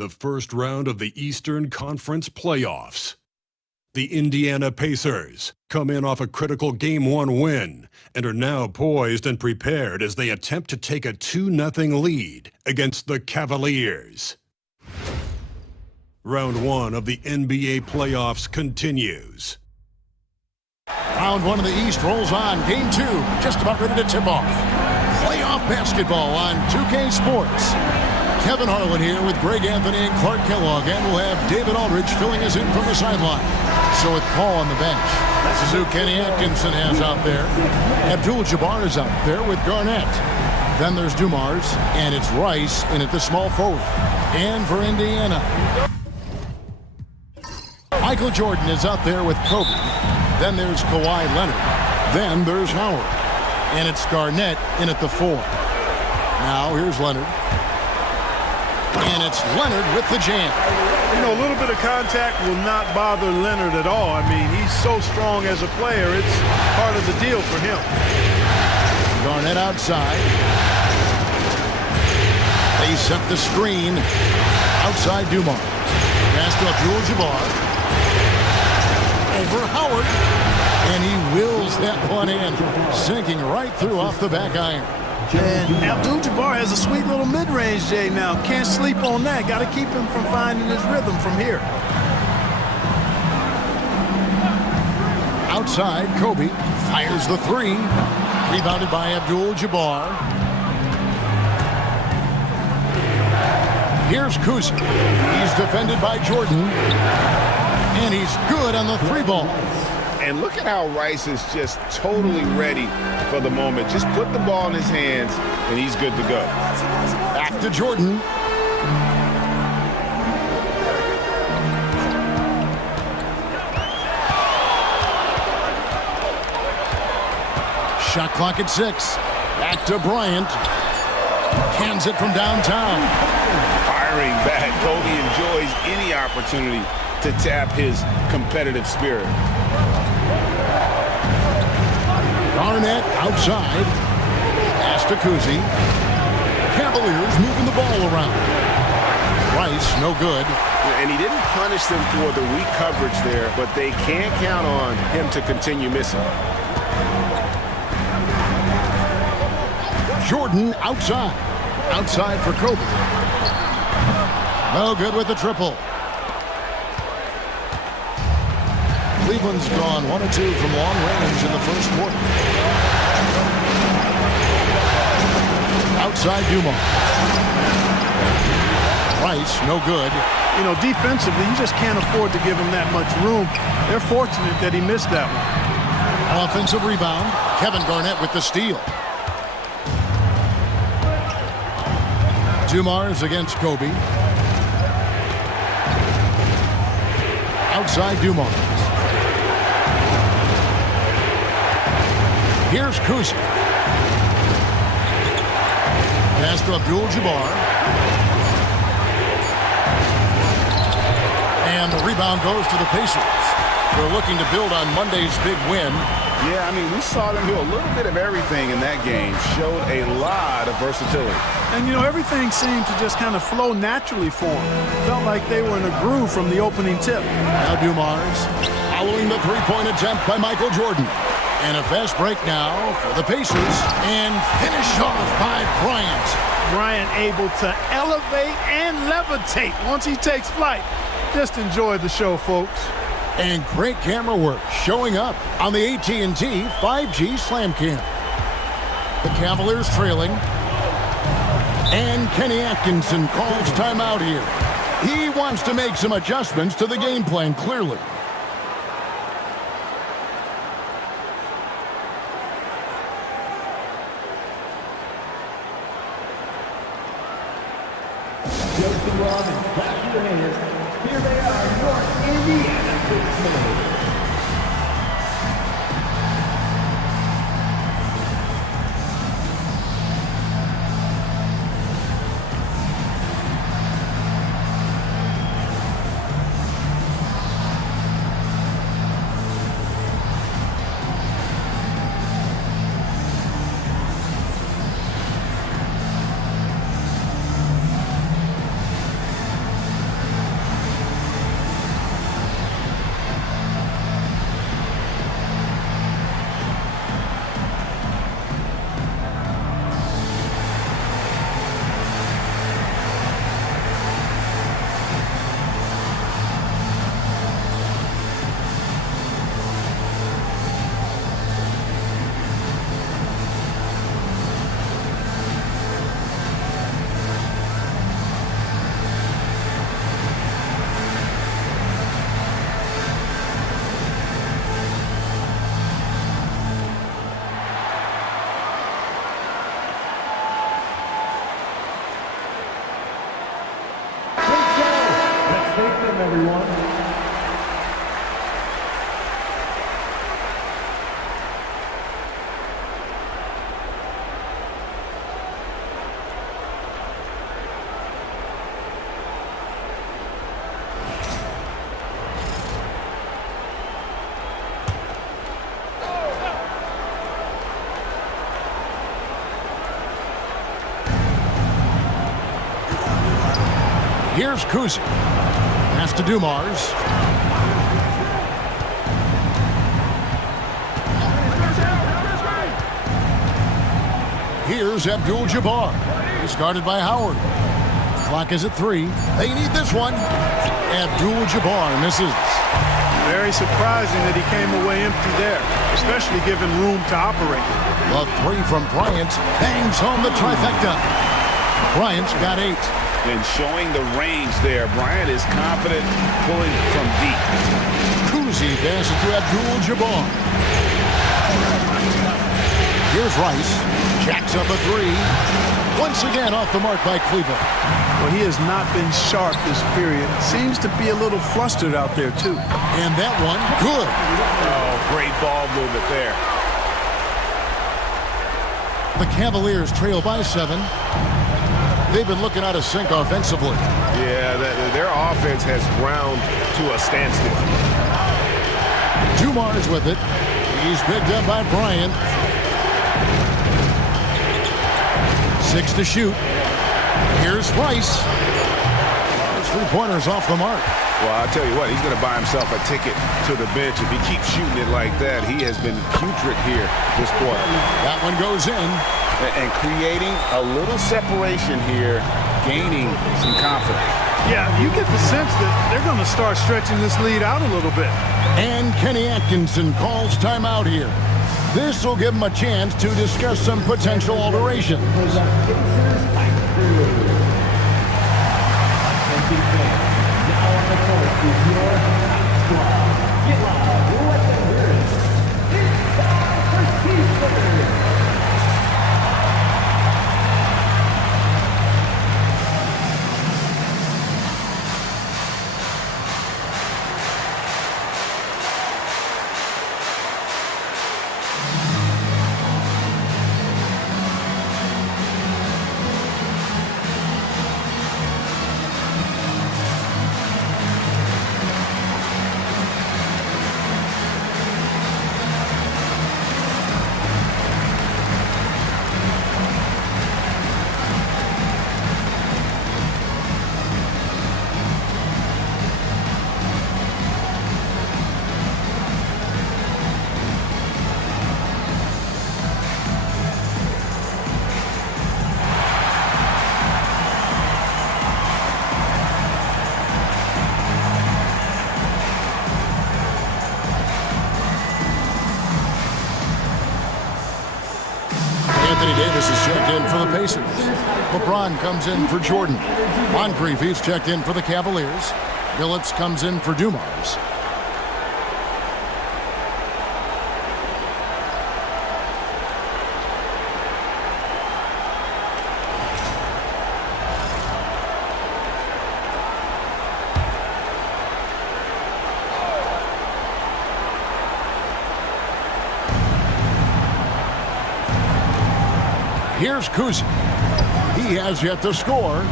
the first round of the Eastern Conference playoffs. The Indiana Pacers come in off a critical Game 1 win and are now poised and prepared as they attempt to take a 2-0 lead against the Cavaliers. Round 1 of the NBA playoffs continues. Round 1 of the East rolls on. Game 2 just about ready to tip off. Playoff basketball on 2K Sports. Kevin Harlan here with Greg Anthony and Clark Kellogg, and we'll have David Aldridge filling us in from the sideline. So with Paul on the bench, this is who Kenny Atkinson has out there. Abdul-Jabbar is out there with Garnett. Then there's Dumars, and it's Rice in at the small forward. And for Indiana, Michael Jordan is out there with Kobe. Then there's Kawhi Leonard. Then there's Howard. And it's Garnett in at the 4. Now here's Leonard. And it's Leonard with the jam. You know, a little bit of contact will not bother Leonard at all. I mean, he's so strong as a player. It's part of the deal for him. Garnett outside. They set the screen. Outside Dumars. Pass to Abdul-Jabbar. Over Howard. And he wills that one in. Sinking right through off the back iron. And Abdul-Jabbar has a sweet little mid-range, Jay, now. Can't sleep on that. Got to keep him from finding his rhythm from here. Outside, Kobe fires the 3. Rebounded by Abdul-Jabbar. Here's Kuzi. He's defended by Jordan. And he's good on the 3 ball. And look at how Rice is just totally ready for the moment. Just put the ball in his hands, and he's good to go. Back to Jordan. Shot clock at 6. Back to Bryant. Cans it from downtown. Firing back. Kobe enjoys any opportunity to tap his competitive spirit. Garnett outside. Pass to Kuzi. Cavaliers moving the ball around. Rice, no good. And he didn't punish them for the weak coverage there, but they can't count on him to continue missing. Jordan outside. Outside for Kobe. No good with the triple. Cleveland's gone 1 of 2 from long range in the first quarter. Outside Dumars. Rice, no good. You know, defensively, you just can't afford to give him that much room. They're fortunate that he missed that one. Offensive rebound. Kevin Garnett with the steal. Dumars against Kobe. Outside Dumars. Here's Kuzi. Pass to Abdul-Jabbar. And the rebound goes to the Pacers. They're looking to build on Monday's big win. Yeah, I mean, we saw them do a little bit of everything in that game. Showed a lot of versatility. And, you know, everything seemed to just kind of flow naturally for them. Felt like they were in a groove from the opening tip. Now Dumars following the three-point attempt by Michael Jordan. And a fast break now for the Pacers. And finished off by Bryant. Bryant able to elevate and levitate once he takes flight. Just enjoy the show, folks. And great camera work showing up on the AT&T 5G Slam Cam. The Cavaliers trailing. And Kenny Atkinson calls timeout here. He wants to make some adjustments to the game plan, clearly. Clap your hands. Here they are, North Indiana Pacers. time, everyone. Here's Kuzi. Pass to Dumars. Here's Abdul-Jabbar. He's guarded by Howard. Clock is at 3. They need this one. Abdul-Jabbar misses. Very surprising that he came away empty there, especially given room to operate. The 3 from Bryant bangs home the trifecta. Bryant's got 8. And showing the range there, Bryant is confident pulling from deep. Kuzi passes to Abdul-Jabbar. Here's Rice. Jacks up a 3. Once again off the mark by Cleveland. Well, he has not been sharp this period. Seems to be a little flustered out there, too. And that one, good. Oh, great ball movement there. The Cavaliers trail by 7. They've been looking out of sync offensively. Yeah, their offense has ground to a standstill. Dumars with it. He's picked up by Bryant. 6 to shoot. Here's Rice. His 3-pointers off the mark. Well, I'll tell you what, he's going to buy himself a ticket to the bench. If he keeps shooting it like that, he has been putrid here this quarter. That one goes in. And creating a little separation here, gaining some confidence. Yeah, you get the sense that they're going to start stretching this lead out a little bit. And Kenny Atkinson calls timeout here. This will give him a chance to discuss some potential alterations. For the Pacers fight crew. Attention fans, now on the court is your hot squad. Get loud, let them hear it. It's time for T-Flippers. Anthony Davis is checked in for the Pacers. LeBron comes in for Jordan. Moncrief, he's checked in for the Cavaliers. Billups comes in for Dumars. Here's Kuzi. He has yet to score.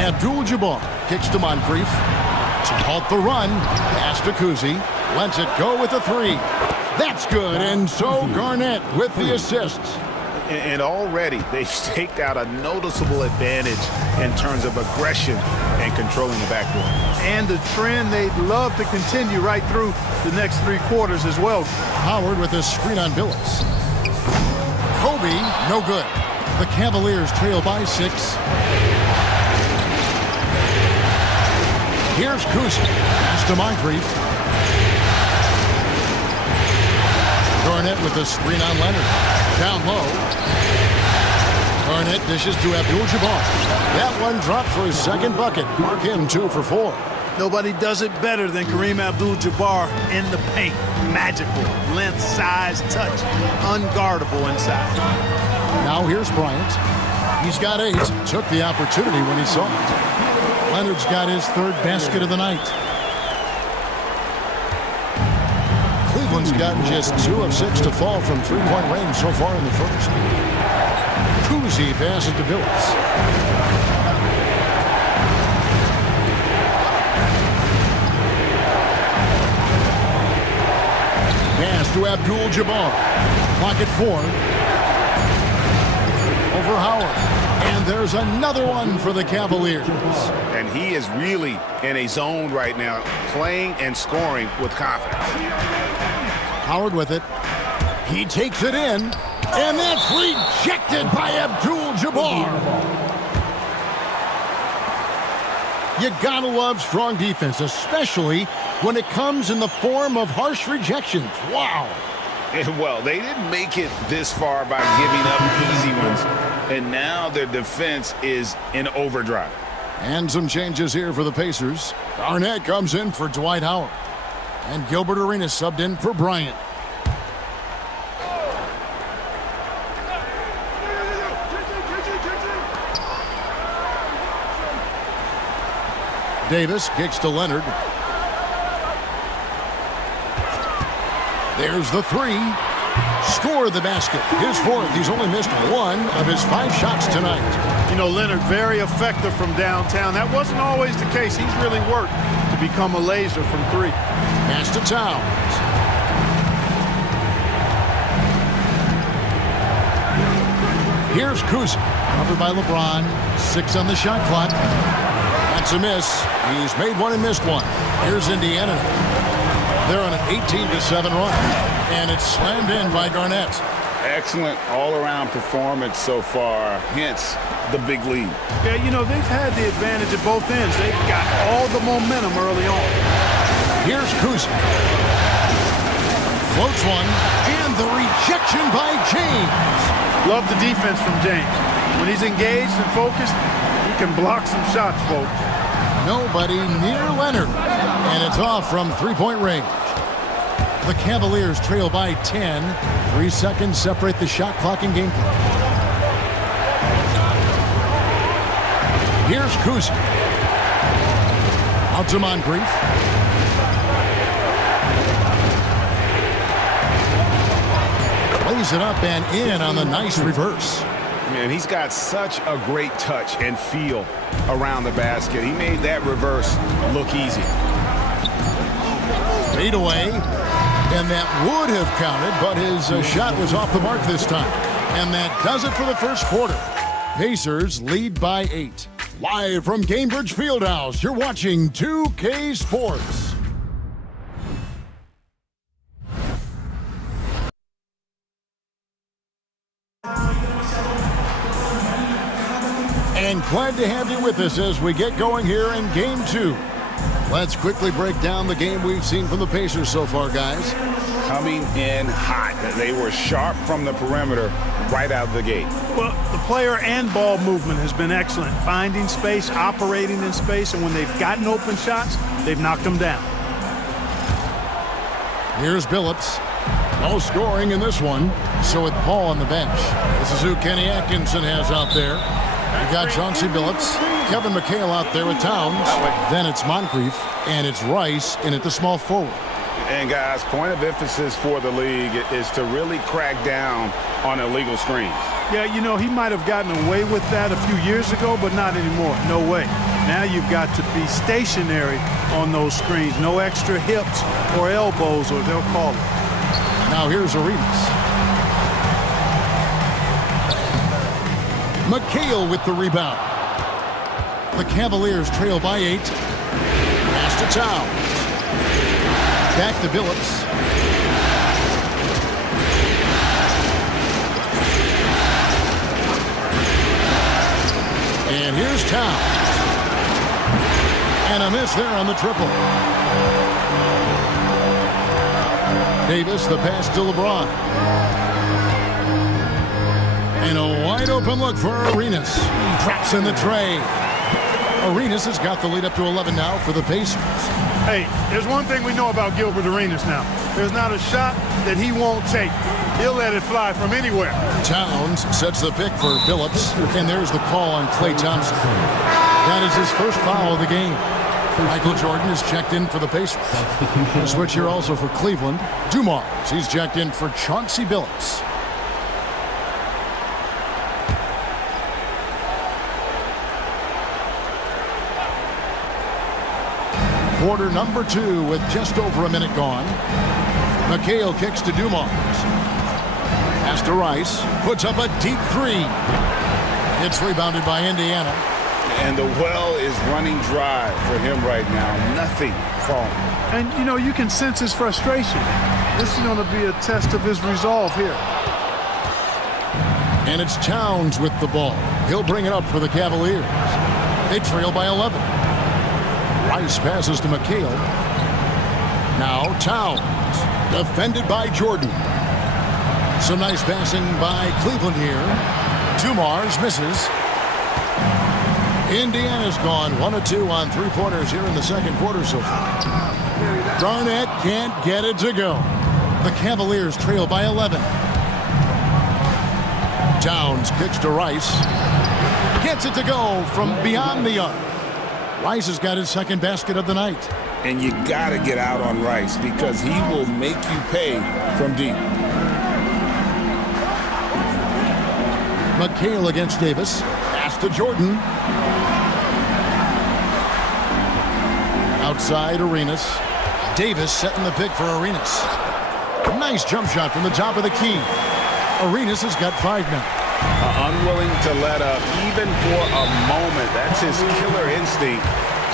Abdul-Jabbar kicks to Moncrief. To halt the run. Pass to Kuzi. Lets it go with a 3. That's good. And so Garnett with the assist. And already they've staked out a noticeable advantage in terms of aggression and controlling the backboard. And the trend they'd love to continue right through the next 3 quarters as well. Howard with a screen on Billups. Kobe, no good. The Cavaliers trail by 6. Here's Kuzi. Pass to Moncrief. Garnett with a screen on Leonard. Down low. Garnett dishes to Abdul-Jabbar. That one dropped for his second bucket. Mark him 2 for 4. Nobody does it better than Kareem Abdul-Jabbar in the paint. Magical. Length, size, touch. Unguardable inside. Now here's Bryant. He's got 8. Took the opportunity when he saw it. Leonard's got his third basket of the night. Cleveland's gotten just 2 of 6 to fall from three-point range so far in the first. Kuzi passes to Billups. Pass to Abdul-Jabbar. Clock at 4. Over Howard. And there's another one for the Cavaliers. And he is really in a zone right now, playing and scoring with confidence. Howard with it. He takes it in. And that's rejected by Abdul-Jabbar. You gotta love strong defense, especially when it comes in the form of harsh rejections. Wow. Well, they didn't make it this far by giving up easy ones, and now their defense is in overdrive. And some changes here for the Pacers. Garnett comes in for Dwight Howard. And Gilbert Arenas subbed in for Bryant. Davis kicks to Leonard. There's the 3. Score the basket. His 4th. He's only missed 1 of his 5 shots tonight. You know, Leonard, very effective from downtown. That wasn't always the case. He's really worked to become a laser from 3. Pass to Towns. Here's Kuzi. Covered by LeBron. 6 on the shot clock. That's a miss. He's made 1 and missed 1. Here's Indiana. They're on an 18-7 run. And it's slammed in by Garnett. Excellent all-around performance so far, hence the big lead. Yeah, you know, they've had the advantage at both ends. They've got all the momentum early on. Here's Kuzi. Floats one. And the rejection by James. Love the defense from James. When he's engaged and focused, he can block some shots, folks. Nobody near Leonard. And it's off from three-point range. The Cavaliers trail by 10. 3 seconds separate the shot clock and game clock. Here's Kuzi. Out to Moncrief. Plays it up and in on the nice reverse. Man, he's got such a great touch and feel around the basket. He made that reverse look easy. Fade away. And that would have counted, but his shot was off the mark this time. And that does it for the first quarter. Pacers lead by 8. Live from Gainbridge Fieldhouse, you're watching 2K Sports. And glad to have you with us as we get going here in Game 2. Let's quickly break down the game we've seen from the Pacers so far, guys. Coming in hot. They were sharp from the perimeter right out of the gate. Well, the player and ball movement has been excellent. Finding space, operating in space, and when they've gotten open shots, they've knocked them down. Here's Billups. No scoring in this one. So with Paul on the bench. This is who Kenny Atkinson has out there. We got Chauncey Billups, Kevin McHale out there with Towns. Then it's Moncrief, and it's Rice in at the small forward. And guys, point of emphasis for the league is to really crack down on illegal screens. Yeah, you know, he might have gotten away with that a few years ago, but not anymore. No way. Now you've got to be stationary on those screens. No extra hips or elbows, or they'll call it. Now here's Arenas. McHale with the rebound. The Cavaliers trail by 8. Pass to Towns. Back to Billups. And here's Towns. And a miss there on the triple. Davis, the pass to LeBron. And a wide open look for Arenas. Drops in the tray. Arenas has got the lead up to 11 now for the Pacers. Hey, there's one thing we know about Gilbert Arenas now. There's not a shot that he won't take. He'll let it fly from anywhere. Towns sets the pick for Billups, and there's the call on Klay Thompson. That is his first foul of the game. Michael Jordan is checked in for the Pacers. A switch here also for Cleveland. Dumars, he's checked in for Chauncey Billups. Quarter number 2 with just over a minute gone. McHale kicks to Dumars. Pass to Rice. Puts up a deep 3. It's rebounded by Indiana. And the well is running dry for him right now. Nothing falling. And, you know, you can sense his frustration. This is going to be a test of his resolve here. And it's Towns with the ball. He'll bring it up for the Cavaliers. They trail by 11. Rice passes to McHale. Now Towns. Defended by Jordan. Some nice passing by Cleveland here. Dumars misses. Indiana's gone 1 of 2 on 3-pointers here in the second quarter so far. Garnett can't get it to go. The Cavaliers trail by 11. Towns kicks to Rice. Gets it to go from beyond the arc. Rice has got his second basket of the night. And you got to get out on Rice because he will make you pay from deep. McHale against Davis. Pass to Jordan. Outside Arenas. Davis setting the pick for Arenas. Nice jump shot from the top of the key. Arenas has got 5 now. Unwilling to let up even for a moment. That's his killer instinct,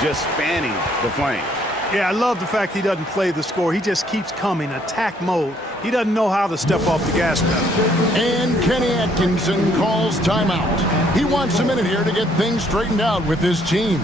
just fanning the flame. Yeah, I love the fact he doesn't play the score. He just keeps coming, attack mode. He doesn't know how to step off the gas pedal. And Kenny Atkinson calls timeout. He wants a minute here to get things straightened out with his team.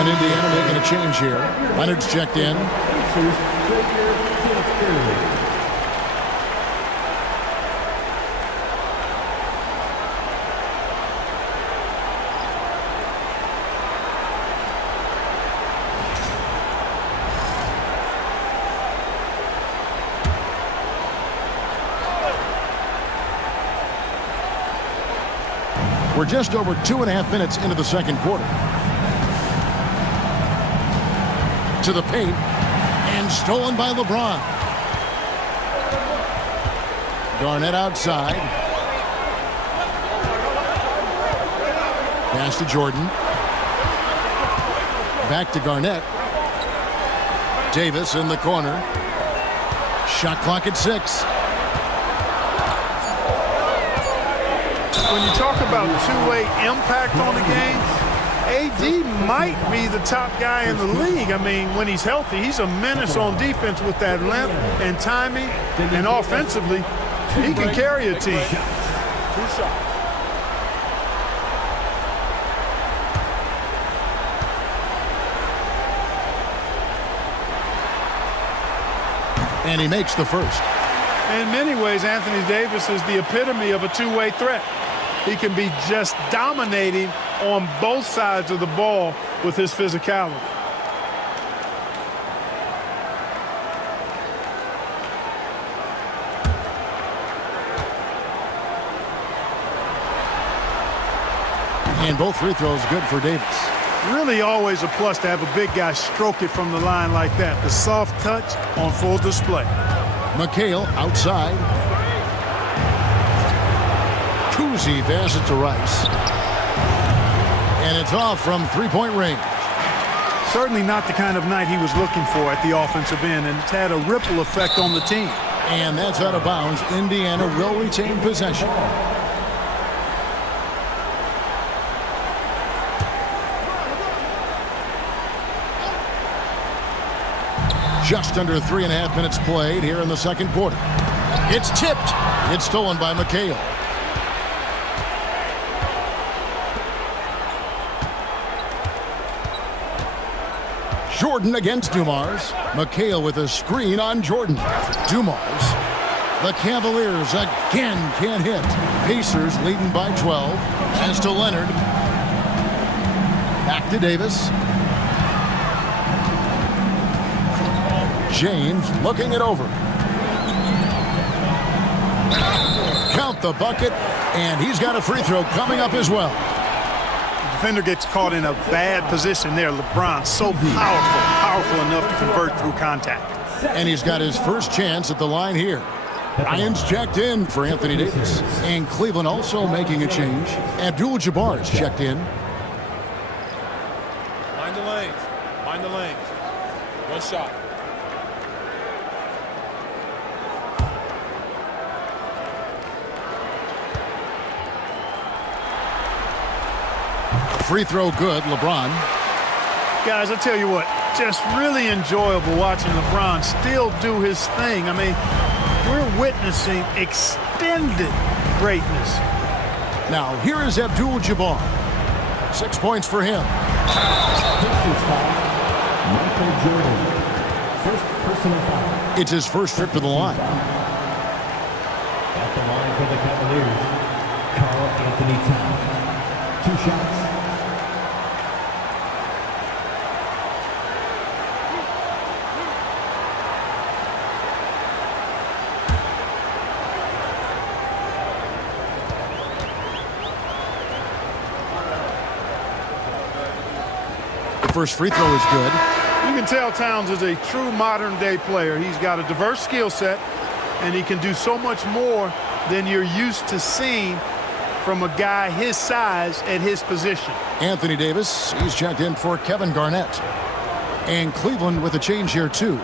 And Indiana making a change here. Leonard's checked in. We're just over 2.5 minutes into the second quarter. To the paint, and stolen by LeBron. Garnett outside. Pass to Jordan. Back to Garnett. Davis in the corner. Shot clock at 6. When you talk about two-way impact on the game, AD might be the top guy in the league. I mean, when he's healthy, he's a menace on defense with that length and timing, and offensively, he can carry a team. And he makes the first. In many ways, Anthony Davis is the epitome of a two-way threat. He can be just dominating on both sides of the ball with his physicality. And both free throws good for Davis. Really always a plus to have a big guy stroke it from the line like that. The soft touch on full display. McHale outside. Kuzi passes to Rice. And it's off from three-point range. Certainly not the kind of night he was looking for at the offensive end, and it's had a ripple effect on the team. And that's out of bounds. Indiana will retain possession. Just under 3.5 minutes played here in the second quarter. It's tipped. It's stolen by McHale. Jordan against Dumars. McHale with a screen on Jordan. Dumars. The Cavaliers again can't hit. Pacers leading by 12. As to Leonard. Back to Davis. James looking it over. Count the bucket, and he's got a free throw coming up as well. The defender gets caught in a bad position there. LeBron so powerful enough to convert through contact. And he's got his first chance at the line here. Ryan's checked in for Anthony Davis. And Cleveland also making a change. Abdul-Jabbar's checked in. Mind the lanes. Mind the lanes. One shot. Free throw good, LeBron. Guys, I tell you what, just really enjoyable watching LeBron still do his thing. I mean, we're witnessing extended greatness. Now, here is Abdul-Jabbar. 6 points for him. Michael Jordan. First personal foul. It's his first trip to the line. At the line for the Cavaliers, Karl Anthony Towns. 2 shots. First free throw is good. You can tell Towns is a true modern-day player. He's got a diverse skill set, and he can do so much more than you're used to seeing from a guy his size at his position. Anthony Davis, he's checked in for Kevin Garnett. And Cleveland with a change here, too.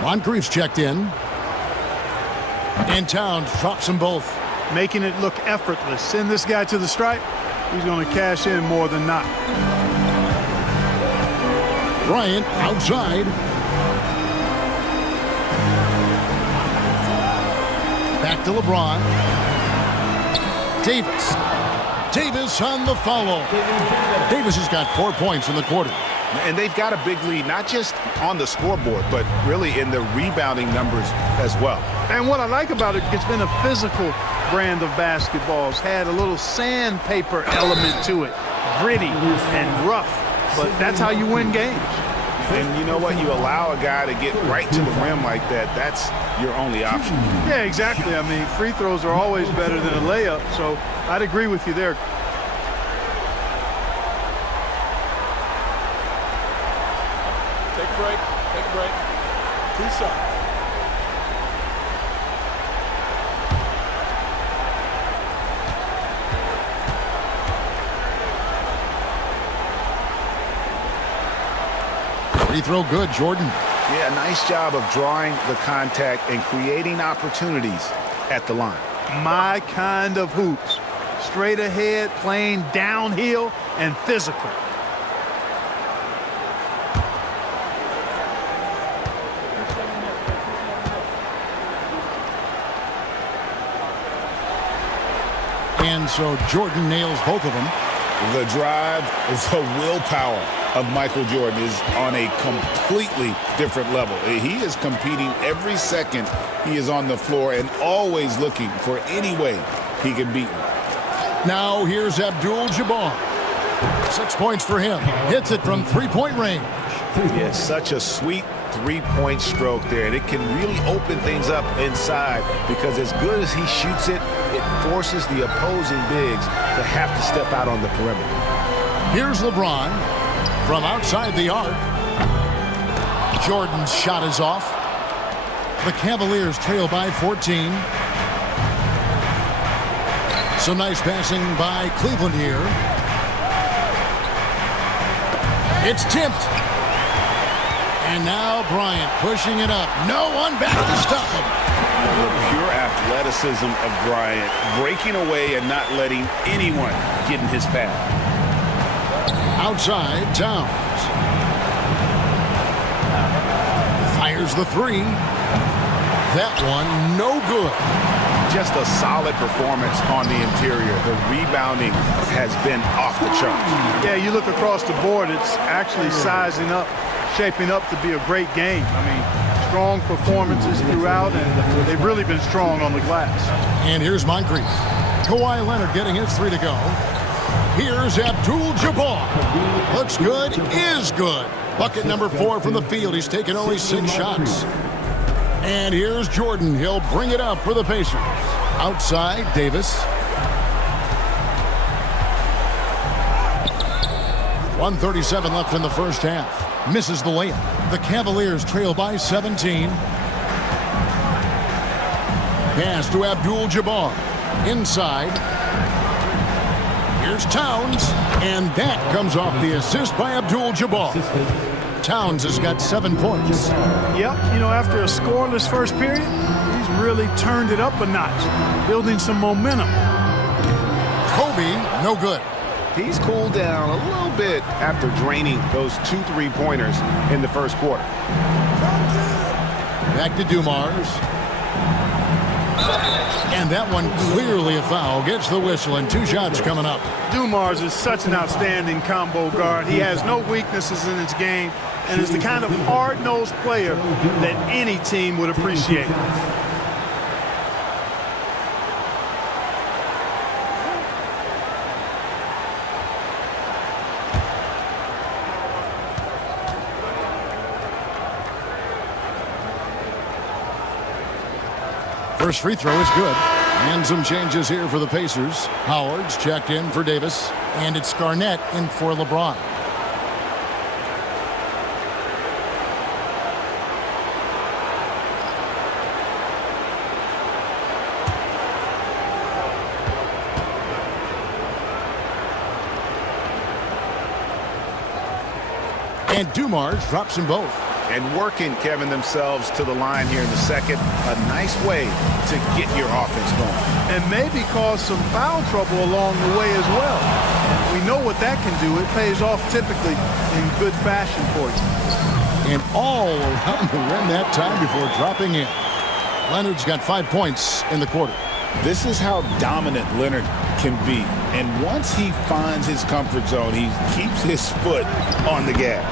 Moncrief's checked in. And Towns drops them both. Making it look effortless. Send this guy to the stripe, he's going to cash in more than not. Bryant outside. Back to LeBron. Davis. Davis on the follow. Davis has got 4 points in the quarter. And they've got a big lead, not just on the scoreboard, but really in the rebounding numbers as well. And what I like about it, it's been a physical brand of basketball. It's had a little sandpaper element to it. Gritty and rough. But that's how you win games. And you know what? You allow a guy to get right to the rim like that. That's your only option. Yeah, exactly. I mean, free throws are always better than a layup. So I'd agree with you there. Take a break. Take a break. 2 shots. Free throw good, Jordan. Yeah, nice job of drawing the contact and creating opportunities at the line. My kind of hoops. Straight ahead, playing downhill, and physical. And so Jordan nails both of them. The drive, the willpower of Michael Jordan is on a completely different level. He is competing every second he is on the floor and always looking for any way he can beat him. Now here's Abdul-Jabbar. 6 points for him. Hits it from 3-point range. Yeah, such a sweet three-point stroke there, and it can really open things up inside because as good as he shoots it, it forces the opposing bigs to have to step out on the perimeter. Here's LeBron from outside the arc. Jordan's shot is off. The Cavaliers trail by 14. Some nice passing by Cleveland here. It's tipped. And now Bryant pushing it up. No one back to stop him. The pure athleticism of Bryant, breaking away and not letting anyone get in his path. Outside, Towns. Fires the three. That one, no good. Just a solid performance on the interior. The rebounding has been off the charts. Yeah, you look across the board, it's actually sizing up, shaping up to be a great game. I mean, strong performances throughout, and they've really been strong on the glass. And here's Moncrief. Kawhi Leonard getting his three to go. Here's Abdul-Jabbar. Looks good, is good. Bucket number 4 from the field. He's taken only 6 shots. And here's Jordan. He'll bring it up for the Pacers. Outside, Davis. 1:37 left in the first half. Misses the layup. The Cavaliers trail by 17. Pass to Abdul-Jabbar. Inside. Here's Towns. And that comes off the assist by Abdul-Jabbar. Towns has got 7 points. Yep, you know, after a scoreless first period, he's really turned it up a notch, building some momentum. Kobe, no good. He's cooled down a little bit after draining those 2 3-pointers in the first quarter. Back to Dumars. And that one clearly a foul. Gets the whistle and 2 shots coming up. Dumars is such an outstanding combo guard. He has no weaknesses in his game and is the kind of hard-nosed player that any team would appreciate. First free throw is good. And some changes here for the Pacers. Howard's checked in for Davis. And it's Garnett in for LeBron. And Dumars drops them both. And working, Kevin, themselves to the line here in the second. A nice way to get your offense going. And maybe cause some foul trouble along the way as well. We know what that can do. It pays off typically in good fashion for you. And all around the rim that time before dropping in. Leonard's got 5 points in the quarter. This is how dominant Leonard can be. And once he finds his comfort zone, he keeps his foot on the gas.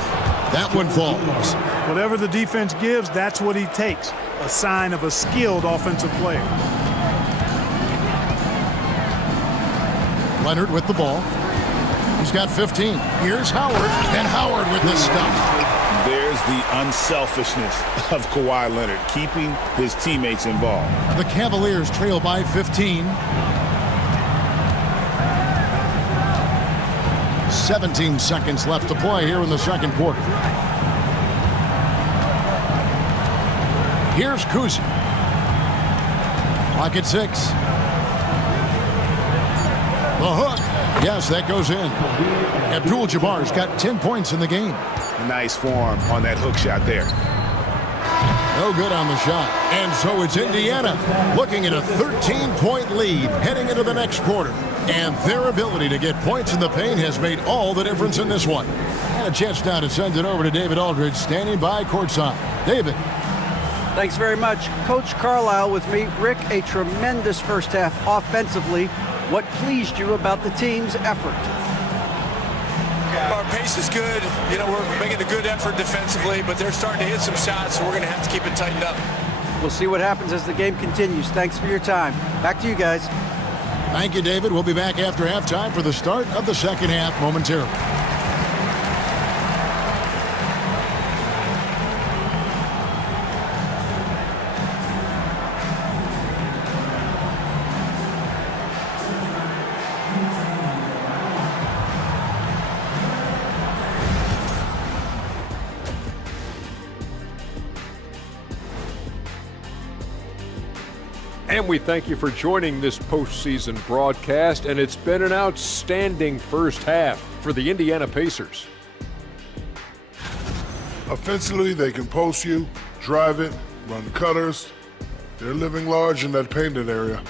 That one falls. Whatever the defense gives, that's what he takes. A sign of a skilled offensive player. Leonard with the ball. He's got 15. Here's Howard. And Howard with the stuff. There's the unselfishness of Kawhi Leonard, keeping his teammates involved. The Cavaliers trail by 15. 17 seconds left to play here in the second quarter. Here's Kuzi. Clock at 6. The hook. Yes, that goes in. Abdul-Jabbar's got 10 points in the game. Nice form on that hook shot there. No good on the shot. And so it's Indiana looking at a 13-point lead heading into the next quarter. And their ability to get points in the paint has made all the difference in this one. And a chance now to send it over to David Aldridge, standing by courtside. David. Thanks very much. Coach Carlisle with me. Rick, a tremendous first half offensively. What pleased you about the team's effort? Our pace is good. You know, we're making a good effort defensively, but they're starting to hit some shots, so we're going to have to keep it tightened up. We'll see what happens as the game continues. Thanks for your time. Back to you guys. Thank you, David. We'll be back after halftime for the start of the second half momentarily. And we thank you for joining this postseason broadcast, and it's been an outstanding first half for the Indiana Pacers. Offensively, they can post you, drive it, run cutters. They're living large in that painted area.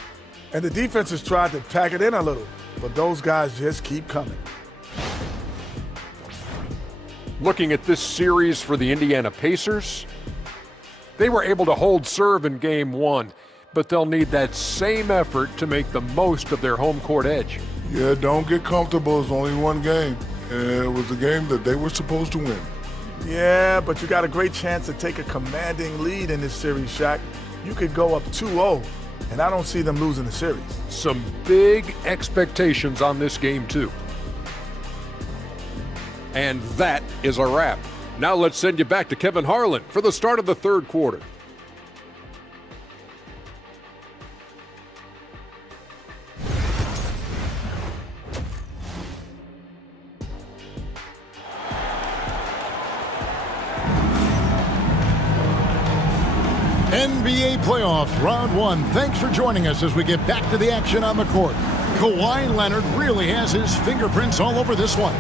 And the defense has tried to pack it in a little, but those guys just keep coming. Looking at this series for the Indiana Pacers, they were able to hold serve in Game 1, but they'll need that same effort to make the most of their home court edge. Yeah, don't get comfortable. It's only one game. And it was a game that they were supposed to win. Yeah, but you got a great chance to take a commanding lead in this series, Shaq. You could go up 2-0, and I don't see them losing the series. Some big expectations on this game, too. And that is a wrap. Now let's send you back to Kevin Harlan for the start of the third quarter. NBA playoffs, round one. Thanks for joining us as we get back to the action on the court. Kawhi Leonard really has his fingerprints all over this one.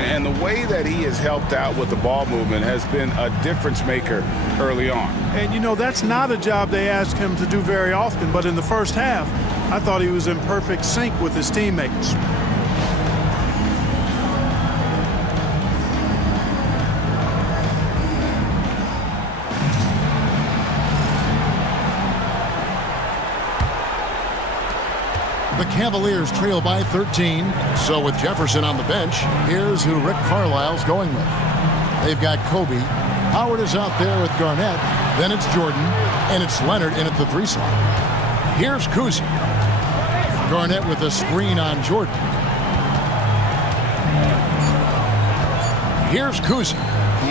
And the way that he has helped out with the ball movement has been a difference maker early on. And, you know, that's not a job they ask him to do very often. But in the first half, I thought he was in perfect sync with his teammates. The Cavaliers trail by 13. So with Jefferson on the bench, here's who Rick Carlisle's going with. They've got Kobe. Howard is out there with Garnett. Then it's Jordan. And it's Leonard in at the 3 slot. Here's Kuzi. Garnett with a screen on Jordan. Here's Kuzi.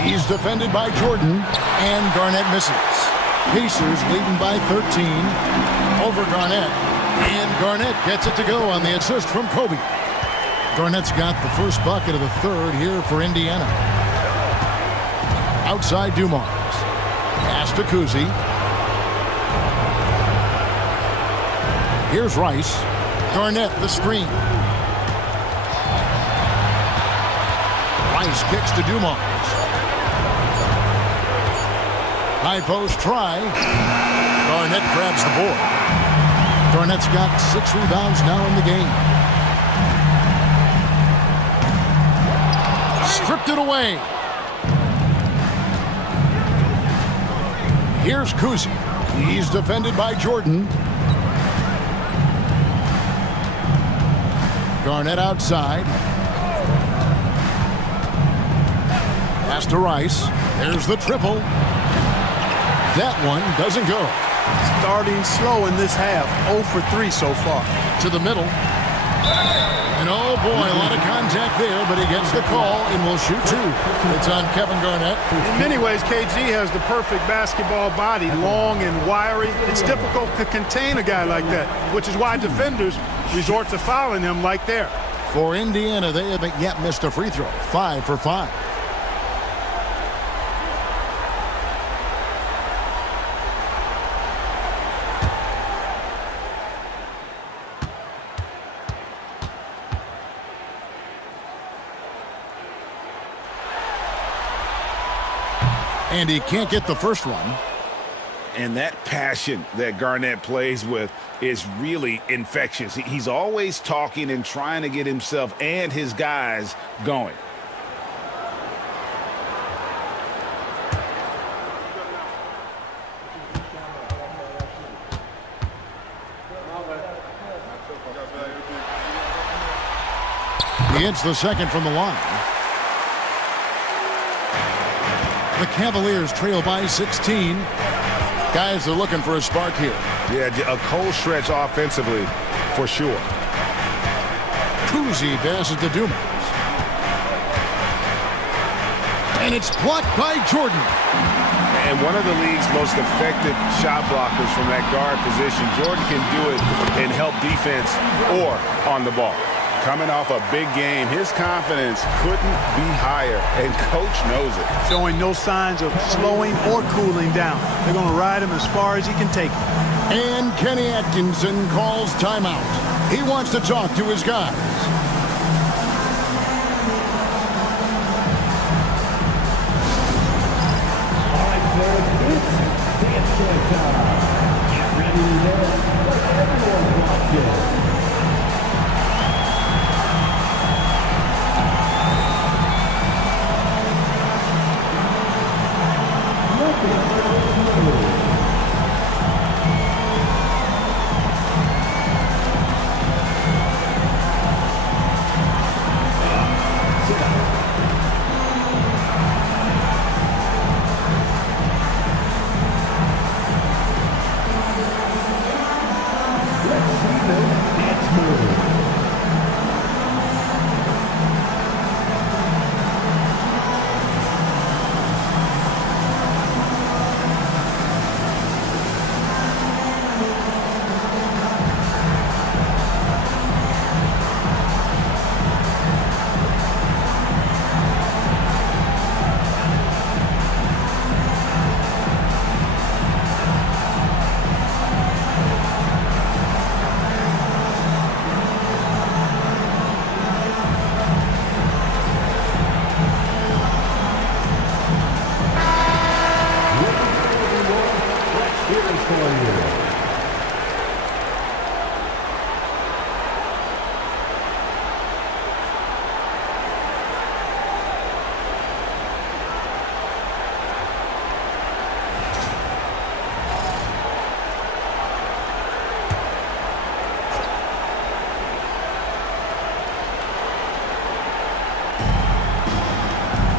He's defended by Jordan. And Garnett misses. Pacers leading by 13 over Garnett. And Garnett gets it to go on the assist from Kobe. Garnett's got the first bucket of the third here for Indiana. Outside Dumars. Pass to Kuzi. Here's Rice. Garnett the screen. Rice kicks to Dumars. High post try. Garnett grabs the board. Garnett's got 6 rebounds now in the game. Stripped it away. Here's Kuzi. He's defended by Jordan. Garnett outside. Pass to Rice. There's the triple. That one doesn't go. Starting slow in this half, 0 for 3 so far. To the middle. And oh boy, a lot of contact there, but he gets the call and will shoot 2. It's on Kevin Garnett. In many ways, KG has the perfect basketball body, long and wiry. It's difficult to contain a guy like that, which is why defenders resort to fouling him like there. For Indiana, they haven't yet missed a free throw. 5 for 5. And he can't get the first one. And that passion that Garnett plays with is really infectious. He's always talking and trying to get himself and his guys going. He hits the second from the line. The Cavaliers trail by 16. Guys are looking for a spark here. Yeah, a cold stretch offensively for sure. Kuzi passes to Dumars. And it's blocked by Jordan. And one of the league's most effective shot blockers from that guard position. Jordan can do it and help defense or on the ball. Coming off a big game, his confidence couldn't be higher, and Coach knows it. Showing no signs of slowing or cooling down. They're going to ride him as far as he can take him. And Kenny Atkinson calls timeout. He wants to talk to his guys. All right, folks, it's dance floor time. Get ready to dance like everyone's watching.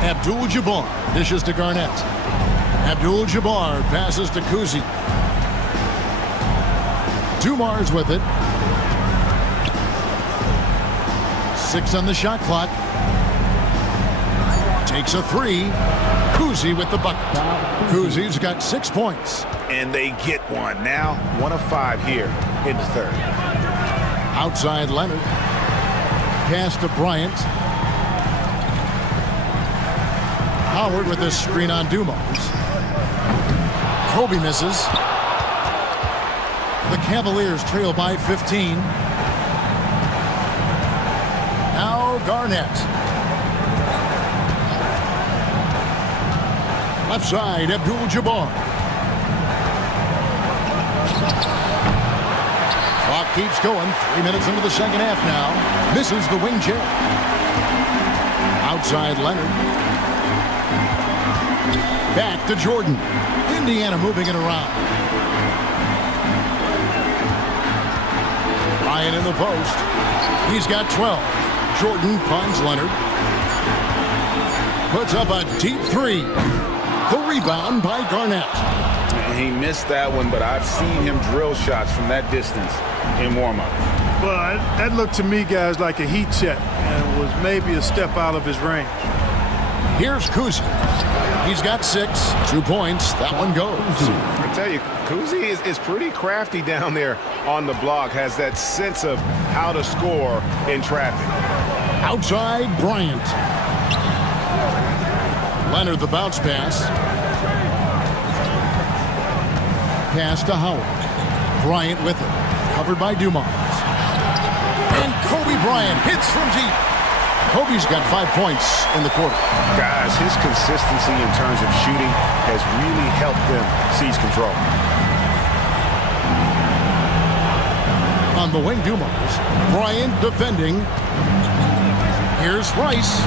Abdul-Jabbar dishes to Garnett. Abdul-Jabbar passes to Kuzi. Dumars with it. 6 on the shot clock. Takes a 3. Kuzi with the bucket. Kuzi's got 6 points. And they get one. Now 1 of 5 here in the third. Outside Leonard. Pass to Bryant. Howard with this screen on Dumars. Kobe misses. The Cavaliers trail by 15. Now Garnett. Left side, Abdul-Jabbar. Clock keeps going. 3 minutes into the second half now. Misses the wing chair. Outside Leonard. Back to Jordan. Indiana moving it around. Ryan in the post. He's got 12. Jordan finds Leonard. Puts up a deep 3. The rebound by Garnett. He missed that one, but I've seen him drill shots from that distance in warm-up. Well, that looked to me, guys, like a heat check, and was maybe a step out of his range. Here's Kuzi. He's got 6. 2 points. That one goes. I tell you, Kuzi is pretty crafty down there on the block. Has that sense of how to score in traffic. Outside Bryant. Leonard the bounce pass. Pass to Howard. Bryant with it. Covered by Dumars. And Kobe Bryant hits from deep. Kobe's got 5 points in the quarter. Guys, his consistency in terms of shooting has really helped them seize control. On the wing, Dumars. Bryant defending. Here's Rice.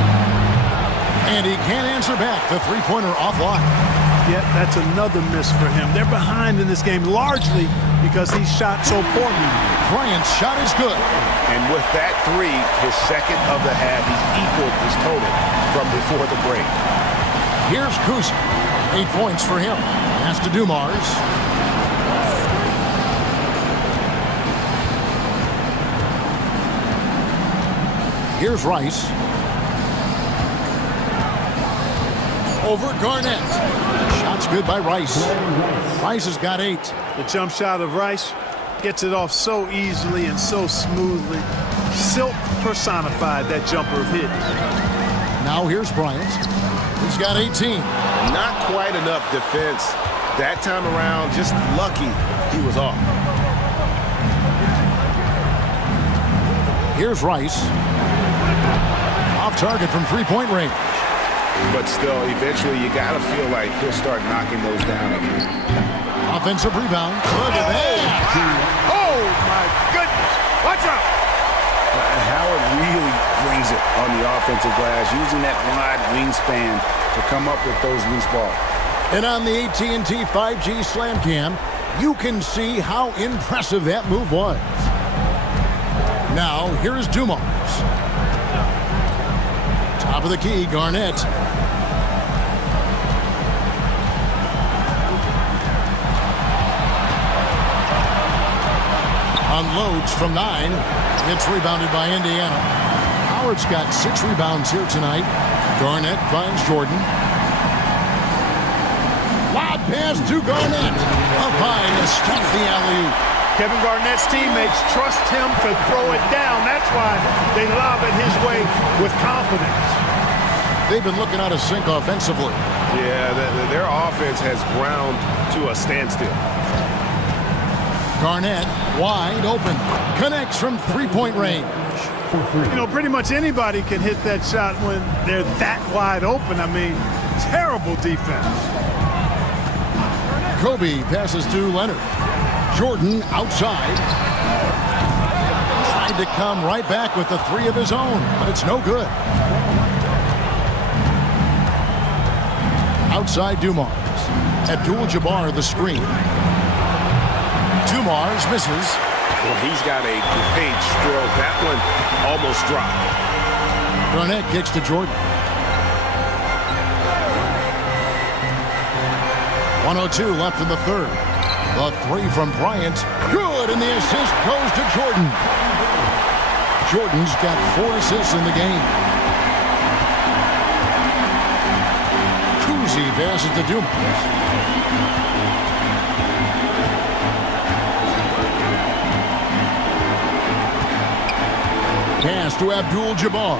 And he can't answer back. The three-pointer offline. Yeah, that's another miss for him. They're behind in this game largely because he shot so poorly. Bryant's shot is good. And with that 3, his second of the half, he equaled his total from before the break. Here's Kuzi. 8 points for him. Pass to Dumars. Here's Rice. Over Garnett. Shot's good by Rice. Rice has got 8. The jump shot of Rice, Gets it off so easily and so smoothly. Silk personified, that jumper of his. Now here's Bryant. He's got 18. Not quite enough defense that time around. Just lucky he was off. Here's Rice. Off target from three-point range. But still, eventually you got to feel like he'll start knocking those down again. Offensive rebound. Look at that. Oh, my goodness. Watch out. Howard really brings it on the offensive glass, using that wide wingspan to come up with those loose balls. And on the AT&T 5G Slam Cam, you can see how impressive that move was. Now, here's Dumars. Top of the key, Garnett. Unloads from 9. It's rebounded by Indiana. Howard's got 6 rebounds here tonight. Garnett finds Jordan. Lob pass to Garnett. Up high to stuff the alley-oop. Kevin Garnett's teammates trust him to throw it down. That's why they lob it his way with confidence. They've been looking out of sync offensively. Yeah, their offense has ground to a standstill. Garnett wide open. Connects from three-point range. You know, pretty much anybody can hit that shot when they're that wide open. I mean, terrible defense. Kobe passes to Leonard. Jordan outside. Tried to come right back with the 3 of his own, but it's no good. Outside Dumars. Abdul-Jabbar the screen. Dumars misses. Well, he's got a great stroke. That one almost dropped. Garnett kicks to Jordan. 1:02 left in the third. The 3 from Bryant. Good, and the assist goes to Jordan. Jordan's got 4 assists in the game. Kuzi passes to Dumars. Pass to Abdul-Jabbar.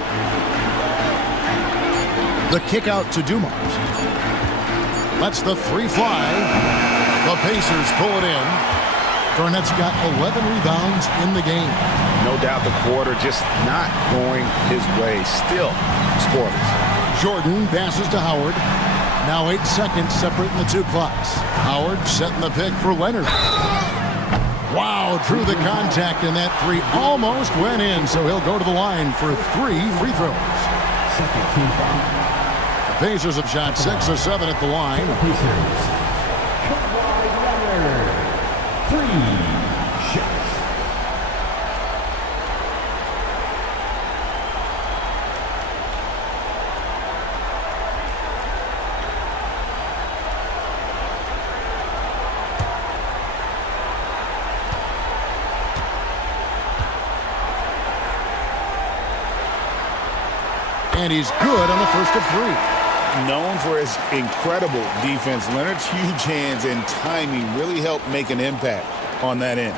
The kick out to Dumars. Lets the 3 fly. The Pacers pull it in. Garnett's got 11 rebounds in the game. No doubt the quarter just not going his way. Still scoreless. Jordan passes to Howard. Now 8 seconds separating the 2 clocks. Howard setting the pick for Leonard. Wow, drew the contact, and that 3 almost went in, so he'll go to the line for 3 free throws. The Pacers have shot 6 of 7 at the line. And he's good on the first of 3. Known for his incredible defense, Leonard's huge hands and timing really helped make an impact on that end.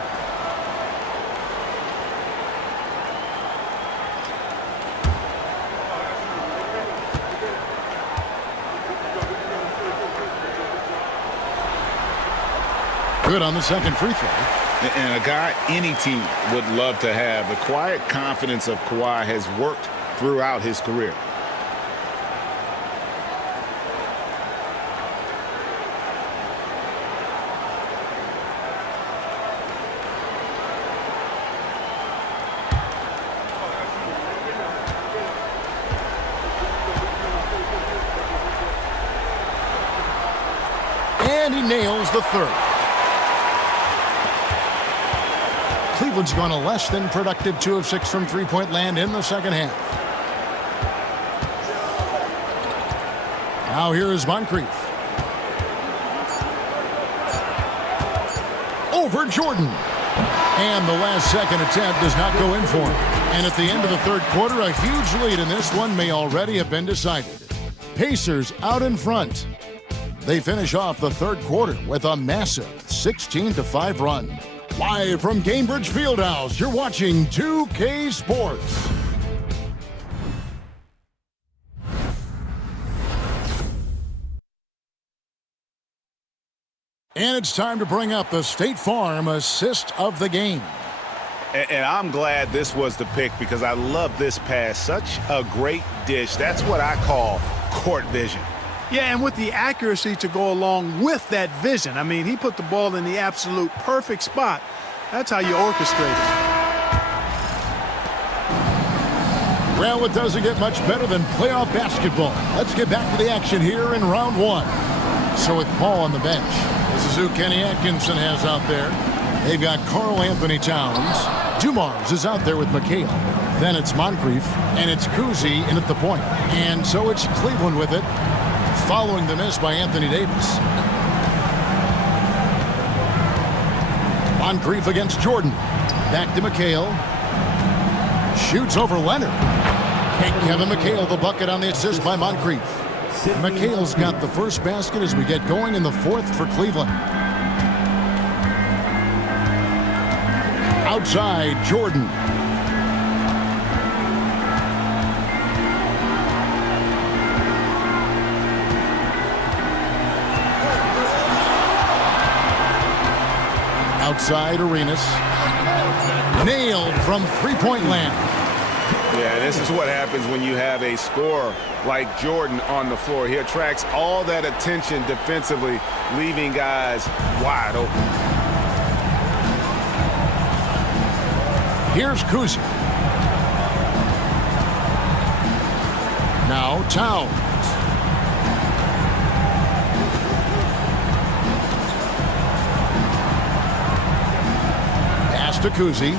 Good on the second free throw. And a guy any team would love to have. The quiet confidence of Kawhi has worked throughout his career. And he nails the 3rd. Cleveland's gone a less than productive 2 of 6 from three-point land in the second half. Now here is Moncrief. Over Jordan. And the last second attempt does not go in for him. And at the end of the 3rd quarter, a huge lead in this one may already have been decided. Pacers out in front. They finish off the 3rd quarter with a massive 16-5 run. Live from Cambridge Fieldhouse, you're watching 2K Sports. And it's time to bring up the State Farm assist of the game. And I'm glad this was the pick because I love this pass. Such a great dish. That's what I call court vision. Yeah, and with the accuracy to go along with that vision. I mean, he put the ball in the absolute perfect spot. That's how you orchestrate it. Well, it doesn't get much better than playoff basketball. Let's get back to the action here in round one. So with Paul on the bench, this is who Kenny Atkinson has out there. They've got Karl Anthony Towns. Dumars is out there with McHale. Then it's Moncrief, and it's Kuzi in at the point. And so it's Cleveland with it, following the miss by Anthony Davis. Moncrief against Jordan. Back to McHale. Shoots over Leonard. And Kevin McHale the bucket on the assist by Moncrief. McHale's got the first basket as we get going in the fourth for Cleveland. Outside, Jordan. Outside, Arenas. Nailed from three-point land. Yeah, this is what happens when you have a scorer like Jordan on the floor. He attracts all that attention defensively, leaving guys wide open. Here's Kuzi. Now Towns. Pass to Kuzi.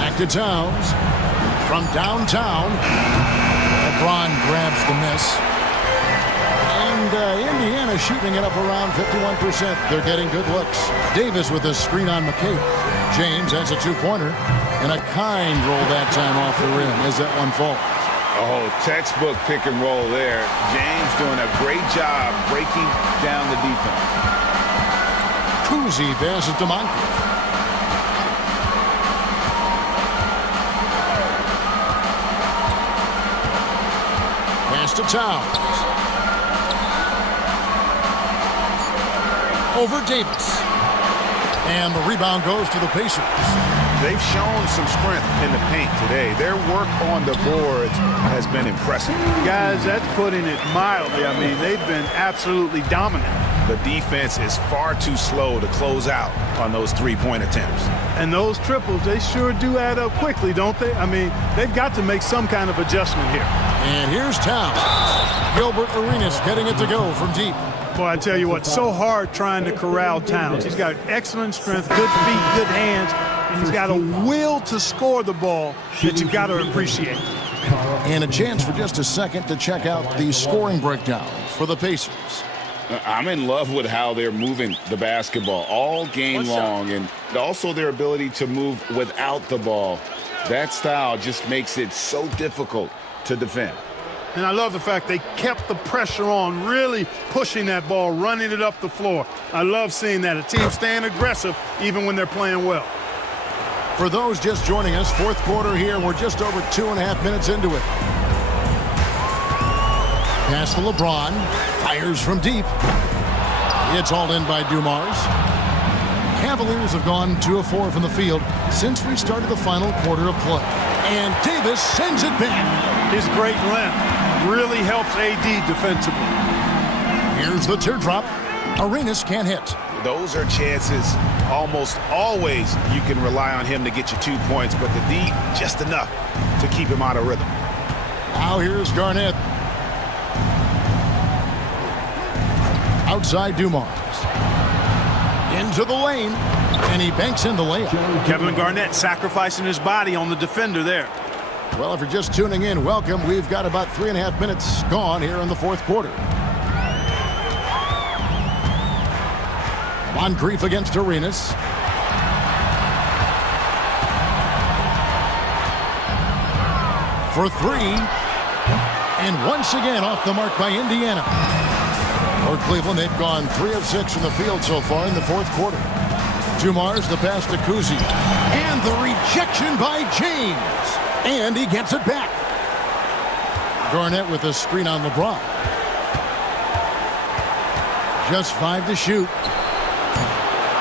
Back to Towns. From downtown, LeBron grabs the miss. And Indiana shooting it up around 51%. They're getting good looks. Davis with a screen on McHale. James has a two-pointer. And a kind roll that time off the rim as that one falls. Oh, textbook pick and roll there. James doing a great job breaking down the defense. Kuzi passes to Moncrief. Pass to Towns. Over Davis. And the rebound goes to the Pacers. They've shown some strength in the paint today. Their work on the boards has been impressive. Guys, that's putting it mildly. I mean, they've been absolutely dominant. The defense is far too slow to close out on those three-point attempts. And those triples, they sure do add up quickly, don't they? I mean, they've got to make some kind of adjustment here. And here's Towns. Gilbert Arenas getting it to go from deep. Boy, I tell you what, so hard trying to corral Towns. He's got excellent strength, good feet, good hands, and he's got a will to score the ball that you've got to appreciate. And a chance for just a second to check out the scoring breakdown for the Pacers. I'm in love with how they're moving the basketball all game long, and also their ability to move without the ball. That style just makes it so difficult to defend. And I love the fact they kept the pressure on, really pushing that ball, running it up the floor. I love seeing that. A team staying aggressive even when they're playing well. For those just joining us, fourth quarter here. We're just over 2.5 minutes into it. Pass to LeBron. Fires from deep. It's hauled in by Dumars. Cavaliers have gone 2 of 4 from the field since we started the final quarter of play. And Davis sends it back. His great length really helps AD defensively. Here's the teardrop. Arenas can't hit. Those are chances almost always you can rely on him to get you 2 points, but the D just enough to keep him out of rhythm. Now here's Garnett. Outside Dumars. Into the lane. And he banks in the layup. Kevin Garnett sacrificing his body on the defender there. Well, if you're just tuning in, welcome. We've got about 3.5 minutes gone here in the fourth quarter. Moncrief against Arenas. For 3. And once again off the mark by Indiana. For Cleveland, they've gone 3 of 6 from the field so far in the fourth quarter. Dumars the pass to Kuzi. And the rejection by James. And he gets it back. Garnett with a screen on LeBron. Just 5 to shoot.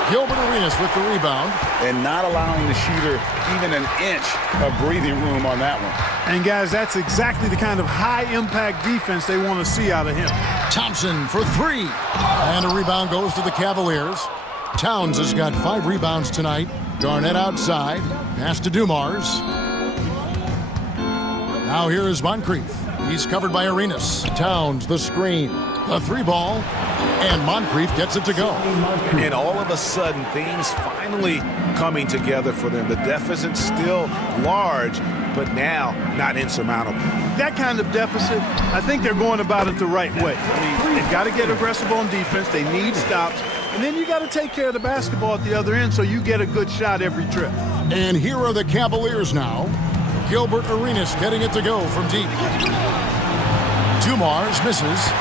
Gilbert Arenas with the rebound. And not allowing the shooter even an inch of breathing room on that one. And, guys, that's exactly the kind of high-impact defense they want to see out of him. Thompson for 3. And a rebound goes to the Cavaliers. Towns has got 5 rebounds tonight. Garnett outside. Pass to Dumars. Now here is Moncrief. He's covered by Arenas. Towns the screen. A 3-ball. And Moncrief gets it to go. And all of a sudden, things finally coming together for them. The deficit's still large, but now not insurmountable. That kind of deficit, I think they're going about it the right way. I mean, they've got to get aggressive on defense. They need stops. And then you got to take care of the basketball at the other end so you get a good shot every trip. And here are the Cavaliers now. Gilbert Arenas getting it to go from deep. Dumars misses.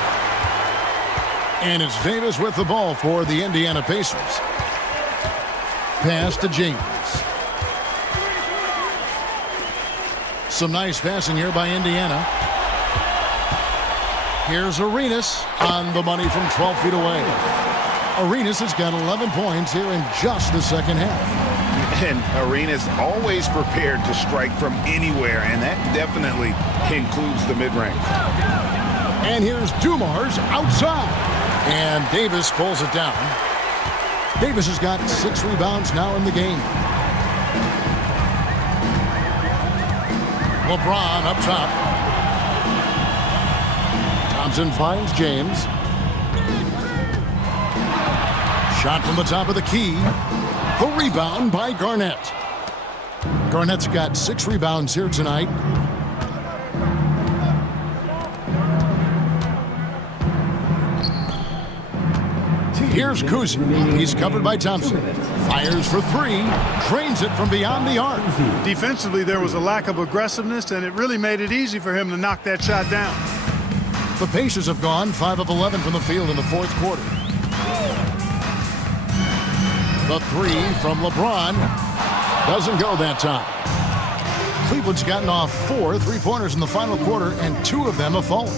And it's Davis with the ball for the Indiana Pacers. Pass to James. Some nice passing here by Indiana. Here's Arenas on the money from 12 feet away. Arenas has got 11 points here in just the second half. And Arenas always prepared to strike from anywhere, and that definitely includes the mid-range. And here's Dumars outside. And Davis pulls it down. Davis has got 6 rebounds now in the game. LeBron up top. Thompson finds James. Shot from the top of the key. The rebound by Garnett. Garnett's got 6 rebounds here tonight. Here's Kuzi. He's covered by Thompson. Fires for 3. Drains it from beyond the arc. Defensively, there was a lack of aggressiveness, and it really made it easy for him to knock that shot down. The Pacers have gone 5 of 11 from the field in the fourth quarter. The 3 from LeBron doesn't go that time. Cleveland's gotten off 4 3-pointers in the final quarter, and 2 of them have fallen.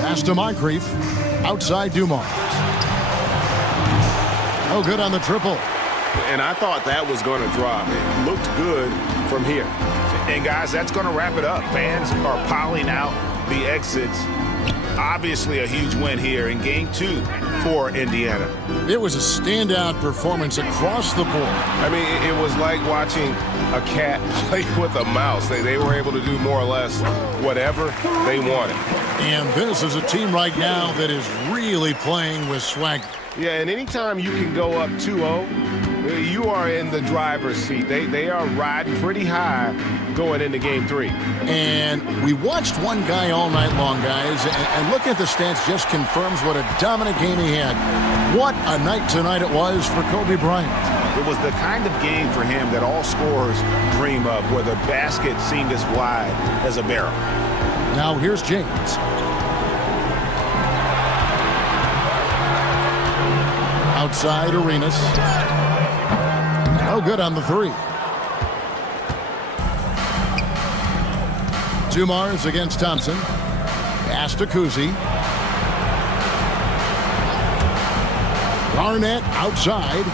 Pass to Moncrief. Outside Dumars. No good on the triple. And I thought that was going to drop. It looked good from here. And, guys, that's going to wrap it up. Fans are piling out the exits. Obviously a huge win here in Game 2 for Indiana. It was a standout performance across the board. I mean, it was like watching a cat play with a mouse. They were able to do more or less whatever they wanted. And this is a team right now that is really playing with swagger. Yeah, and anytime you can go up 2-0, you are in the driver's seat. They are riding pretty high going into Game 3. And we watched one guy all night long, guys, and looking at the stats just confirms what a dominant game he had. What a night tonight it was for Kobe Bryant. It was the kind of game for him that all scorers dream of, where the basket seemed as wide as a barrel. Now here's James. Outside Arenas. No good on the 3. Dumars against Thompson. Pass to Kuzi. Garnett outside.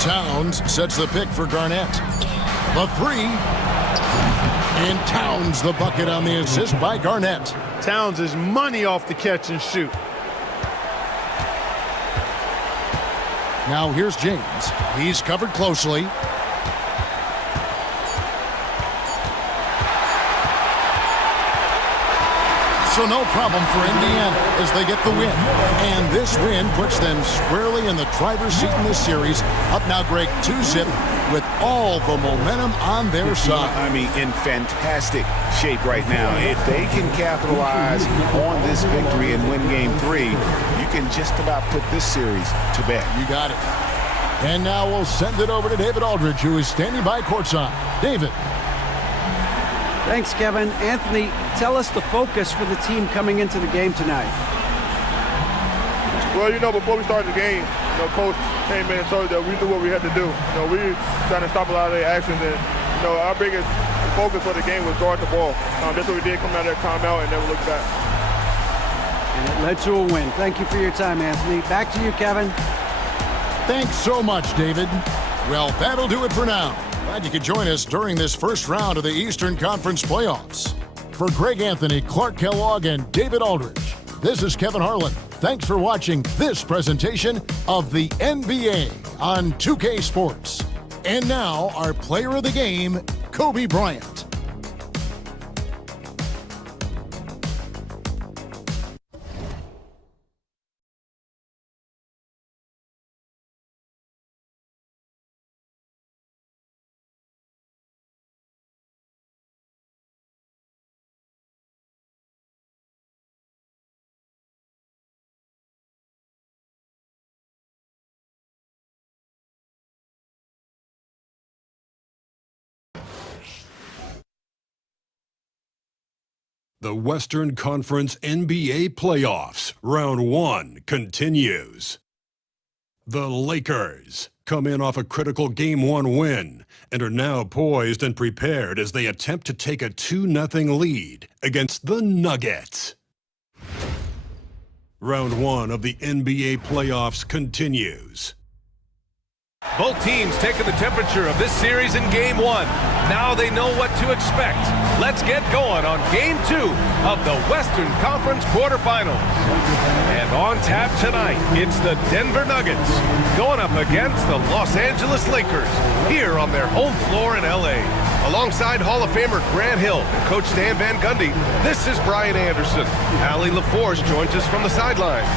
Towns sets the pick for Garnett. The 3. And Towns the bucket on the assist by Garnett. Towns is money off the catch and shoot. Now here's James. He's covered closely. So no problem for Indiana as they get the win. And this win puts them squarely in the driver's seat in this series. Up now, Greg, 2-zip with all the momentum on their side. I mean, in fantastic shape right now. If they can capitalize on this victory and win Game 3, you can just about put this series to bed. You got it. And now we'll send it over to David Aldridge, who is standing by courtside. David. Thanks, Kevin. Anthony, tell us the focus for the team coming into the game tonight. Well, before we started the game, Coach came in and told us that we knew what we had to do. We were trying to stop a lot of their actions, and our biggest focus for the game was guard the ball. That's what we did coming out of that timeout and never looked back. And it led to a win. Thank you for your time, Anthony. Back to you, Kevin. Thanks so much, David. Well, that'll do it for now. Glad you could join us during this first round of the Eastern Conference playoffs. For Greg Anthony, Clark Kellogg, and David Aldridge, this is Kevin Harlan. Thanks for watching this presentation of the NBA on 2K Sports. And now, our player of the game, Kobe Bryant. The Western Conference NBA Playoffs, Round 1 continues. The Lakers come in off a critical Game 1 win and are now poised and prepared as they attempt to take a 2-0 lead against the Nuggets. Round 1 of the NBA Playoffs continues. Both teams taking the temperature of this series in Game 1. Now they know what to expect. Let's get going on Game 2 of the Western Conference quarterfinals. And on tap tonight, it's the Denver Nuggets going up against the Los Angeles Lakers here on their home floor in LA. Alongside Hall of Famer Grant Hill and Coach Stan Van Gundy, this is Brian Anderson. Allie LaForce joins us from the sidelines.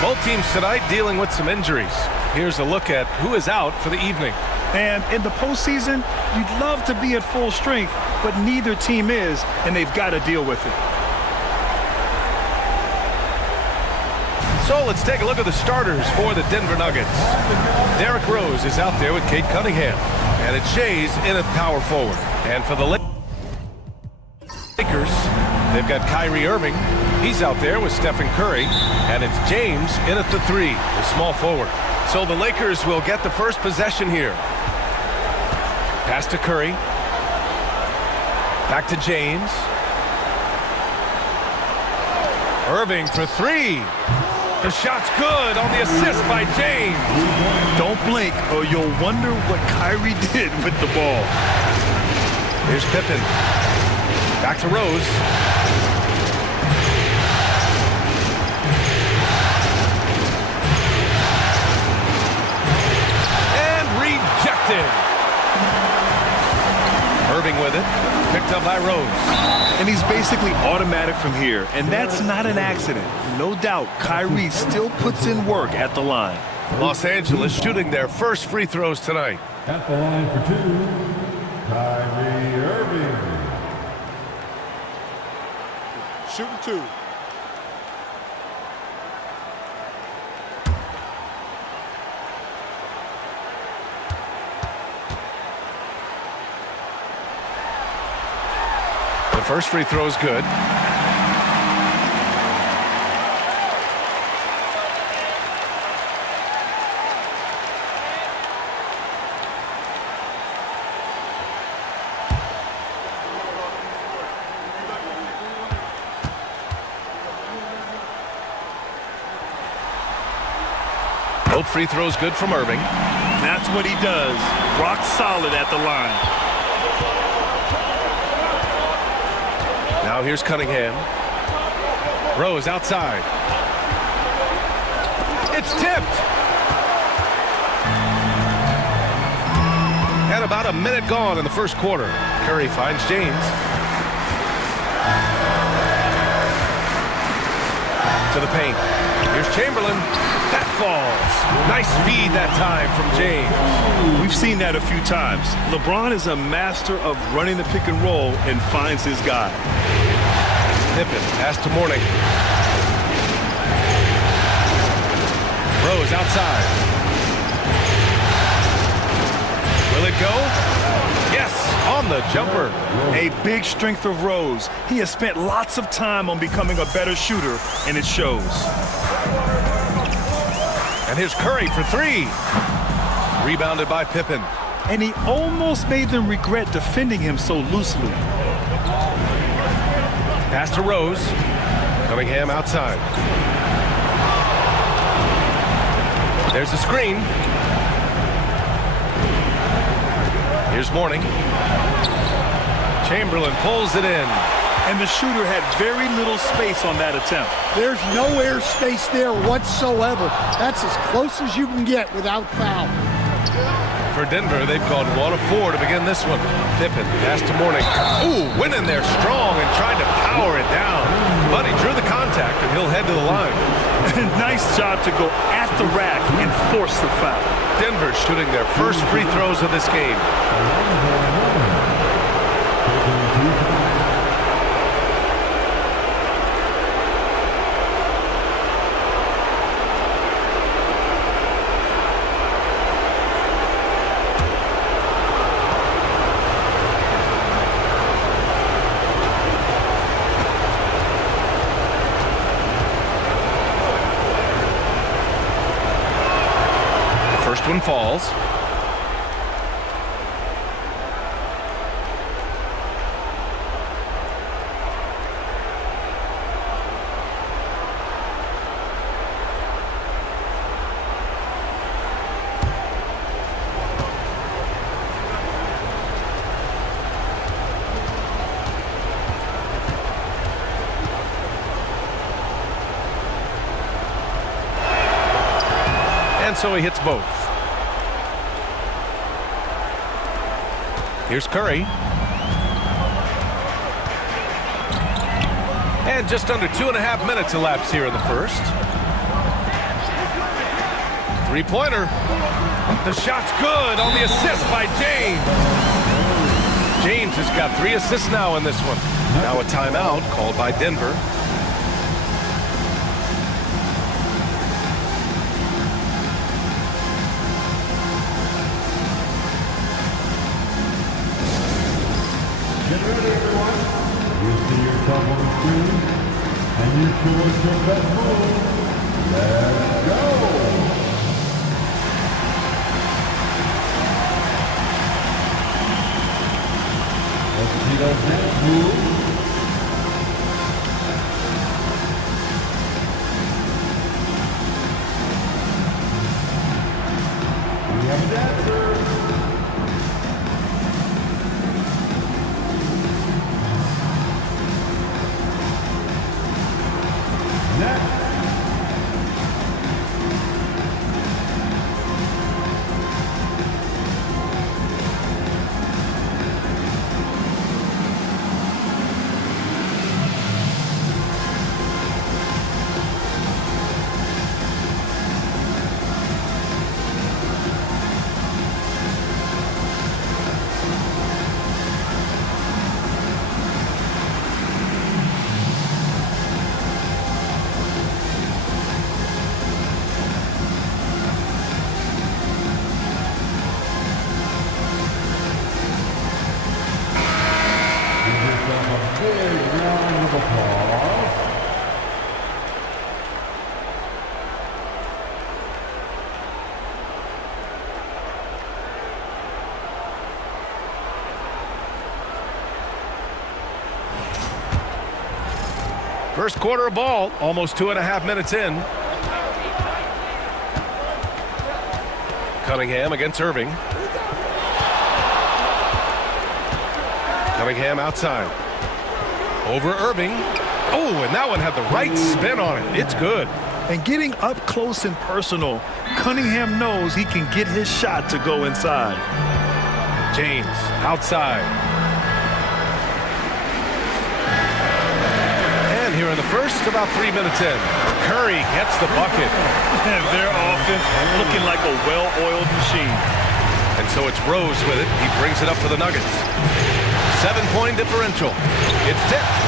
Both teams tonight dealing with some injuries. Here's a look at who is out for the evening. And in the postseason, you'd love to be at full strength, but neither team is, and they've got to deal with it. So let's take a look at the starters for the Denver Nuggets. Derrick Rose is out there with Cade Cunningham, and it's Shays in at power forward. And for the Lakers, they've got Kyrie Irving. He's out there with Stephen Curry, and it's James in at the 3, the small forward. So the Lakers will get the first possession here. Pass to Curry. Back to James. Irving for 3. The shot's good on the assist by James. Don't blink or you'll wonder what Kyrie did with the ball. Here's Pippen. Back to Rose. Irving with it, picked up by Rose. And he's basically automatic from here, and that's not an accident. No doubt, Kyrie still puts in work at the line. Los Angeles shooting their first free throws tonight. At the line for 2, Kyrie Irving. Shooting 2. First free throw is good. Both free throws good from Irving. That's what he does. Rock solid at the line. Now here's Cunningham. Rose outside. It's tipped. And about a minute gone in the first quarter. Curry finds James. To the paint. Here's Chamberlain. That falls. Nice feed that time from James. We've seen that a few times. LeBron is a master of running the pick and roll and finds his guy. Pippen, pass to Mourning. Rose outside. Will it go? Yes, on on the jumper. A big strength of Rose. He has spent lots of time on becoming a better shooter, and it shows. And here's Curry for three. Rebounded by Pippen. And he almost made them regret defending him so loosely. Pass to Rose. Cunningham outside. There's the screen. Here's Mourning. Chamberlain pulls it in. And the shooter had very little space on that attempt. There's no air space there whatsoever. That's as close as you can get without foul. For Denver, they've gone 1 of 4 to begin this one. Pippen, pass to Mourning. Ooh, went in there strong and tried to power it down. But he drew the contact, and he'll head to the line. Nice job to go at the rack and force the foul. Denver shooting their first free throws of this game. First one falls. And so he hits both. Here's Curry. And just under 2.5 minutes elapsed here in the first. Three-pointer. The shot's good on the assist by James. James has got 3 assists now in this one. Now a timeout called by Denver. Get ready, everyone. You see yourself on the screen, and you show us your best move. Let's go. Let's see those next moves. We have a dancer. First quarter of ball, almost 2.5 minutes in. Cunningham against Irving. Cunningham outside. Over Irving. Oh, and that one had the right spin on it. It's good. And getting up close and personal, Cunningham knows he can get his shot to go inside. James outside. And here in the first, about 3 minutes in, Curry gets the bucket. Their offense looking like a well-oiled machine. And so it's Rose with it. He brings it up for the Nuggets. 7-point differential. It's tipped.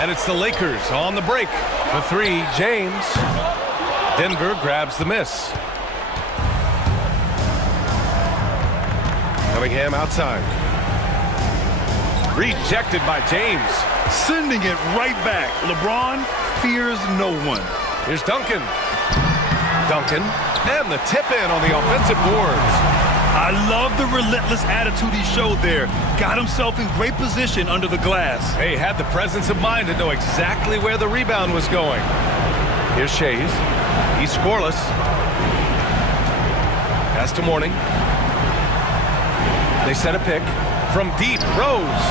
And it's the Lakers on the break. For 3, James. Denver grabs the miss. Cunningham outside. Rejected by James. Sending it right back. LeBron fears no one. Here's Duncan. Duncan, and the tip in on the offensive boards. I love the relentless attitude he showed there. Got himself in great position under the glass. He had the presence of mind to know exactly where the rebound was going. Here's Shays. He's scoreless. Pass to Mourning. They set a pick from deep. Rose.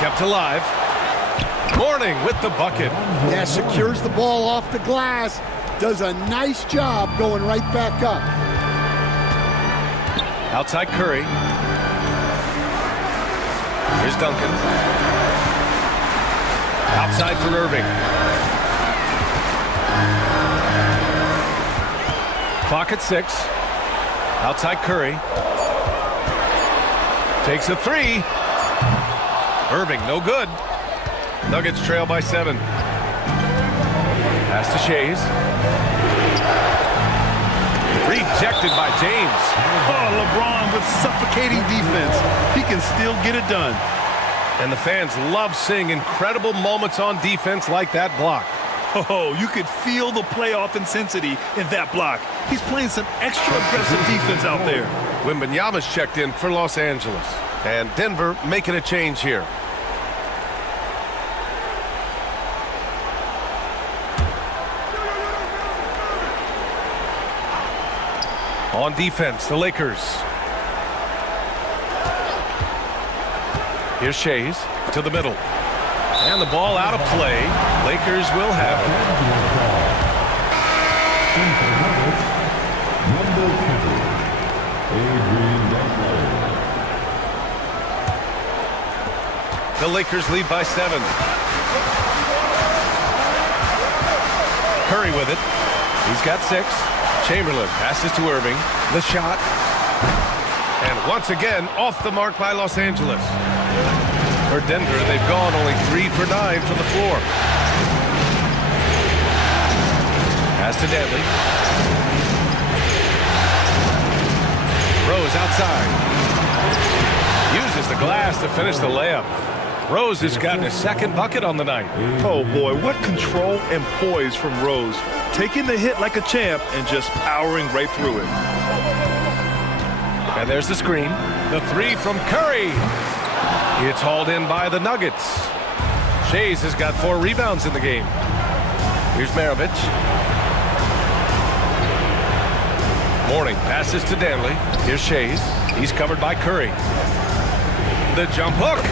Kept alive. Mourning with the bucket. Yeah, secures the ball off the glass. Does a nice job going right back up. Outside Curry. Here's Duncan. Outside for Irving. Clock at 6. Outside Curry. Takes a 3. Irving, no good. Nuggets trail by 7. Pass to Shays. Rejected by James. Oh, LeBron with suffocating defense. He can still get it done. And the fans love seeing incredible moments on defense like that block. Oh, you could feel the playoff intensity in that block. He's playing some extra aggressive defense out there. Wembanyama's checked in for Los Angeles. And Denver making a change here. On defense, the Lakers. Here's Shays to the middle. And the ball out of play. Lakers will have it. The Lakers lead by 7. Curry with it. He's got 6. Chamberlain passes to Irving. The shot. And once again, off the mark by Los Angeles. For Denver, they've gone only 3 for 9 from the floor. Pass to Danley. Rose outside. Uses the glass to finish the layup. Rose has gotten his second bucket on the night. Oh, boy, what control and poise from Rose. Taking the hit like a champ and just powering right through it. And there's the screen. The 3 from Curry. It's hauled in by the Nuggets. Shays has got 4 rebounds in the game. Here's Maravich. Mourning passes to Danley. Here's Shays. He's covered by Curry. The jump hook.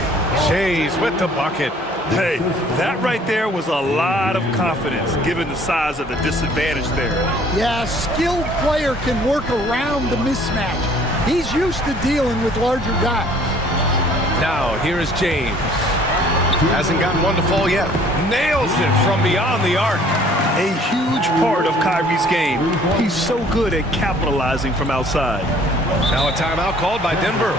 Shays with the bucket. Hey, that right there was a lot of confidence given the size of the disadvantage there. Yeah, a skilled player can work around the mismatch. He's used to dealing with larger guys. Now, here is James. Hasn't gotten one to fall yet. Nails it from beyond the arc. A huge part of Kyrie's game. He's so good at capitalizing from outside. Now a timeout called by Denver.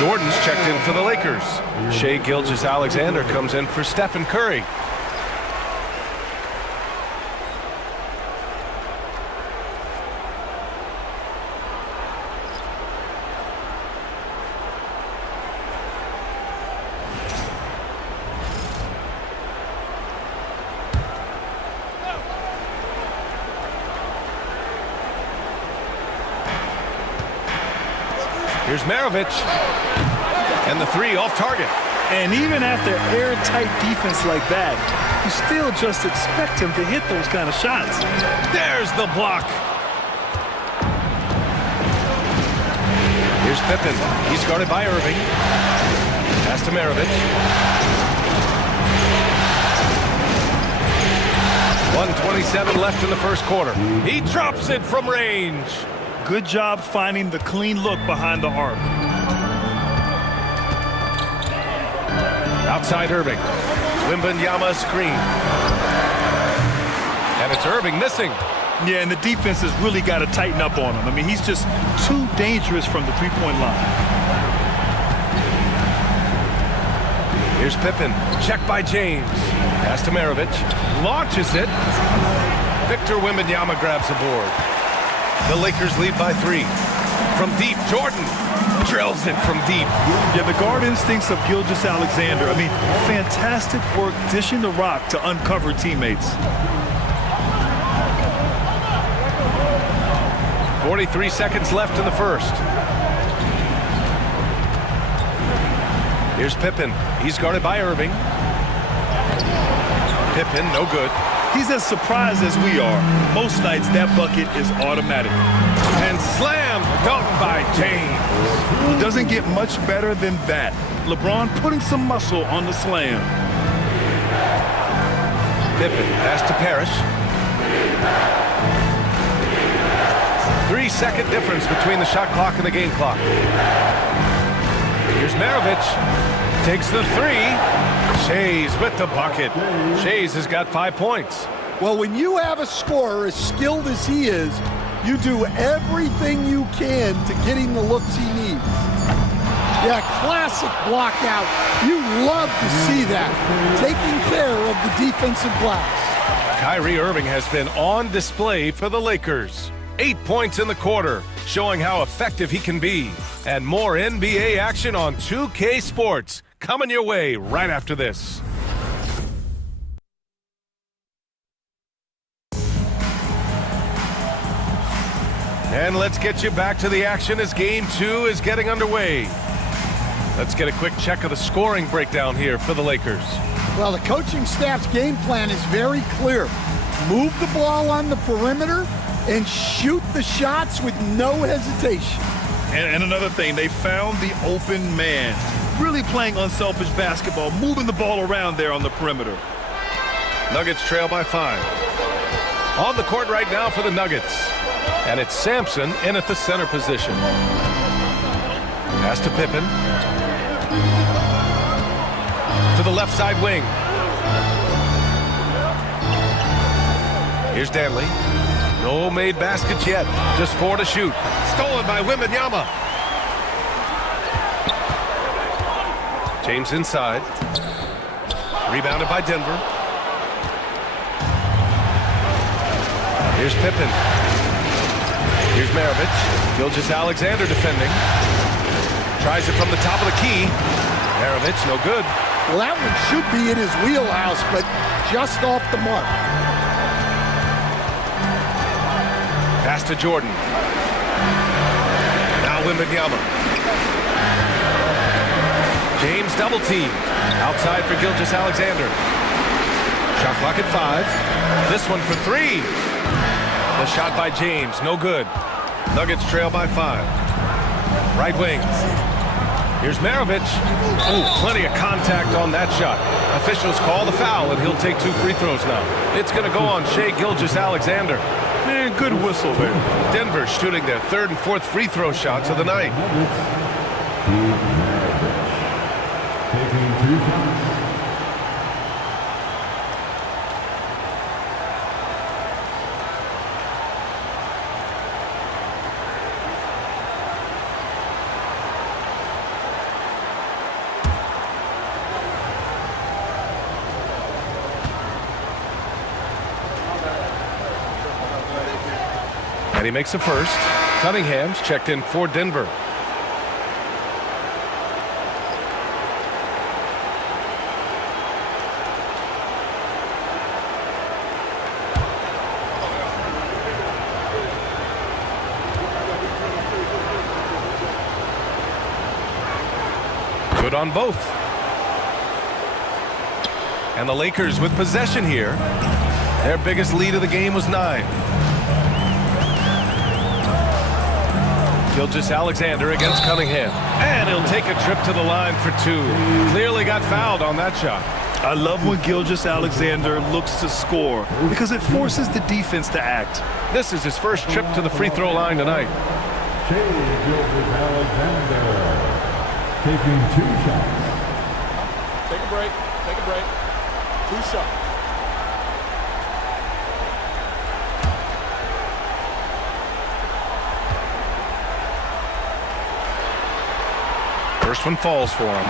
Jordan's checked in for the Lakers. Shai Gilgeous-Alexander comes in for Stephen Curry. Here's Maravich, and the three off target. And even after airtight defense like that, you still just expect him to hit those kind of shots. There's the block. Here's Pippen. He's guarded by Irving. Pass to Maravich. 1:27 left in the first quarter. He drops it from range. Good job finding the clean look behind the arc. Outside Irving. Wembanyama screen. And it's Irving missing. Yeah, and the defense has really got to tighten up on him. I mean, he's just too dangerous from the three-point line. Here's Pippen. Checked by James. Pass to Maravich. Launches it. Victor Wembanyama grabs the board. The Lakers lead by 3. From deep, Jordan drills it from deep. Yeah, the guard instincts of Gilgeous-Alexander. I mean, fantastic work dishing the rock to uncover teammates. 43 seconds left in the first. Here's Pippen. He's guarded by Irving. Pippen, no good. He's as surprised as we are. Most nights, that bucket is automatic. And slam dunk by James. It doesn't get much better than that. LeBron putting some muscle on the slam. Pippen, pass to Parrish. 3-second difference between the shot clock and the game clock. Here's Maravich. Takes the three. Shai's with the bucket. Shai's has got 5 points. Well, when you have a scorer as skilled as he is, you do everything you can to get him the looks he needs. Yeah, classic block out. You love to see that. Taking care of the defensive glass. Kyrie Irving has been on display for the Lakers. 8 points in the quarter, showing how effective he can be. And more NBA action on 2K Sports coming your way right after this. And let's get you back to the action as Game 2 is getting underway. Let's get a quick check of the scoring breakdown here for the Lakers. Well, the coaching staff's game plan is very clear. Move the ball on the perimeter and shoot the shots with no hesitation. And another thing, they found the open man. Really playing unselfish basketball, moving the ball around there on the perimeter. Nuggets trail by 5. On the court right now for the Nuggets. And it's Sampson in at the center position. Pass to Pippen. To the left side wing. Here's Danley. No made baskets yet. Just 4 to shoot. Stolen by Wembanyama. James inside. Rebounded by Denver. Here's Pippen. Here's Maravich. Gilgeous-Alexander defending. Tries it from the top of the key. Maravich, no good. Well, that one should be in his wheelhouse, but just off the mark. Pass to Jordan. Now Wembanyama. James double team. Outside for Gilgeous-Alexander. Shot clock at 5. This one for 3. The shot by James, no good. Nuggets trail by 5. Right wing. Here's Maravich. Oh, plenty of contact on that shot. Officials call the foul, and he'll take 2 free throws now. It's going to go on Shai Gilgeous-Alexander. Man, good whistle there. Denver shooting their 3rd and 4th free throw shots of the night. Taking 2 shots. And he makes a first. Cunningham's checked in for Denver. Good on both. And the Lakers with possession here. Their biggest lead of the game was 9. Gilgeous-Alexander against Cunningham. And he'll take a trip to the line for 2. Clearly got fouled on that shot. I love when Gilgeous-Alexander looks to score because it forces the defense to act. This is his first trip to the free throw line tonight. Gilgeous-Alexander taking 2 shots. Take a break. Take a break. 2 shots. First one falls for him.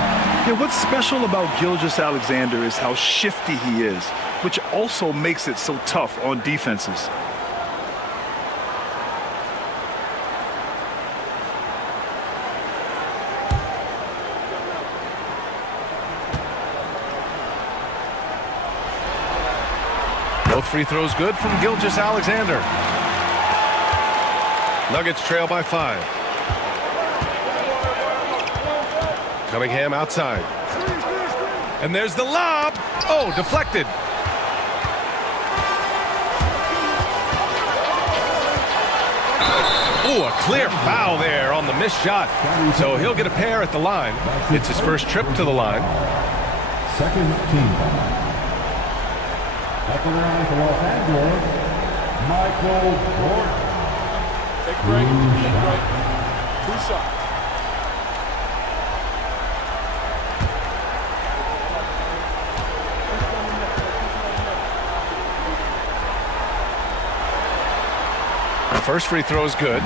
Yeah, what's special about Gilgeous-Alexander is how shifty he is, which also makes it so tough on defenses. Both free throws good from Gilgeous-Alexander. Nuggets trail by 5. Cunningham outside. And there's the lob. Oh, deflected. Oh, a clear foul there on the missed shot. So he'll get a pair at the line. It's his first trip to the line. Second team foul. At the line for Los Angeles, Michael Jordan. Take a break. Take a break. 2 shots. The first free throw is good.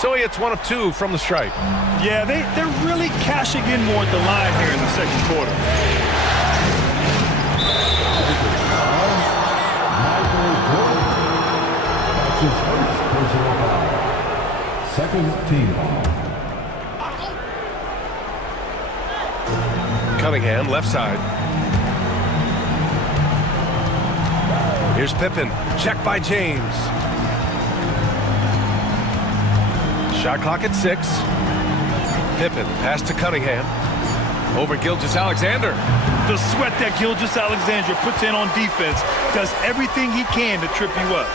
So he hits 1 of 2 from the stripe. Yeah, they're really cashing in more at the line here in the second quarter. That's his first personal foul. Second team foul. Cunningham, left side. Here's Pippen. Check by James. Shot clock at 6. Pippen, pass to Cunningham. Over Gilgeous-Alexander. The sweat that Gilgeous-Alexander puts in on defense does everything he can to trip you up.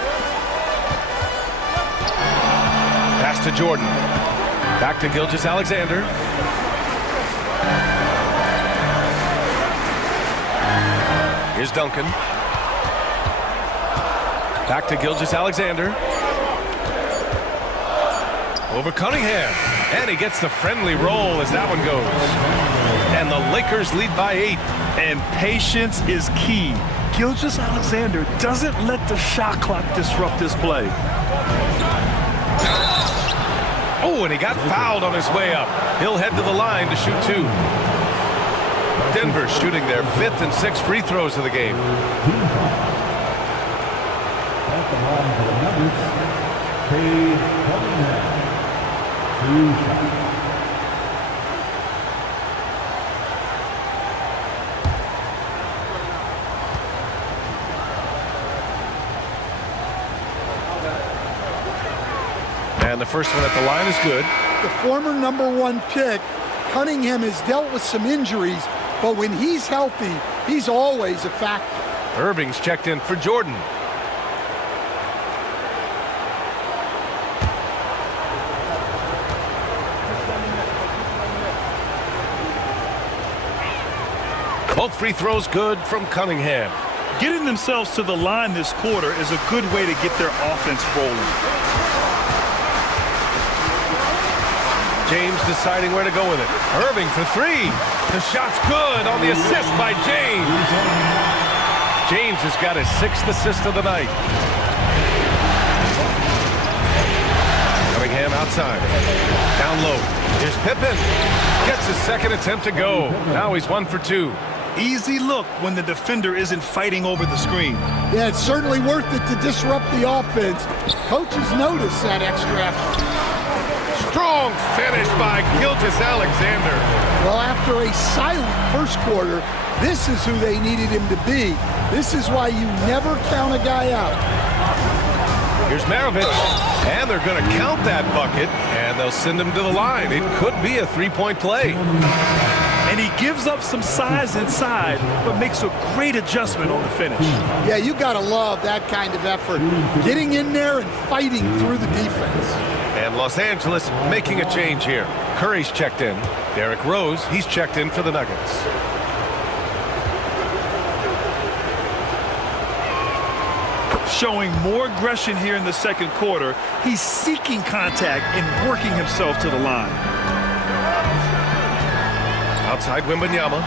Pass to Jordan. Back to Gilgeous-Alexander. Here's Duncan. Back to Gilgeous-Alexander. Over Cunningham. And he gets the friendly roll as that one goes. And the Lakers lead by 8. And patience is key. Gilgeous-Alexander doesn't let the shot clock disrupt this play. Oh, and he got fouled on his way up. He'll head to the line to shoot 2. Denver shooting their 5th and 6th free throws of the game. At the line for the Nuggets, Cunningham. 2 shots. And the first one at the line is good. The former #1 pick, Cunningham, has dealt with some injuries, but when he's healthy, he's always a factor. Irving's checked in for Jordan. Both free throws good from Cunningham. Getting themselves to the line this quarter is a good way to get their offense rolling. James deciding where to go with it. Irving for 3. The shot's good on the assist by James. James has got his 6th assist of the night. Cunningham outside. Down low. Here's Pippen. Gets his 2nd attempt to go. Now he's 1 for 2. Easy look when the defender isn't fighting over the screen. Yeah, it's certainly worth it to disrupt the offense. Coaches notice that extra effort. Strong finish by Gilgeous-Alexander. Well, after a silent first quarter, this is who they needed him to be. This is why you never count a guy out. Here's Maravich, and they're going to count that bucket, and they'll send him to the line. It could be a 3-point play. And he gives up some size inside, but makes a great adjustment on the finish. Yeah, you got to love that kind of effort. Getting in there and fighting through the defense. And Los Angeles making a change here. Curry's checked in. Derrick Rose, he's checked in for the Nuggets. Showing more aggression here in the second quarter. He's seeking contact and working himself to the line. Outside Wembanyama.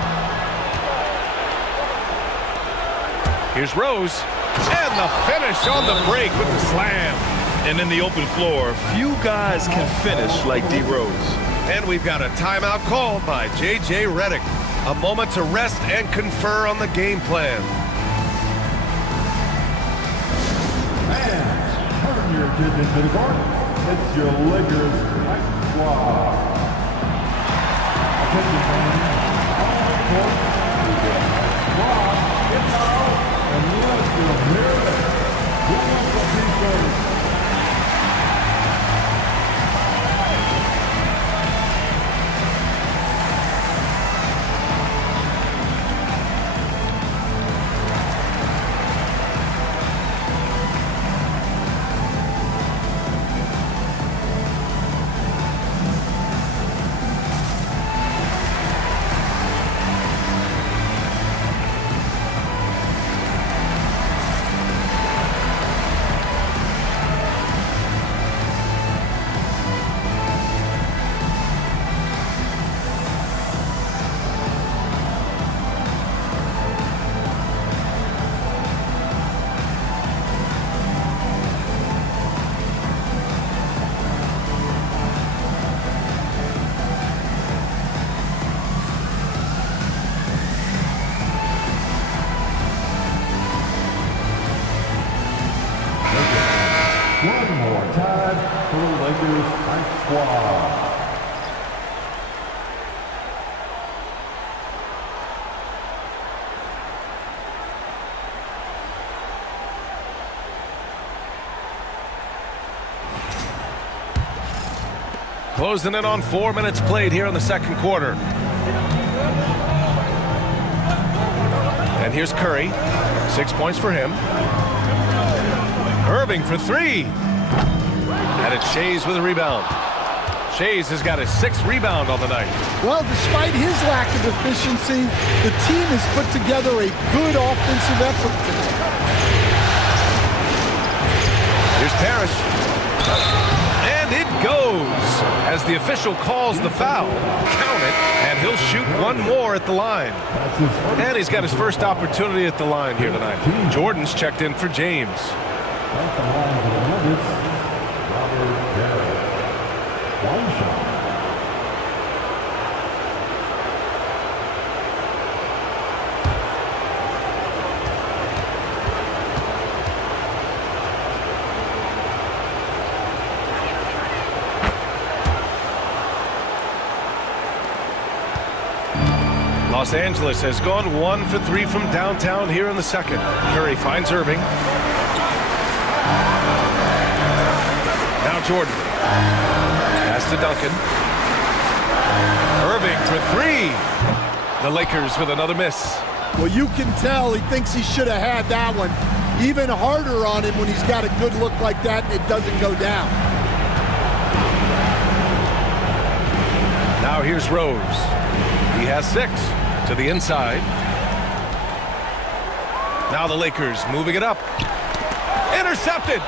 Here's Rose. And the finish on the break with the slam. And in the open floor, few guys can finish like D. Rose. And we've got a timeout called by J.J. Redick. A moment to rest and confer on the game plan. And turn your attention to the court. It's your Lakers Night Squad. Attention fans, on the court, the Night Squad. Get out and let them hear it. Who wants the piece of one more time for the Lakers Night Squad. Closing in on 4 minutes played here in the second quarter. And here's Curry. 6 points for him. Irving for 3. And it's Shays with a rebound. Shays has got his 6th rebound on the night. Well, despite his lack of efficiency, the team has put together a good offensive effort today. Here's Parrish. And it goes as the official calls the foul. Count it, and he'll shoot one more at the line. And he's got his first opportunity at the line here tonight. Jordan's checked in for James. At the line for the Nuggets, Robert Garrett. One shot. Los Angeles has gone 1 for 3 from downtown here in the second. Curry finds Irving. Now Jordan. Pass to Duncan. Irving for 3. The Lakers with another miss. Well, you can tell he thinks he should have had that one. Even harder on him when he's got a good look like that and it doesn't go down. Now here's Rose. He has 6 to the inside. Now the Lakers moving it up. Intercepted.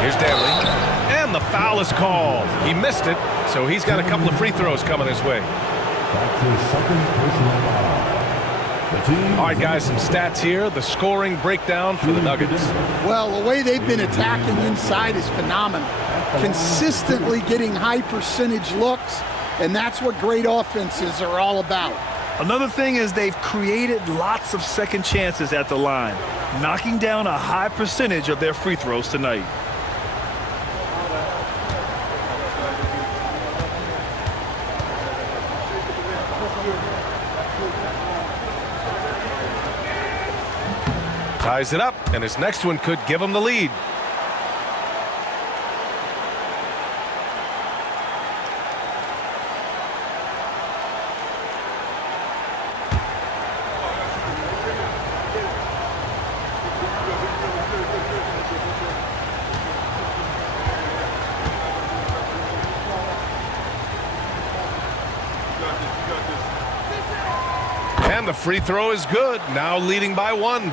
Here's Danley. And the foul is called. He missed it, so he's got a couple of free throws coming his way. That's his second personal foul. All right, guys, some stats here. The scoring breakdown for the Nuggets. Well, the way they've been attacking inside is phenomenal. Consistently getting high percentage looks, and that's what great offenses are all about. Another thing is they've created lots of second chances at the line, knocking down a high percentage of their free throws tonight. Ties it up, and his next one could give him the lead. And the free throw is good, now leading by 1.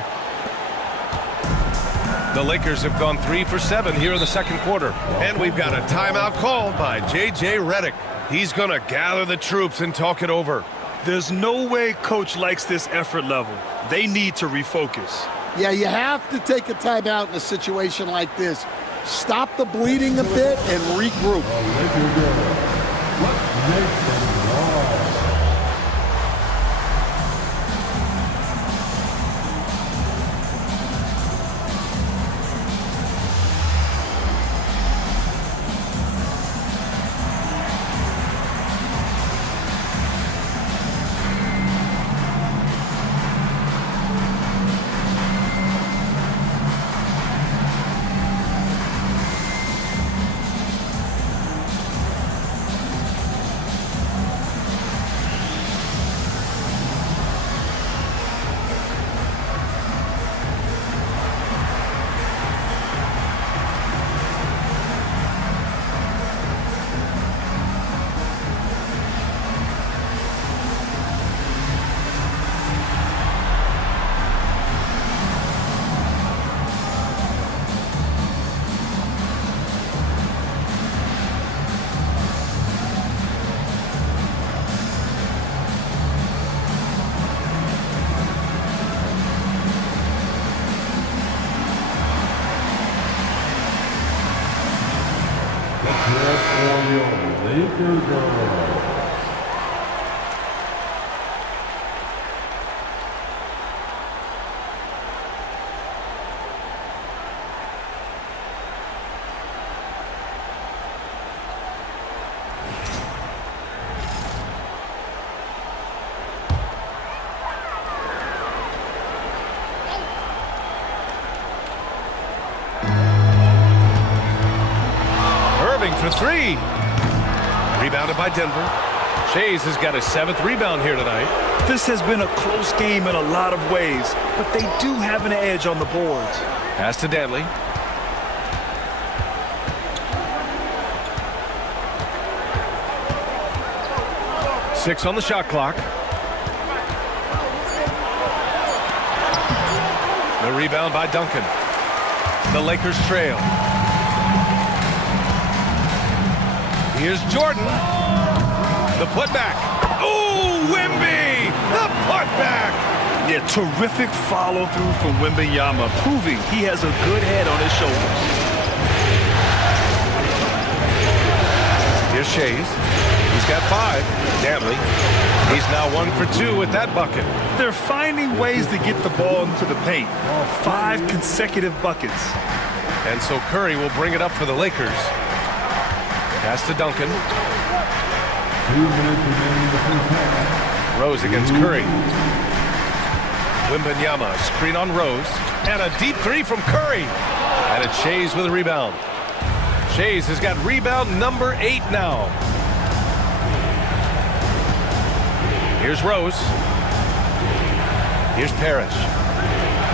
The Lakers have gone 3 for 7 here in the second quarter. And we've got a timeout called by J.J. Redick. He's going to gather the troops and talk it over. There's no way coach likes this effort level. They need to refocus. Yeah, you have to take a timeout in a situation like this. Stop the bleeding a bit and regroup. For 3. Rebounded by Denver. Shays has got his 7th rebound here tonight. This has been a close game in a lot of ways, but they do have an edge on the boards. Pass to Danley. Six on the shot clock. The rebound by Duncan. The Lakers trail. Here's Jordan. The putback. Oh, Wemby! The putback! Yeah, terrific follow-through from Wembanyama, proving he has a good head on his shoulders. Here's Shays. He's got 5. Danley. He's now 1 for 2 with that bucket. They're finding ways to get the ball into the paint. 5 consecutive buckets. And so Curry will bring it up for the Lakers. Pass to Duncan. 2 minutes remaining in the first half. Rose against Curry. Wembanyama, screen on Rose. And a deep 3 from Curry. And it's Shays with a rebound. Shays has got rebound number 8 now. Here's Rose. Here's Parrish.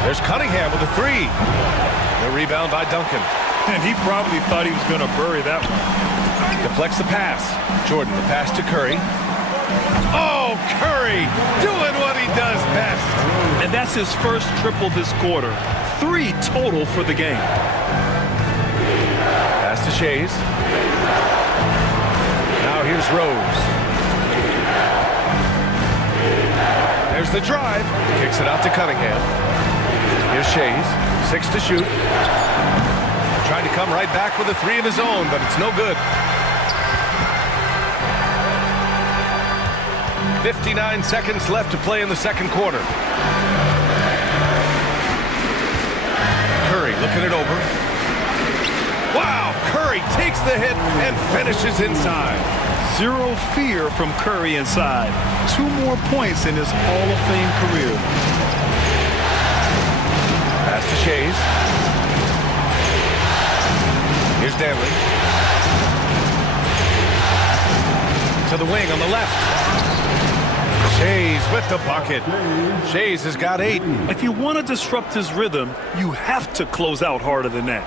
There's Cunningham with a 3. The rebound by Duncan. And he probably thought he was going to bury that one. Deflects the pass. Jordan, the pass to Curry. Oh, Curry doing what he does best. And that's his first triple this quarter. 3 total for the game. Pass to Shays. Now here's Rose. There's the drive. Kicks it out to Cunningham. Here's Shays. 6 to shoot. Trying to come right back with a 3 of his own, but it's no good. 59 seconds left to play in the second quarter. Curry looking it over. Wow, Curry takes the hit and finishes inside. Zero fear from Curry inside. 2 more points in his Hall of Fame career. Pass to Shays. Here's Danley. To the wing on the left. Shays with the bucket. Shays has got 8. If you want to disrupt his rhythm, you have to close out harder than that.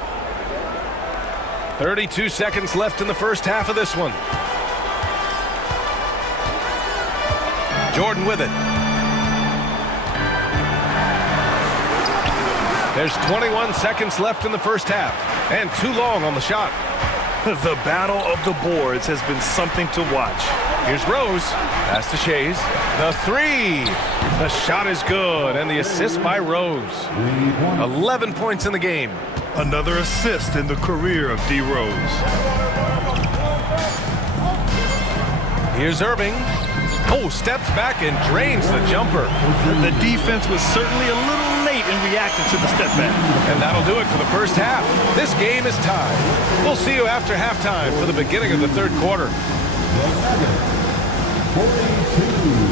32 seconds left in the first half of this one. Jordan with it. There's 21 seconds left in the first half, and too long on the shot. The battle of the boards has been something to watch. Here's Rose. Pass to Shays. The 3. The shot is good, and the assist by Rose. 11 points in the game. Another assist in the career of D. Rose. Here's Irving. Oh, steps back and drains the jumper. The defense was certainly a little late in reacting to the step back. And that'll do it for the first half. This game is tied. We'll see you after halftime for the beginning of the third quarter. 42.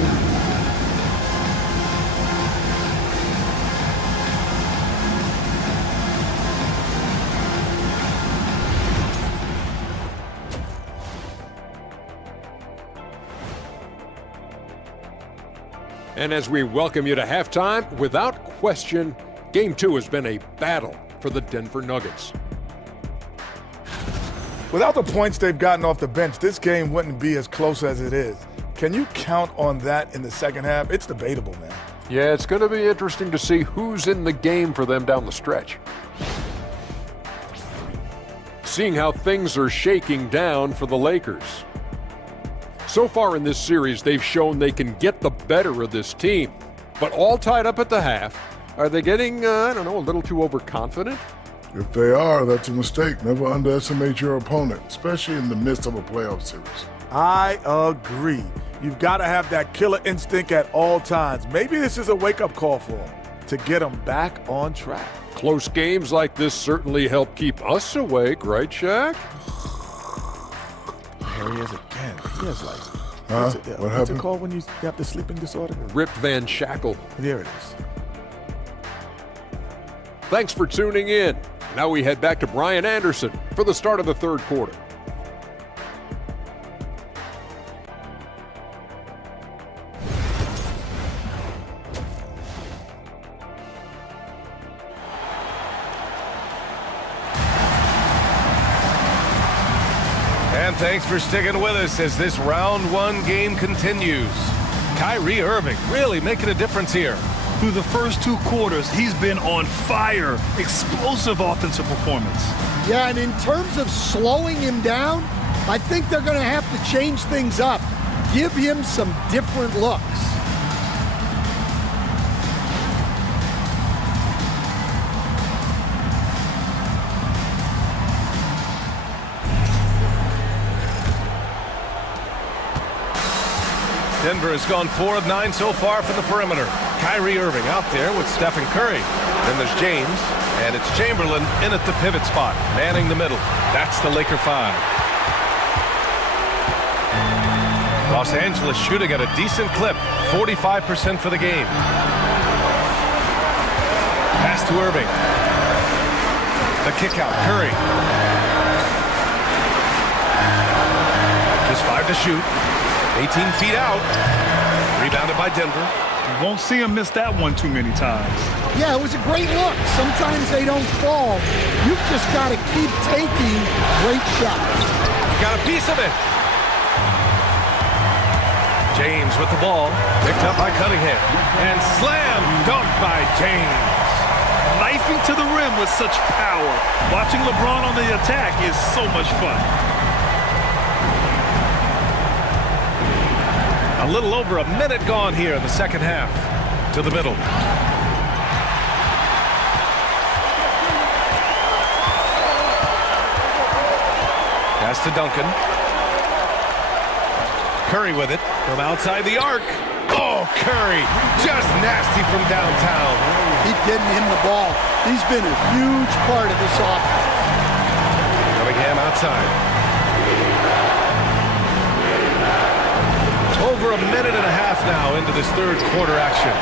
And as we welcome you to halftime, without question, Game 2 has been a battle for the Denver Nuggets. Without the points they've gotten off the bench, this game wouldn't be as close as it is. Can you count on that in the second half? It's debatable, man. Yeah, it's going to be interesting to see who's in the game for them down the stretch. Seeing how things are shaking down for the Lakers. So far in this series, they've shown they can get the better of this team. But all tied up at the half, are they getting, a little too overconfident? If they are, that's a mistake. Never underestimate your opponent, especially in the midst of a playoff series. I agree. You've got to have that killer instinct at all times. Maybe this is a wake-up call for them to get them back on track. Close games like this certainly help keep us awake, right, Shaq? There he is again. He has like, what what's it called when you have the sleeping disorder? Rip Van Shackle. There it is. Thanks for tuning in. Now we head back to Brian Anderson for the start of the third quarter. And thanks for sticking with us as this round 1 game continues. Kyrie Irving really making a difference here. Through the first 2 quarters, he's been on fire. Explosive offensive performance. Yeah, and in terms of slowing him down, I think they're going to have to change things up. Give him some different looks. Denver has gone 4 of 9 so far from the perimeter. Kyrie Irving out there with Stephen Curry. Then there's James, and it's Chamberlain in at the pivot spot, manning the middle. That's the Laker 5. Los Angeles shooting at a decent clip, 45% for the game. Pass to Irving. The kick out, Curry. Just 5 to shoot. 18 feet out. Rebounded by Denver. You won't see him miss that one too many times. Yeah, it was a great look. Sometimes they don't fall. You've just got to keep taking great shots. You got a piece of it. James with the ball. Picked up by Cunningham. And slam dunk by James. Knifing to the rim with such power. Watching LeBron on the attack is so much fun. A little over a minute gone here in the second half. to the middle. Pass to Duncan. Curry with it from outside the arc. Oh, Curry, just nasty from downtown. Keep getting him the ball. He's been a huge part of this offense. Cunningham outside. Over a minute and a half now into this third quarter action.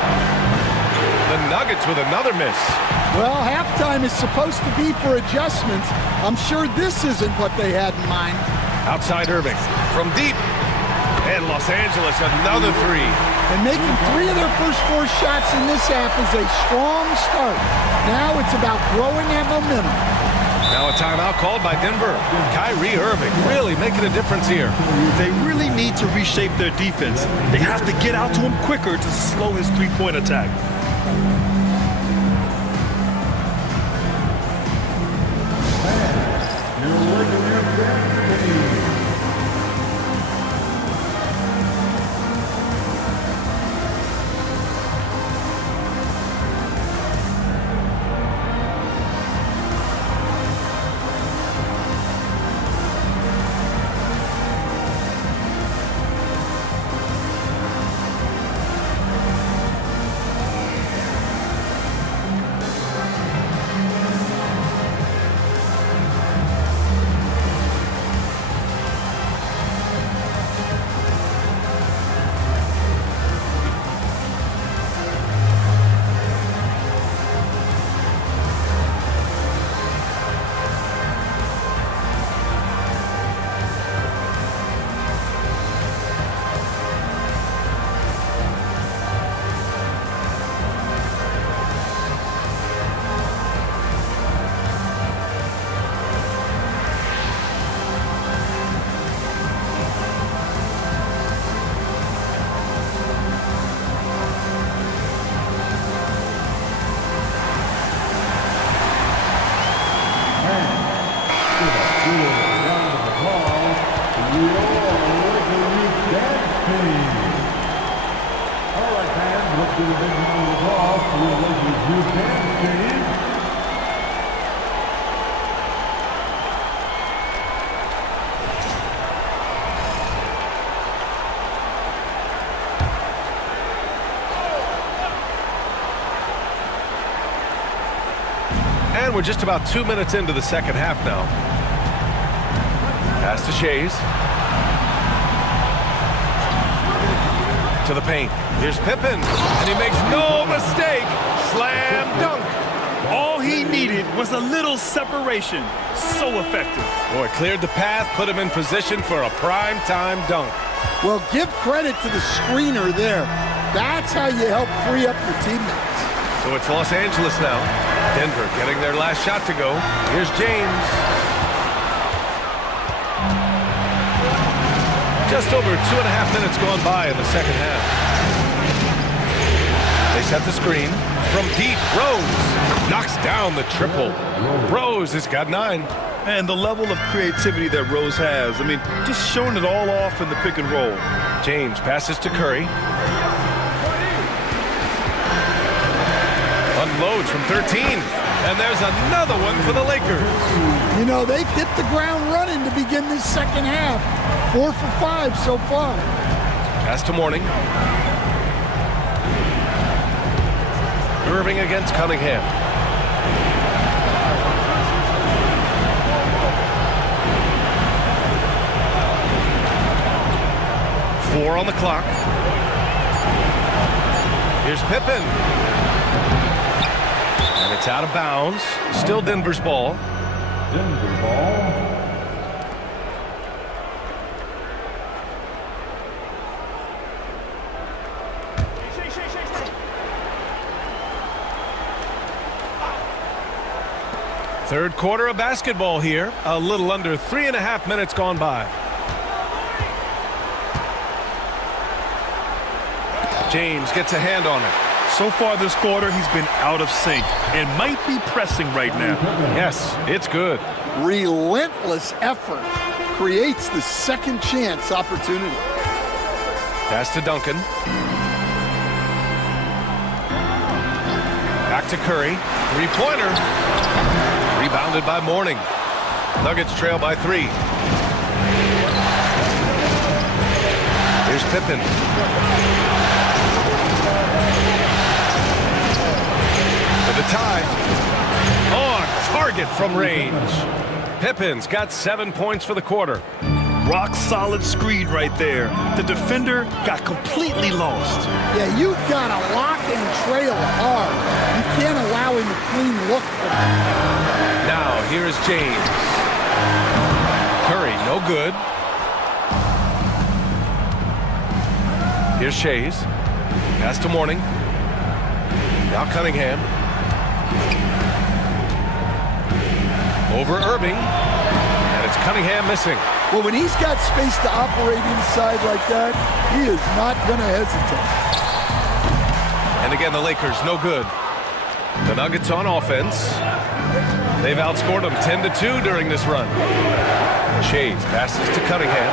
The Nuggets with another miss. Well, halftime is supposed to be for adjustments. I'm sure this isn't what they had in mind. Outside Irving from deep. And Los Angeles, another three. And making 3 of their first 4 shots in this half is a strong start. Now it's about growing that momentum. Now a timeout called by Denver. Kyrie Irving really making a difference here. They really need to reshape their defense. They have to get out to him quicker to slow his three-point attack. And we're just about 2 minutes into the second half now. Pass to Shays. To the paint. Here's Pippen. And he makes no mistake. Slam dunk. All he needed was a little separation. So effective. Boy, cleared the path, put him in position for a prime-time dunk. Well, give credit to the screener there. That's how you help free up your teammates. So it's Los Angeles now. Denver getting their last shot to go. Here's James. Just over 2.5 minutes gone by in the second half. They set the screen. From deep, Rose knocks down the triple. Rose has got 9. And the level of creativity that Rose has, I mean, just showing it all off in the pick and roll. James passes to Curry. Unloads from 13. And there's another one for the Lakers. You know, they've hit the ground running to begin this second half. 4 for 5 so far. Pass to Mourning. Irving against Cunningham. Four on the clock. Here's Pippen. And it's out of bounds. Still Denver's ball. Denver ball. Third quarter of basketball here. A little under 3.5 minutes gone by. James gets a hand on it. So far this quarter, he's been out of sync and might be pressing right now. Yes, it's good. Relentless effort creates the second chance opportunity. Pass to Duncan. Back to Curry. Three-pointer. Rebounded by Mourning. Nuggets trail by 3. Here's Pippen. For the tie. On target from range. Pippen's got 7 points for the quarter. Rock solid screen right there. The defender got completely lost. Yeah, you've got to lock and trail hard. You can't allow him a clean look for that. Now here's James. Curry, no good. Here's Shays. Pass to Mourning. Now Cunningham. Over Irving. And it's Cunningham missing. Well, when he's got space to operate inside like that, he is not going to hesitate. And again, the Lakers, no good. The Nuggets on offense. They've outscored them 10-2 during this run. Shays passes to Cunningham.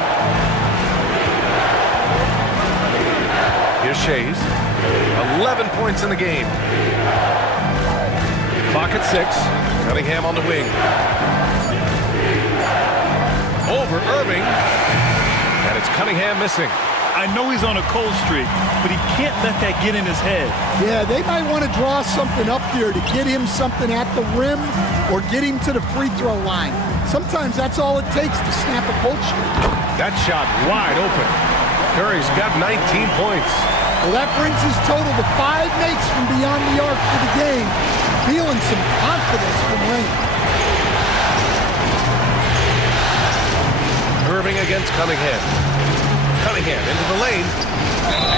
Here's Shays. 11 points in the game. Clock at 6. Cunningham on the wing. Over Irving. And it's Cunningham missing. I know he's on a cold streak, but he can't let that get in his head. Yeah, they might want to draw something up here to get him something at the rim or get him to the free throw line. Sometimes that's all it takes to snap a cold streak. That shot wide open. Curry's got 19 points. Well, that brings his total to 5 makes from beyond the arc for the game. Feeling some confidence from Lane. Irving against Cunningham. Cunningham into the lane.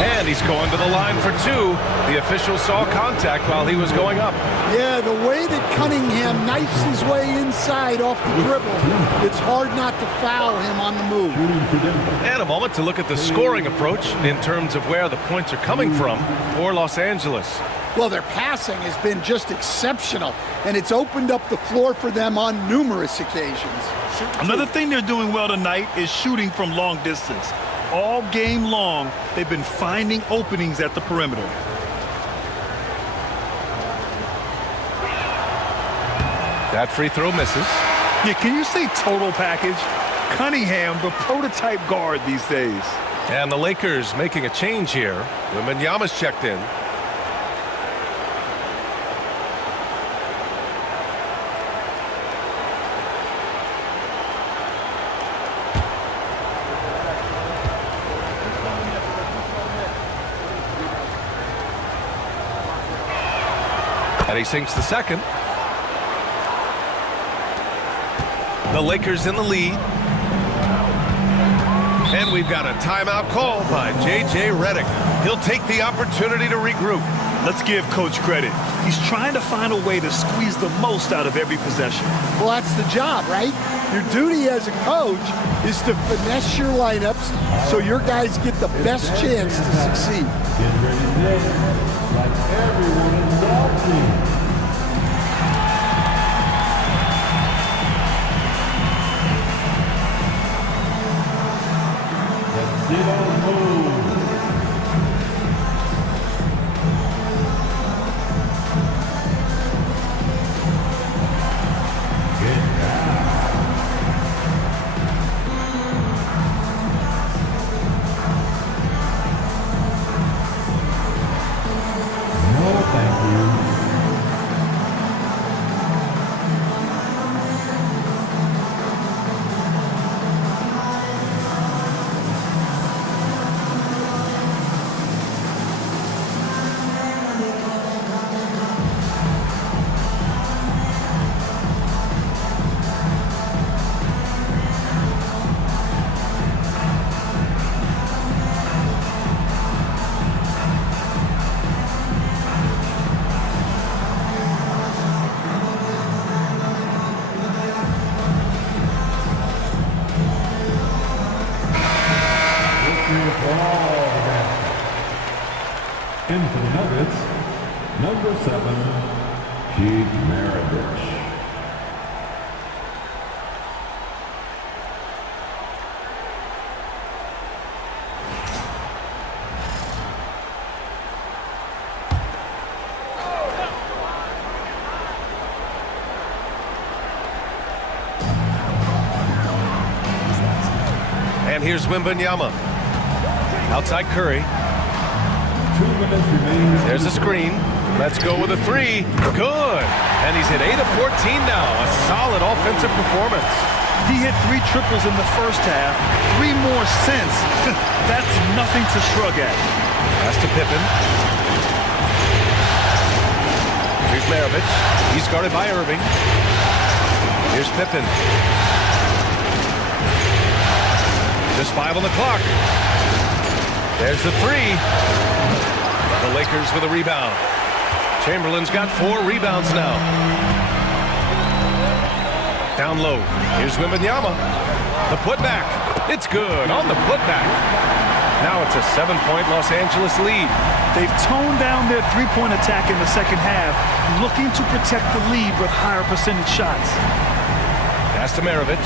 And he's going to the line for 2. The official saw contact while he was going up. Yeah, the way that Cunningham knifes his way inside off the dribble, it's hard not to foul him on the move. And a moment to look at the scoring approach in terms of where the points are coming from for Los Angeles. Well, their passing has been just exceptional, and it's opened up the floor for them on numerous occasions. Another thing they're doing well tonight is shooting from long distance. All game long, they've been finding openings at the perimeter. That free throw misses. Yeah, can you say total package? Cunningham, the prototype guard these days. And the Lakers making a change here. Wembanyama's checked in. And he sinks the second. The Lakers in the lead. And we've got a timeout call by J.J. Redick. He'll take the opportunity to regroup. Let's give Coach credit. He's trying to find a way to squeeze the most out of every possession. Well, that's the job, right? Your duty as a coach is to finesse your lineups so your guys get the best chance to succeed. Get ready to dance like everyone in South Team. In for the Nuggets, number 7, Keith Maravich. here's Wembanyama. Outside Curry. 2 minutes remaining. There's a screen. Let's go with a three. Good. And he's hit 8 of 14 now. A solid offensive performance. He hit 3 triples in the first half, 3 more since. That's nothing to shrug at. Pass to Pippen. Here's Maravich. He's guarded by Irving. Here's Pippen. Just 5 on the clock. There's the three. The Lakers with a rebound. Chamberlain's got 4 rebounds now. Down low. Here's Wembanyama. The putback. It's good on the putback. Now it's a 7-point Los Angeles lead. They've toned down their three-point attack in the second half, looking to protect the lead with higher percentage shots. Pass to Maravich.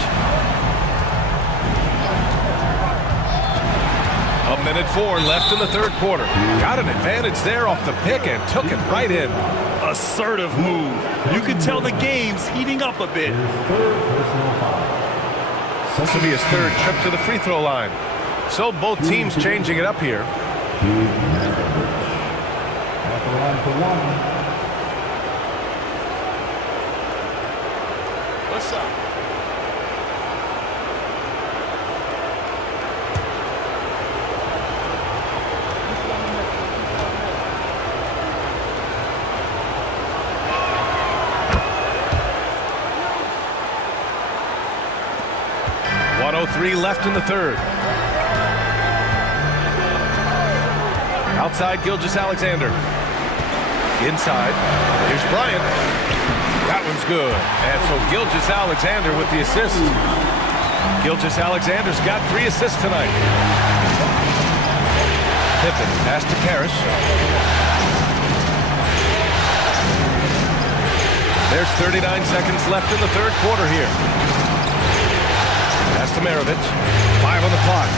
A minute 4 left in the third quarter. Got an advantage there off the pick and took it right in. Assertive move. You can tell the game's heating up a bit. This will be his third trip to the free throw line. So both teams changing it up here. At the line for 1. What's up? .103 left in the third. Outside, Gilgeous-Alexander. Inside, here's Bryant. That one's good. And so Gilgeous-Alexander with the assist. Gilgeous-Alexander's got 3 assists tonight. Pippen, pass to Parrish. There's 39 seconds left in the third quarter here. Pass to Maravich. 5 on the clock.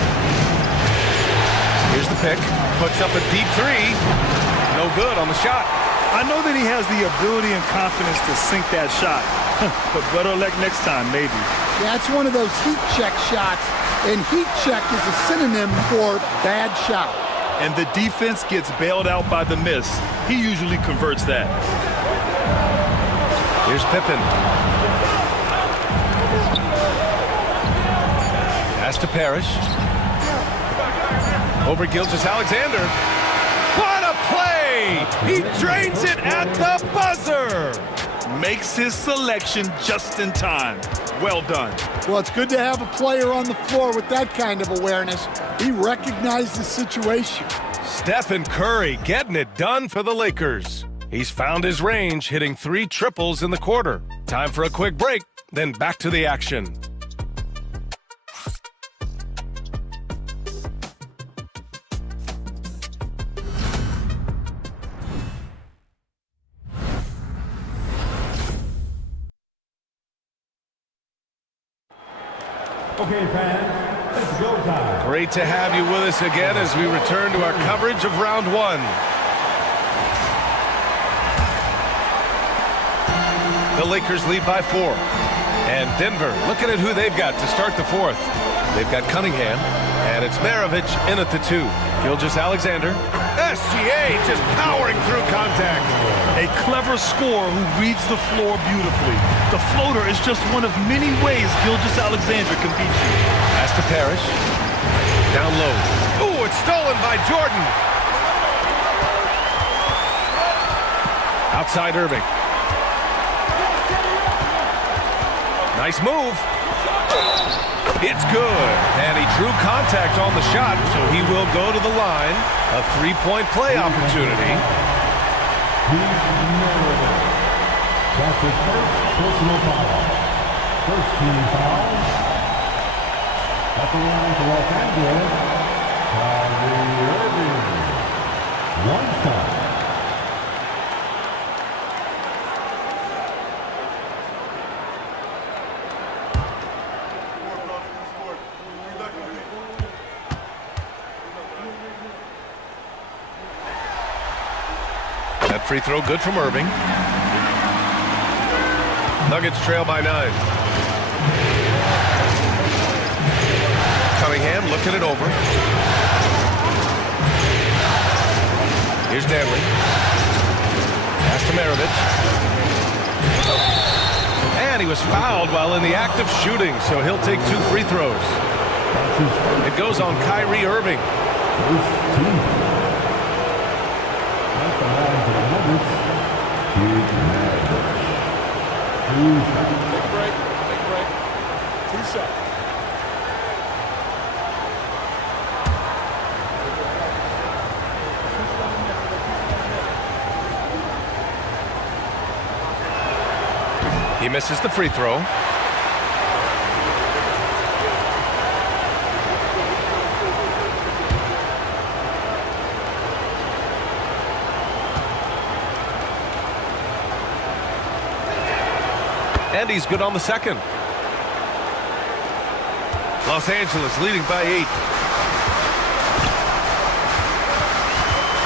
Here's the pick. Puts up a deep three. No good on the shot. I know that he has the ability and confidence to sink that shot. But better luck next time, maybe. Yeah, it's one of those heat check shots. And heat check is a synonym for bad shot. And the defense gets bailed out by the miss. He usually converts that. Here's Pippen. Pass to Parrish. Over Gilgeous-Alexander. What a play! He drains it at the buzzer! Makes his selection just in time. Well done. Well, it's good to have a player on the floor with that kind of awareness. He recognized the situation. Stephen Curry getting it done for the Lakers. He's found his range, hitting 3 triples in the quarter. Time for a quick break, then back to the action. Okay, fans, it's go time. Great to have you with us again as we return to our coverage of round 1. The Lakers lead by 4. And Denver looking at who they've got to start the 4th. They've got Cunningham, and it's Maravich in at the 2. Gilgeous-Alexander. SGA just powering through contact. A clever scorer who reads the floor beautifully. The floater is just one of many ways Gilgeous-Alexander can beat you. Pass to Parrish. Down low. Ooh, it's stolen by Jordan. Outside Irving. Nice move. It's good. And he drew contact on the shot, so he will go to the line. A 3-point play opportunity. That's his first personal foul. First team foul. At the line for Los Angeles, Kyrie Irving. 1 shot. That free throw good from Irving. Nuggets trail by 9. Cunningham looking it over. Here's Danley. Pass to Maravich. And he was fouled while in the act of shooting, so he'll take 2 free throws. It goes on Kyrie Irving. Take a break. 2 seconds. He misses the free throw. And he's good on the second. Los Angeles leading by 8.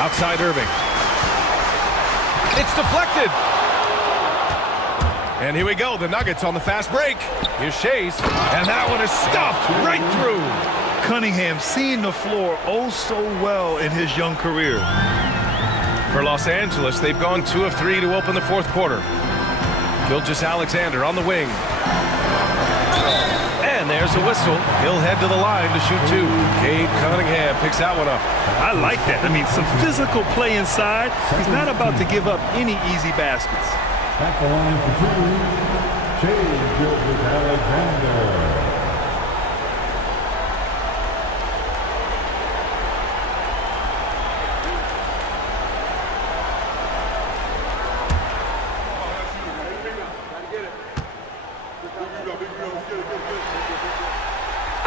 Outside Irving. It's deflected. And here we go, the Nuggets on the fast break. Here's Shays, and that one is stuffed right through. Cunningham seeing the floor oh so well in his young career. For Los Angeles, they've gone 2 of 3 to open the fourth quarter. Gilgeous-Alexander on the wing. And there's a whistle. He'll head to the line to shoot 2. Cade Cunningham picks that one up. I like that. I mean, some physical play inside. He's not about to give up any easy baskets. At the line for 2, Shea Gilgeous-Alexander.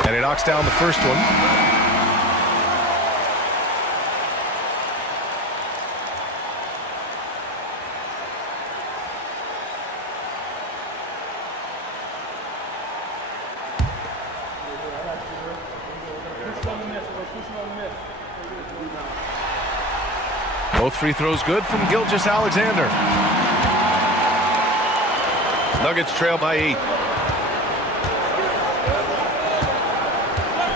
And he knocks down the first one. Both free throws good from Gilgeous-Alexander. Nuggets trail by 8.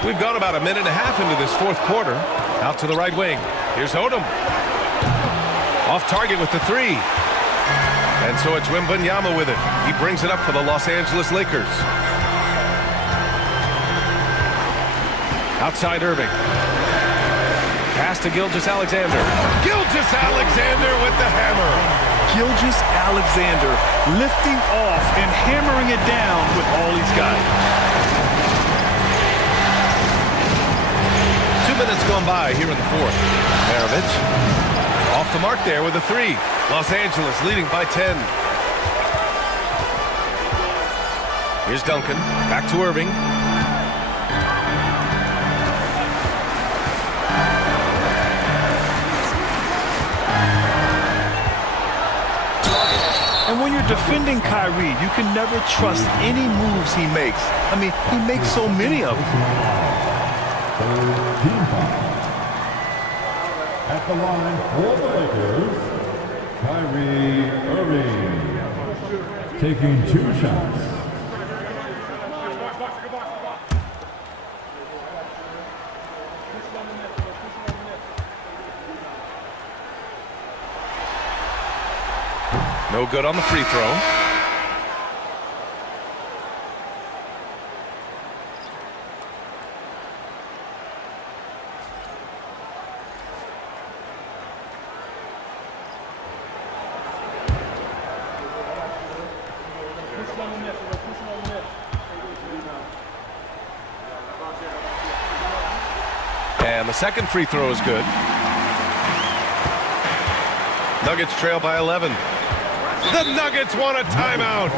We've gone about a minute and a half into this fourth quarter. Out to the right wing. Here's Odom. Off target with the 3. And so it's Wembanyama with it. He brings it up for the Los Angeles Lakers. Outside Irving. Pass to Gilgeous-Alexander. Gilgeous-Alexander with the hammer. Gilgeous-Alexander lifting off and hammering it down with all he's got. 2 minutes gone by here in the fourth. Maravich off the mark there with a 3. Los Angeles leading by 10. Here's Duncan. Back to Irving. And when you're defending Kyrie, you can never trust any moves he makes. I mean, he makes so many of them. At the line for the Lakers, Kyrie Irving. Taking 2 shots. No good on the free throw. And the second free throw is good. Nuggets trail by 11. The Nuggets want a timeout.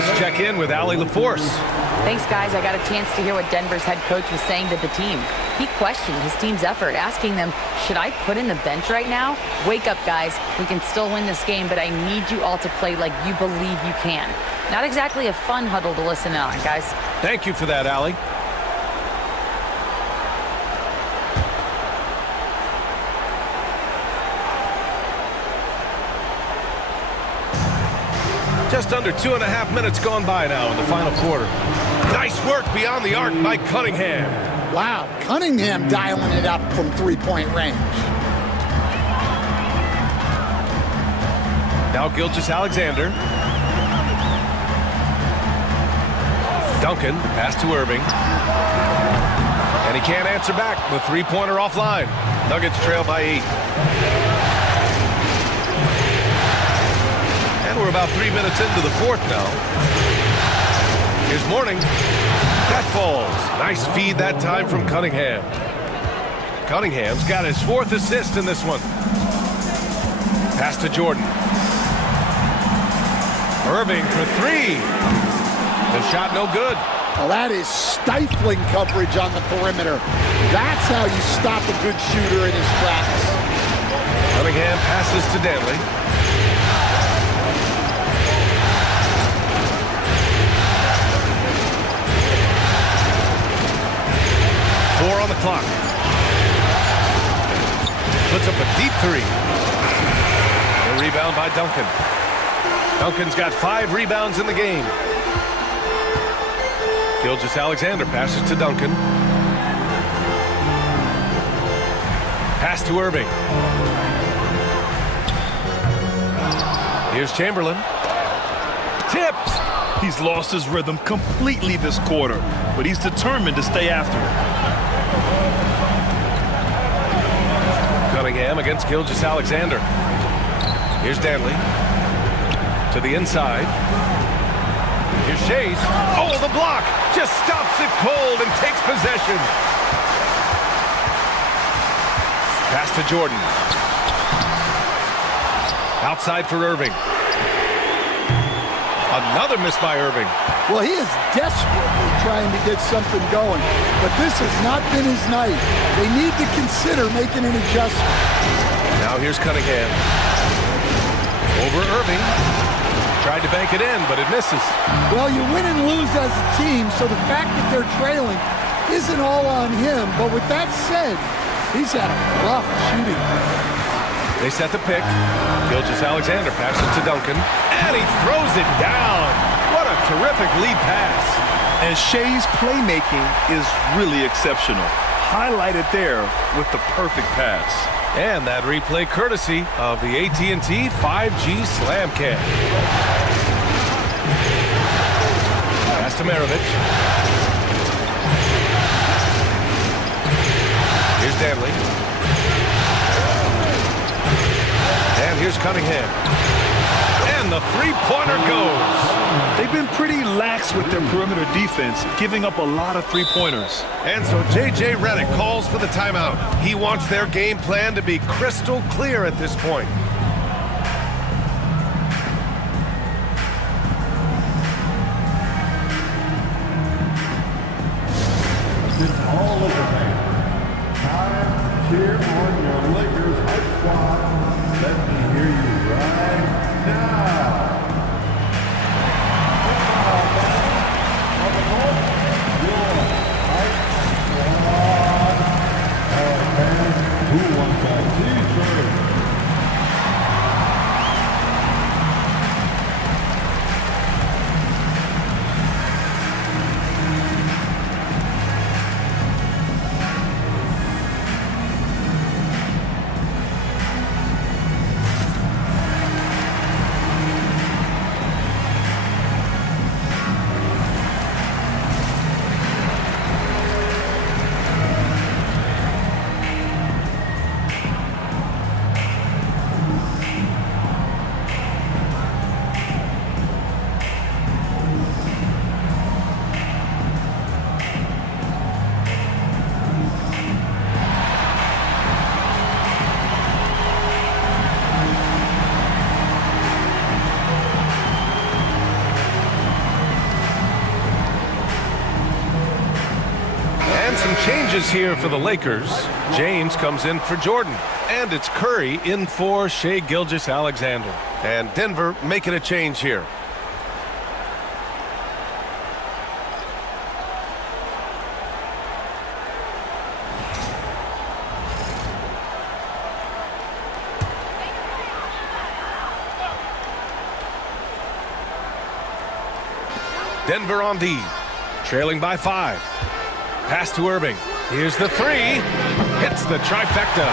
let's check in with Allie LaForce. Thanks, guys. I got a chance to hear what Denver's head coach was saying to the team. He questioned his team's effort, asking them, should I put in the bench right now? Wake up, guys. We can still win this game, but I need you all to play like you believe you can. Not exactly a fun huddle to listen on, guys. Thank you for that, Allie. Just under 2.5 minutes gone by now in the final quarter. Nice work beyond the arc by Cunningham. Wow, Cunningham dialing it up from three-point range. Now Gilgeous-Alexander. Duncan, pass to Irving. And he can't answer back. The three-pointer offline. Nuggets trail by 8. And we're about 3 minutes into the fourth now. Here's Mourning. That falls. Nice feed that time from Cunningham. Cunningham's got his 4th assist in this one. Pass to Jordan. Irving for 3. The shot no good. Well, that is stifling coverage on the perimeter. That's how you stop a good shooter in his tracks. Cunningham passes to Danley. On the clock. Puts up a deep 3. A rebound by Duncan. Duncan's got 5 rebounds in the game. Gilgeous-Alexander passes to Duncan. Pass to Irving. Here's Chamberlain. Tipped. He's lost his rhythm completely this quarter, but he's determined to stay after it. Cunningham against Gilgeous-Alexander. Here's Danley. To the inside. Here's Shays. Oh, the block! Just stops it cold and takes possession. Pass to Jordan. Outside for Irving. Another miss by Irving. Well, he is desperately trying to get something going, but this has not been his night. They need to consider making an adjustment. Now here's Cunningham. Over Irving. Tried to bank it in, but it misses. Well, you win and lose as a team, so the fact that they're trailing isn't all on him. But with that said, he's had a rough shooting. They set the pick. Gilgeous-Alexander passes to Duncan, and he throws it down. What a terrific lead pass. And Shay's playmaking is really exceptional. Highlighted there with the perfect pass. And that replay courtesy of the AT&T 5G Slam Cam. Pass to Maravich. Here's Danley. And here's Cunningham. And the three-pointer goes. They've been pretty lax with their perimeter defense, giving up a lot of three-pointers. And so J.J. Redick calls for the timeout. He wants their game plan to be crystal clear at this point. All over fans, time to cheer on your Lakers hype squad. Let me hear you right now. On the court, your hype squad. All right, fans, who wants that T-shirt? Changes here for the Lakers. James comes in for Jordan. And it's Curry in for Shai Gilgeous-Alexander. And Denver making a change here. Denver on D, trailing by 5. Pass to Irving. Here's the 3. Hits the trifecta.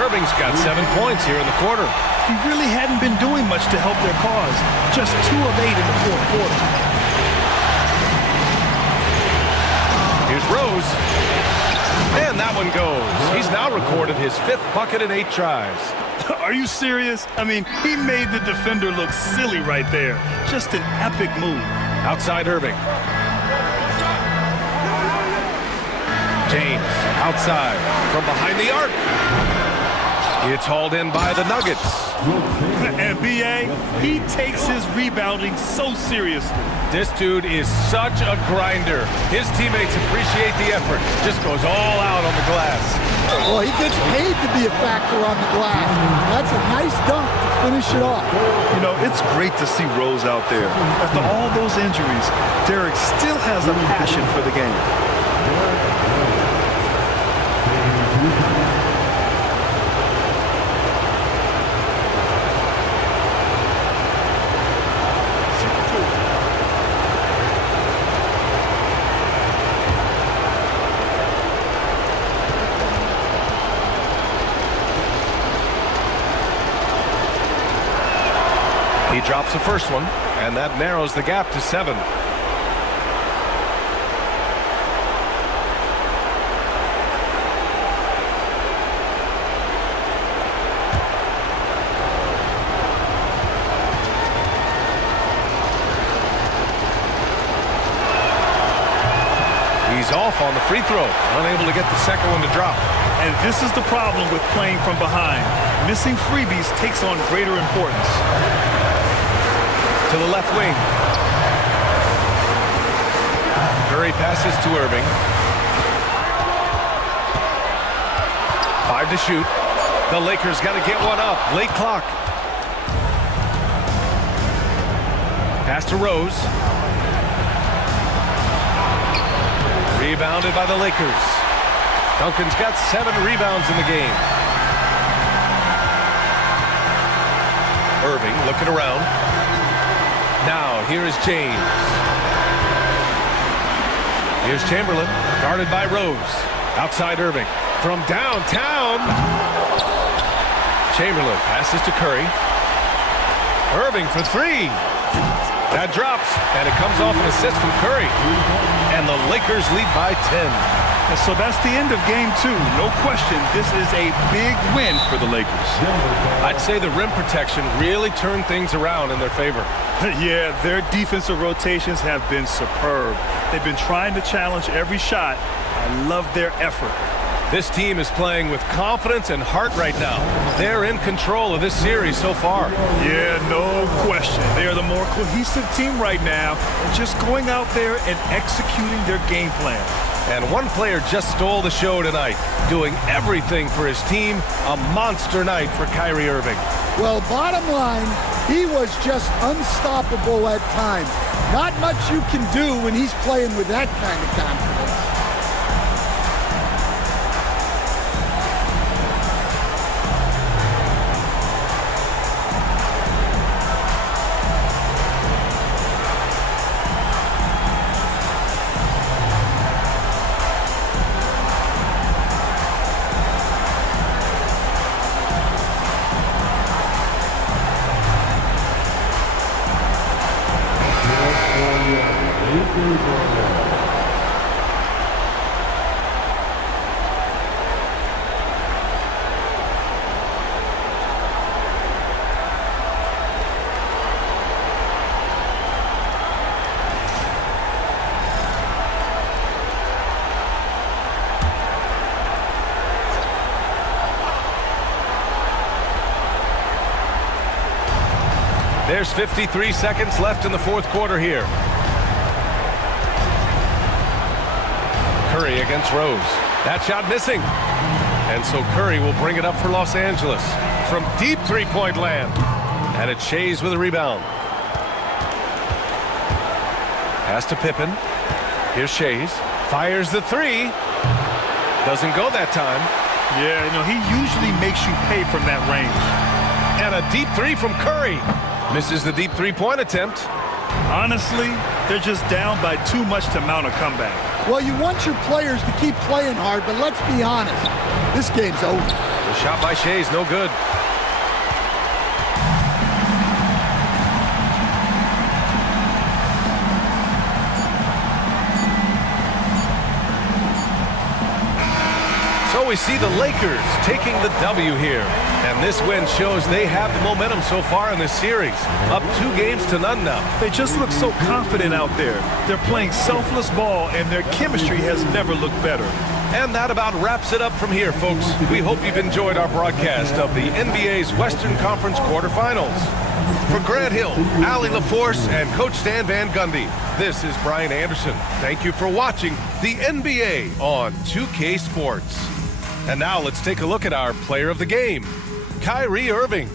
Irving's got 7 points here in the quarter. He really hadn't been doing much to help their cause. Just 2 of 8 in the fourth quarter. Here's Rose. And that one goes. He's now recorded his 5th bucket in 8 tries. Are you serious? I mean, he made the defender look silly right there. Just an epic move. Outside Irving. James outside from behind the arc. It's hauled in by the Nuggets. And B.A., he takes his rebounding so seriously. This dude is such a grinder. His teammates appreciate the effort. Just goes all out on the glass. Well, he gets paid to be a factor on the glass. That's a nice dunk to finish it off. You know, it's great to see Rose out there. After all those injuries, Derek still has a passion for the game. He drops the first one, and that narrows the gap to 7. He's off on the free throw, unable to get the second one to drop. And this is the problem with playing from behind. Missing freebies takes on greater importance. To the left wing. Curry passes to Irving. 5 to shoot. The Lakers got to get one up. Late clock. Pass to Rose. Rebounded by the Lakers. Duncan's got 7 rebounds in the game. Irving looking around. Now, here is James. Here's Chamberlain, guarded by Rose. Outside Irving. From downtown. Chamberlain passes to Curry. Irving for 3. That drops, and it comes off an assist from Curry. And the Lakers lead by 10. And so that's the end of game 2. No question, this is a big win for the Lakers. I'd say the rim protection really turned things around in their favor. Yeah, their defensive rotations have been superb. They've been trying to challenge every shot. I love their effort. This team is playing with confidence and heart right now. They're in control of this series so far. Yeah, no question. They are the more cohesive team right now, and just going out there and executing their game plan. And one player just stole the show tonight, doing everything for his team. A monster night for Kyrie Irving. Well, bottom line, he was just unstoppable at times. Not much you can do when he's playing with that kind of confidence. There's 53 seconds left in the fourth quarter here. Curry against Rose. That shot missing. And so Curry will bring it up for Los Angeles from deep three-point land. And it's Shays with a rebound. Pass to Pippen. Here's Shays. Fires the three. Doesn't go that time. Yeah, he usually makes you pay from that range. And a deep three from Curry. Misses the deep three-point attempt. Honestly, they're just down by too much to mount a comeback. Well, you want your players to keep playing hard, but let's be honest. This game's over. The shot by Shays, no good. So we see the Lakers taking the W here. And this win shows they have the momentum so far in this series. Up 2-0 now. They just look so confident out there. They're playing selfless ball, and their chemistry has never looked better. And that about wraps it up from here, folks. We hope you've enjoyed our broadcast of the NBA's Western Conference quarterfinals. For Grant Hill, Allie LaForce, and Coach Stan Van Gundy, this is Brian Anderson. Thank you for watching the NBA on 2K Sports. And now let's take a look at our player of the game, Kyrie Irving.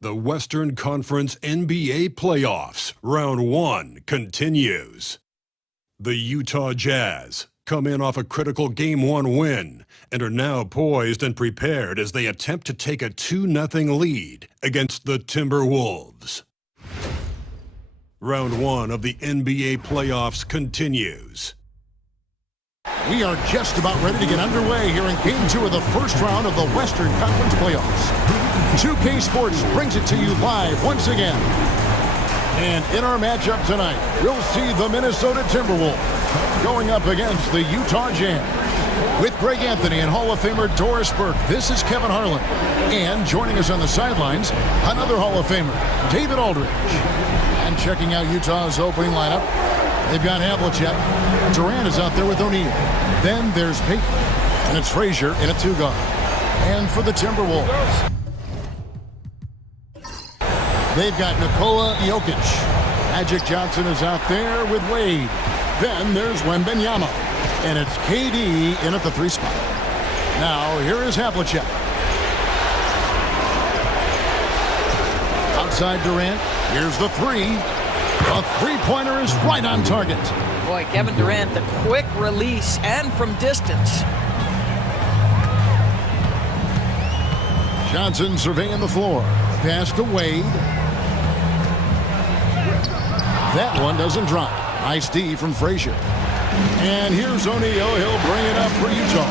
The Western Conference NBA Playoffs, Round 1, continues. The Utah Jazz come in off a critical Game 1 win and are now poised and prepared as they attempt to take a 2-0 lead against the Timberwolves. Round 1 of the NBA Playoffs continues. We are just about ready to get underway here in Game 2 of the first round of the Western Conference Playoffs. 2K Sports brings it to you live once again. And in our matchup tonight, we'll see the Minnesota Timberwolves going up against the Utah Jazz. With Greg Anthony and Hall of Famer Doris Burke, this is Kevin Harlan. And joining us on the sidelines, another Hall of Famer, David Aldridge. And checking out Utah's opening lineup, they've got Havlicek. Durant is out there with O'Neal. Then there's Payton. And it's Frazier in a 2-guard. And for the Timberwolves, they've got Nikola Jokic. Magic Johnson is out there with Wade. Then there's Wembanyama. And it's KD in at the 3 spot. Now here is Havlicek. Outside Durant. Here's the 3. A three-pointer is right on target. Boy, Kevin Durant, the quick release and from distance. Johnson surveying the floor. Pass to Wade. That one doesn't drop. Nice D from Frazier. And here's O'Neal. He'll bring it up for Utah.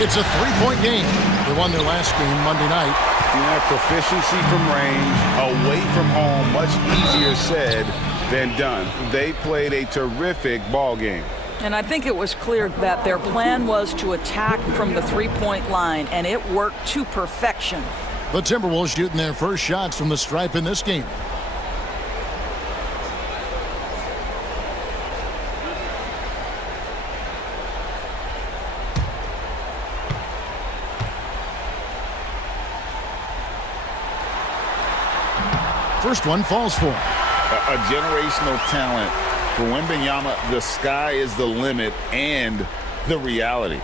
It's a 3-point game. They won their last game Monday night. Yeah, proficiency from range, away from home, much easier said than done. They played a terrific ball game. And I think it was clear that their plan was to attack from the 3-point line, and it worked to perfection. The Timberwolves shooting their first shots from the stripe in this game. First one falls for him. A generational talent. For Wembanyama, the sky is the limit and the reality.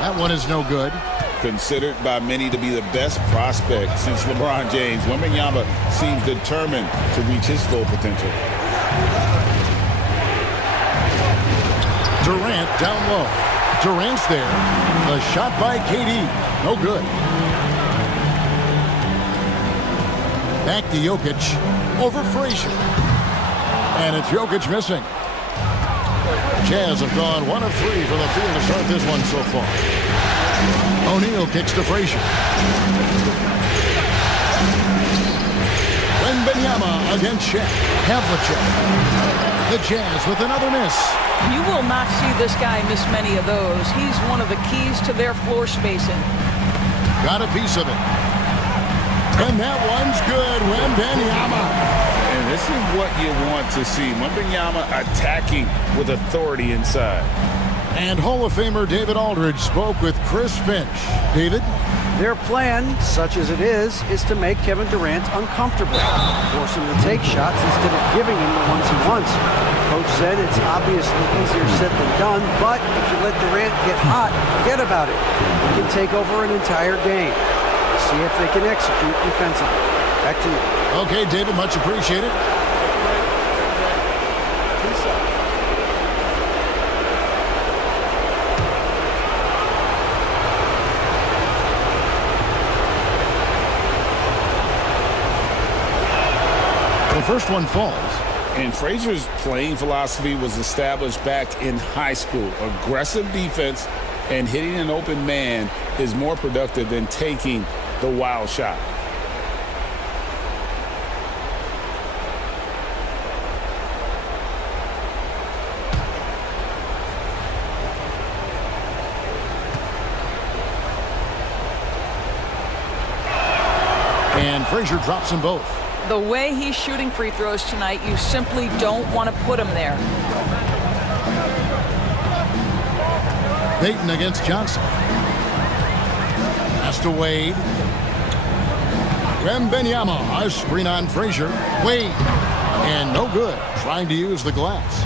That one is no good. Considered by many to be the best prospect since LeBron James, Wembanyama seems determined to reach his full potential. Durant down low. Durant's there. The shot by KD. No good. Back to Jokic. Over Frazier. And it's Jokic missing. Jazz have gone 1 of 3 from the field to start this one so far. O'Neal kicks to Frazier. Wembanyama against Shaq. Havlicek. The Jazz with another miss. You will not see this guy miss many of those. He's one of the keys to their floor spacing. Got a piece of it. And that one's good. Wembanyama. And this is what you want to see. Wembanyama attacking with authority inside. And Hall of Famer David Aldridge spoke with Chris Finch. David? Their plan, such as it is to make Kevin Durant uncomfortable. Force him to take shots instead of giving him the ones he wants. Coach said it's obviously easier said than done, but if you let Durant get hot, forget about it. He can take over an entire game. See if they can execute defensively. Back to you. Okay, David, much appreciated. The first one falls. And Frazier's playing philosophy was established back in high school. Aggressive defense and hitting an open man is more productive than taking the wild shot. And Frazier drops them both. The way he's shooting free throws tonight, you simply don't want to put him there. Payton against Johnson. Pass to Wade. Wembanyama, a screen on Frazier. Wade. And no good. Trying to use the glass.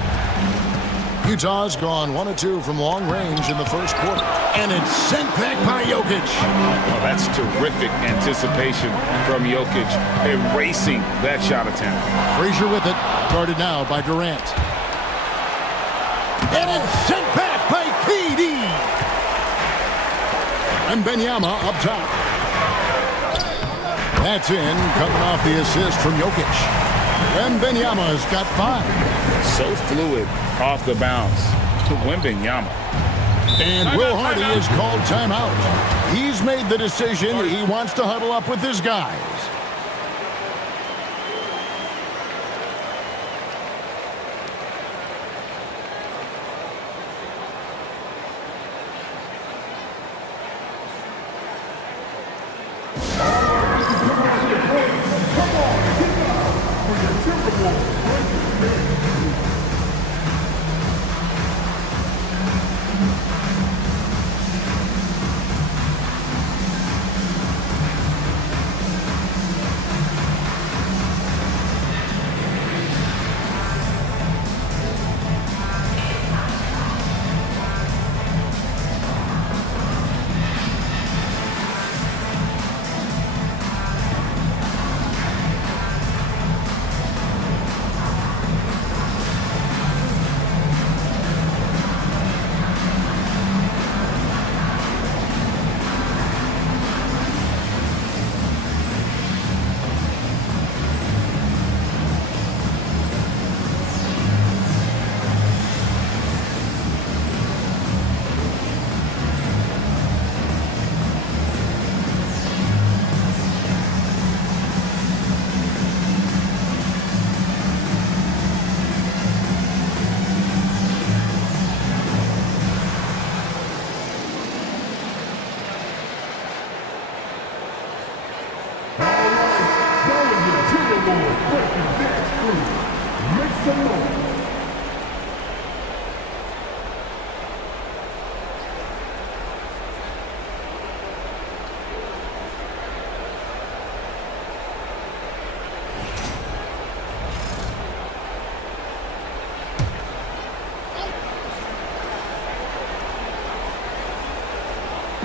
Utah's gone 1 of 2 from long range in the first quarter. And it's sent back by Jokic. Oh, that's terrific anticipation from Jokic, erasing that shot attempt. Frazier with it. Guarded now by Durant. And it's sent back by KD. And Wembanyama up top. That's in, coming off the assist from Jokic. Wembanyama's got 5. So fluid off the bounce to Wembanyama. And Will Hardy is called timeout. He's made the decision. He wants to huddle up with his guys.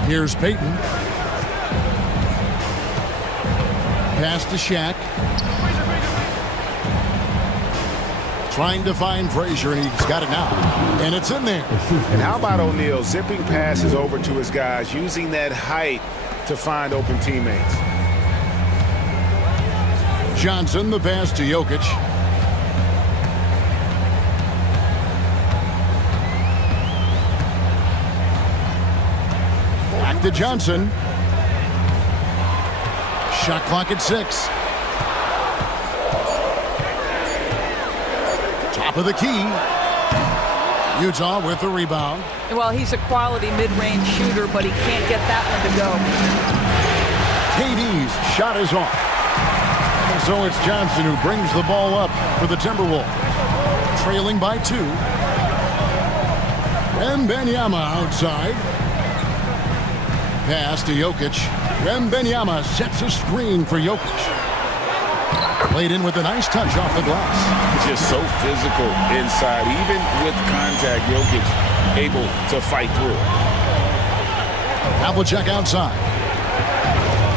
Here's Payton. Pass to Shaq. Trying to find Frazier, and he's got it now. And it's in there. And how about O'Neal zipping passes over to his guys, using that height to find open teammates. Johnson, the pass to Jokic. Back to Johnson. Shot clock at 6. Top of the key. Utah with the rebound. Well, he's a quality mid-range shooter, but he can't get that one to go. KD's shot is off. And so it's Johnson who brings the ball up for the Timberwolves. Trailing by 2. Wembanyama outside. Pass to Jokic. Wembanyama sets a screen for Jokic. Played in with a nice touch off the glass. Just so physical inside. Even with contact, Jokic able to fight through. Havlicek outside.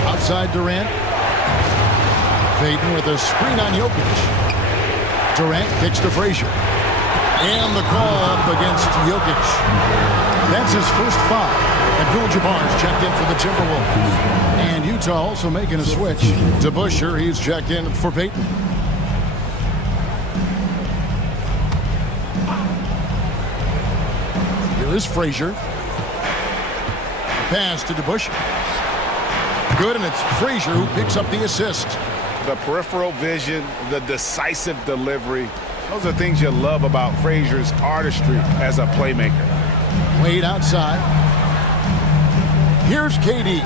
Outside Durant. Payton with a screen on Jokic. Durant kicks to Frazier. And the call up against Jokic. That's his first foul. Abdul-Jabbar's checked in for the Timberwolves. And Utah also making a switch to Busher. He's checked in for Payton. Here is Frazier. Pass to DeBusschere. Good, and it's Frazier who picks up the assist. The peripheral vision, the decisive delivery. Those are things you love about Frazier's artistry as a playmaker. Wade outside. Here's KD.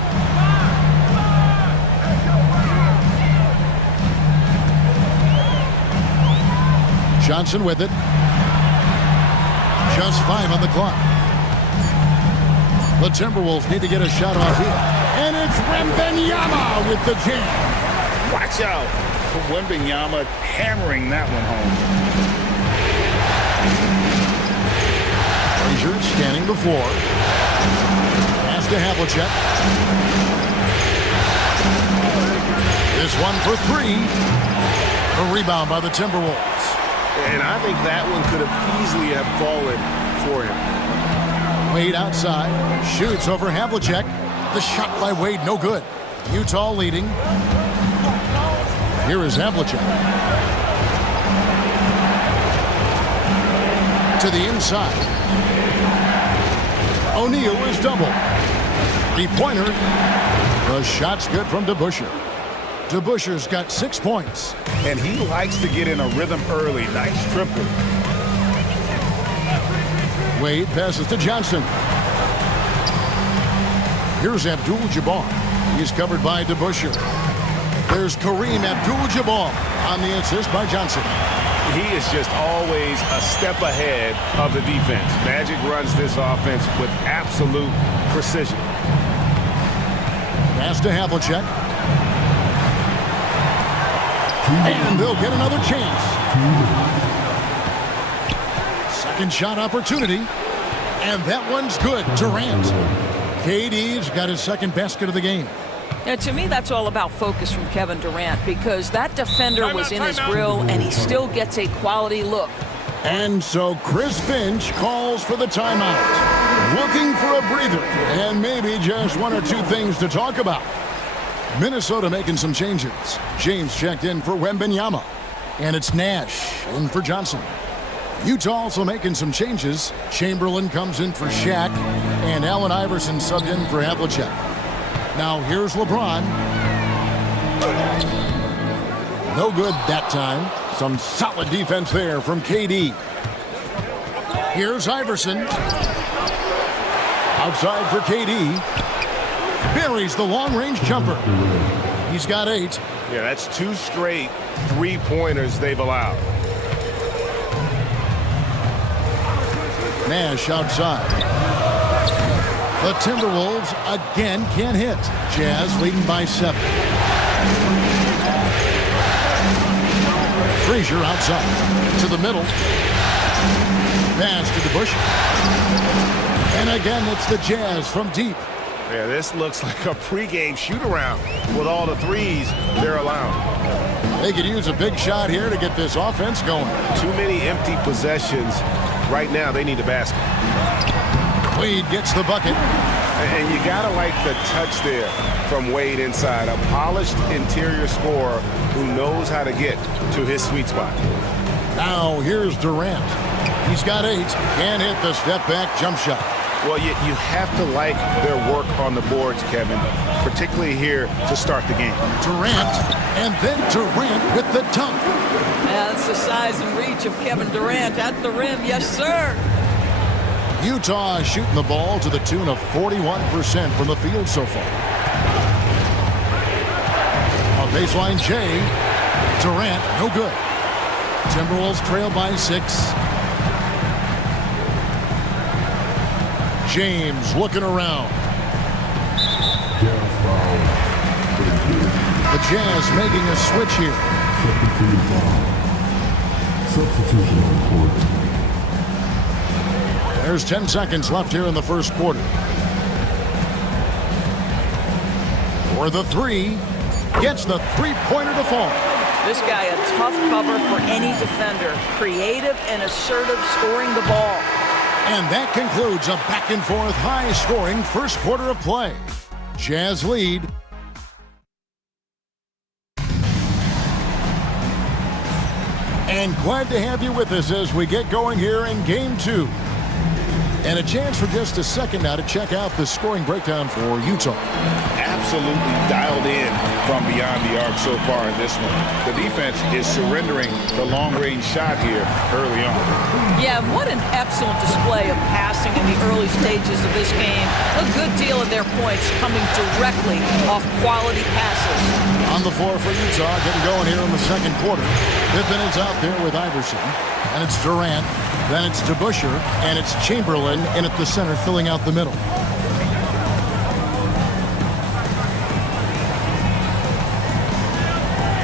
Johnson with it. Just 5 on the clock. The Timberwolves need to get a shot off here. And it's Wembanyama with the jam. Watch out. Wembanyama hammering that one home. Frazier scanning the floor. Pass to Havlicek. This one for 3. A rebound by the Timberwolves. And I think that one could have easily have fallen for him. Wade outside. Shoots over Havlicek. The shot by Wade, no good. Utah leading. Here is Havlicek. To the inside. O'Neal is double. 3-pointer. The shot's good from DeBusschere. DeBusschere's got 6 points. And he likes to get in a rhythm early. Nice triple. Wade passes to Johnson. Here's Abdul-Jabbar. He's covered by DeBusschere. There's Kareem Abdul-Jabbar on the assist by Johnson. He is just always a step ahead of the defense. Magic runs this offense with absolute precision. Pass to Havlicek. And they'll get another chance. Second shot opportunity. And that one's good. Durant. KD's got his second basket of the game. Now, to me, that's all about focus from Kevin Durant, because that defender was in his grill and he still gets a quality look. And so Chris Finch calls for the timeout. Looking for a breather and maybe just 1 or 2 things to talk about. Minnesota making some changes. James checked in for Wembanyama. And it's Nash in for Johnson. Utah also making some changes. Chamberlain comes in for Shaq. And Allen Iverson subbed in for Havlicek. Now here's LeBron. No good that time. Some solid defense there from KD. Here's Iverson. Outside for KD. Buries the long-range jumper. He's got 8. Yeah, that's 2 straight 3-pointers they've allowed. Nash outside. The Timberwolves again can't hit. Jazz leading by 7. Frazier outside. To the middle. Pass to DeBusschere. And again, it's the Jazz from deep. Yeah, this looks like a pregame shoot-around with all the threes they're allowing. They could use a big shot here to get this offense going. Too many empty possessions. Right now, they need a basket. Wade gets the bucket. And you got to like the touch there from Wade inside. A polished interior scorer who knows how to get to his sweet spot. Now here's Durant. He's got 8. Can't hit the step-back jump shot. Well, you have to like their work on the boards, Kevin, particularly here to start the game. Durant, and then Durant with the dunk. Yeah, that's the size and reach of Kevin Durant at the rim. Yes, sir. Utah is shooting the ball to the tune of 41% from the field so far. On baseline, Jay. Durant, no good. Timberwolves trail by 6. James looking around. The Jazz making a switch here. Substitution on the court. There's 10 seconds left here in the first quarter. For the 3. Gets the three-pointer to fall. This guy a tough cover for any defender. Creative and assertive scoring the ball. And that concludes a back-and-forth, high-scoring first quarter of play. Jazz lead. And glad to have you with us as we get going here in Game 2. And a chance for just a second now to check out the scoring breakdown for Utah. Absolutely dialed in from beyond the arc so far in this one. The defense is surrendering the long-range shot here early on. Yeah, what an excellent display of passing in the early stages of this game. A good deal of their points coming directly off quality passes. On the floor for Utah, getting going here in the second quarter. Pippen is out there with Iverson. And it's Durant. Then it's DeBusschere. And it's Chamberlain in at the center, filling out the middle.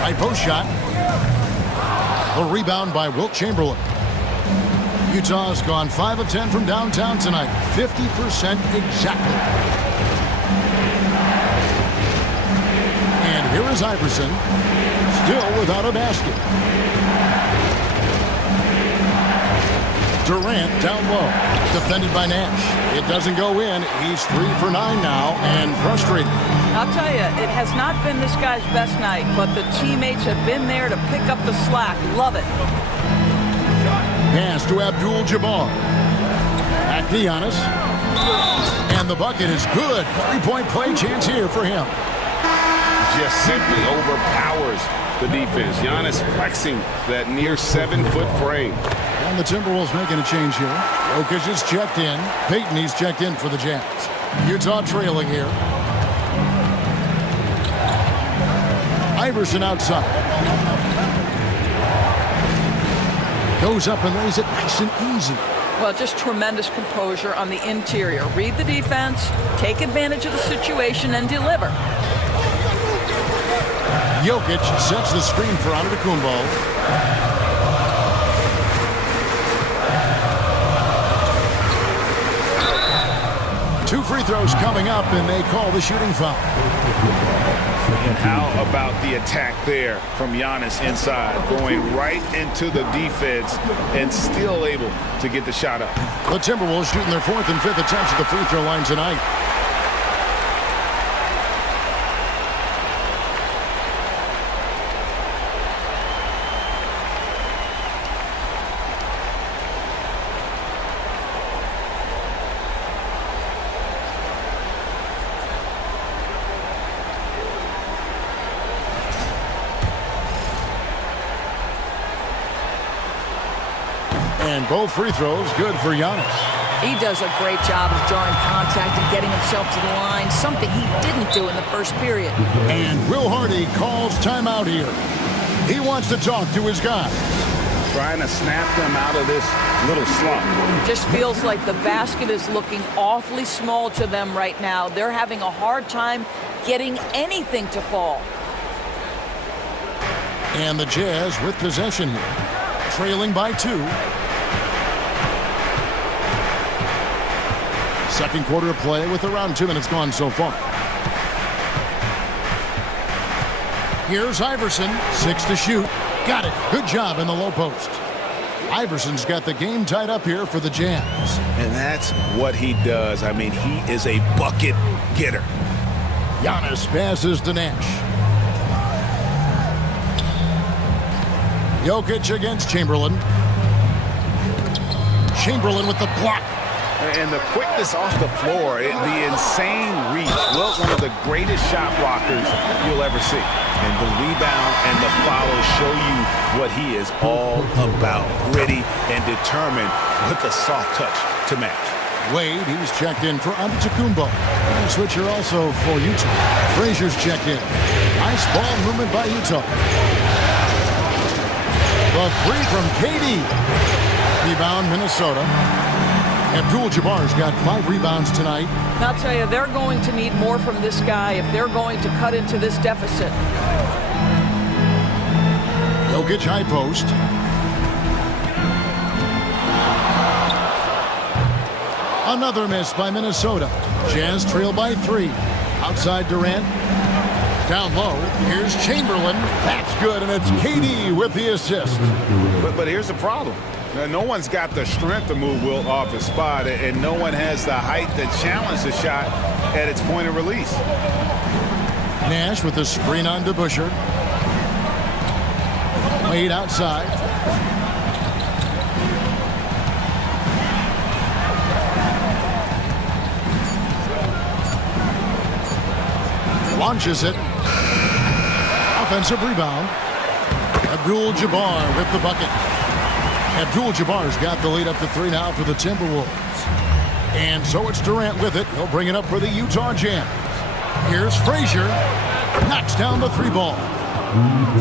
High post shot. The rebound by Wilt Chamberlain. Utah's gone 5 of 10 from downtown tonight. 50% exactly. And here is Iverson. Still without a basket. Durant down low. Defended by Nash. It doesn't go in. He's 3 for 9 now and frustrated. I'll tell you, it has not been this guy's best night, but the teammates have been there to pick up the slack. Love it. Pass to Abdul-Jabbar. Back to Giannis. And the bucket is good. 3-point play chance here for him. Just simply overpowers the defense. Giannis flexing that near 7-foot frame. And the Timberwolves making a change here. Jokic is checked in. Peyton, he's checked in for the Jazz. Utah trailing here. Iverson outside. Goes up and lays it nice and easy. Well, just tremendous composure on the interior. Read the defense, take advantage of the situation, and deliver. Jokic sets the screen for Antetokounmpo. 2 free throws coming up, and they call the shooting foul. And how about the attack there from Giannis inside, going right into the defense and still able to get the shot up. The Timberwolves shooting their 4th and 5th attempts at the free throw line tonight. And both free throws good for Giannis. He does a great job of drawing contact and getting himself to the line, something he didn't do in the first period. And Will Hardy calls timeout here. He wants to talk to his guys. Trying to snap them out of this little slump. Just feels like the basket is looking awfully small to them right now. They're having a hard time getting anything to fall. And the Jazz with possession here. Trailing by 2. Second quarter of play with around 2 minutes gone so far. Here's Iverson. 6 to shoot. Got it. Good job in the low post. Iverson's got the game tied up here for the Jazz. And that's what he does. I mean, he is a bucket getter. Giannis passes to Nash. Jokic against Chamberlain. Chamberlain with the block. And the quickness off the floor, the insane reach. Well, one of the greatest shot blockers you'll ever see. And the rebound and the follow show you what he is all about. Gritty and determined with a soft touch to match. Wade, he's checked in for Antetokounmpo. And switcher also for Utah. Frazier's checked in. Nice ball movement by Utah. The three from KD. Rebound, Minnesota. Abdul-Jabbar's got 5 rebounds tonight. And I'll tell you, they're going to need more from this guy if they're going to cut into this deficit. Jokic high post. Another miss by Minnesota. Jazz trail by 3. Outside Durant. Down low. Here's Chamberlain. That's good, and it's KD with the assist. But here's the problem. No one's got the strength to move Wilt off his spot, and no one has the height to challenge the shot at its point of release. Nash with the screen on DeBusschere. Wade outside. Launches it. Offensive rebound. Abdul-Jabbar with the bucket. Abdul-Jabbar's got the lead up to 3 now for the Timberwolves. And so it's Durant with it. He'll bring it up for the Utah Jazz. Here's Frazier. Knocks down the 3 ball.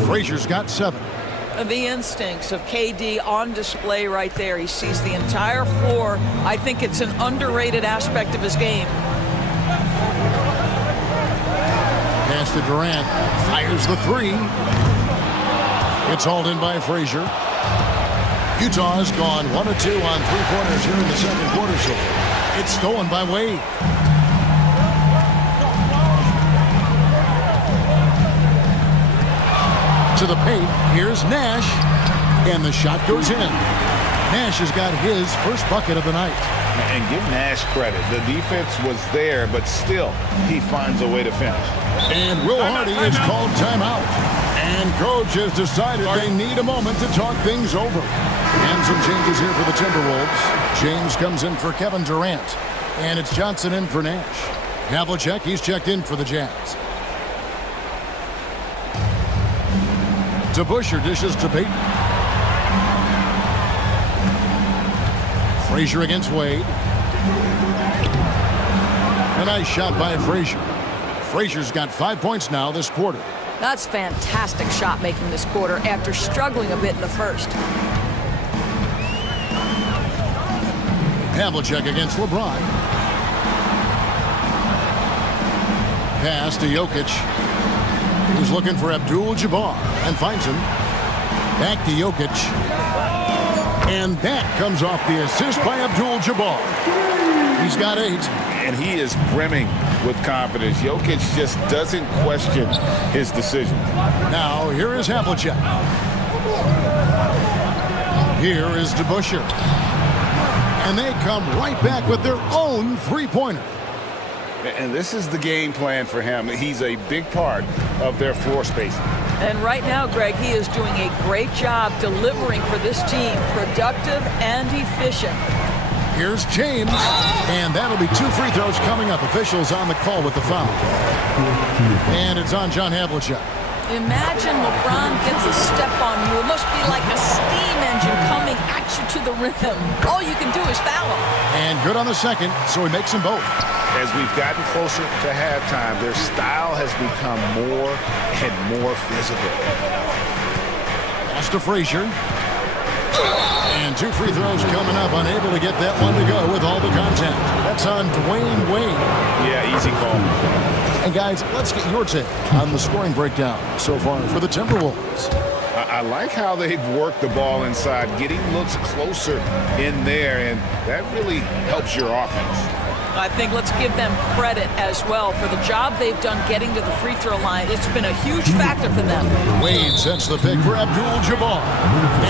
Frazier's got 7. The instincts of KD on display right there. He sees the entire floor. I think it's an underrated aspect of his game. Pass to Durant. Fires the 3. It's hauled in by Frazier. Utah has gone 1 of 2 on 3-pointers here in the second quarter so far. It's stolen by Wade. To the paint. Here's Nash. And the shot goes in. Nash has got his first bucket of the night. And give Nash credit. The defense was there, but still, he finds a way to finish. And Will Hardy is called timeout. And coach has decided they need a moment to talk things over. And some changes here for the Timberwolves. James comes in for Kevin Durant. And it's Johnson in for Nash. Havlicek, he's checked in for the Jazz. DeBusschere dishes to Payton. Frazier against Wade. A nice shot by Frazier. Frazier's got 5 points now this quarter. That's fantastic shot making this quarter after struggling a bit in the first. Havlicek against LeBron. Pass to Jokic. He's looking for Abdul-Jabbar and finds him. Back to Jokic. And that comes off the assist by Abdul-Jabbar. He's got 8. And he is brimming with confidence. Jokic just doesn't question his decision. Now, here is Havlicek. Here is DeBusschere. And they come right back with their own 3-pointer. And this is the game plan for him. He's a big part of their floor spacing. And right now, Greg, he is doing a great job delivering for this team. Productive and efficient. Here's James. And that'll be 2 free throws coming up. Officials on the call with the foul. And it's on John Havlicek. Imagine LeBron gets a step on you. It must be like a steam engine coming at you to the rim. All you can do is foul him. And good on the second, so he makes them both. As we've gotten closer to halftime, their style has become more and more physical. Pass to Frazier. And 2 free throws coming up. Unable to get that one to go with all the contact. That's on Dwayne Wade. Yeah, easy call. And guys, let's get your take on the scoring breakdown so far for the Timberwolves. I like how they've worked the ball inside, getting looks closer in there, and that really helps your offense. I think let's give them credit as well for the job they've done getting to the free throw line. It's been a huge factor for them. Wade sets the pick for Abdul-Jabbar.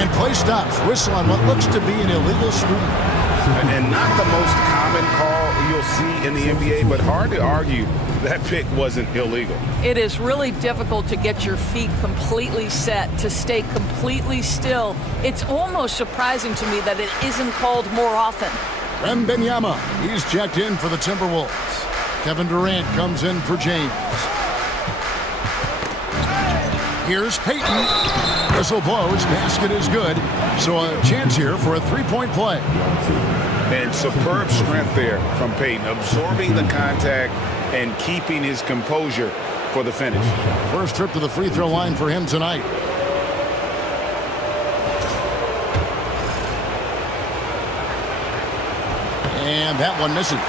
And play stops. Whistle on what looks to be an illegal screen. And not the most common call you'll see in the NBA, but hard to argue that pick wasn't illegal. It is really difficult to get your feet completely set, to stay completely still. It's almost surprising to me that it isn't called more often. Wembanyama, he's checked in for the Timberwolves. Kevin Durant comes in for James. Here's Payton. Whistle blows, basket is good. So a chance here for a three-point play. And superb strength there from Payton, absorbing the contact and keeping his composure for the finish. First trip to the free throw line for him tonight. And that one misses.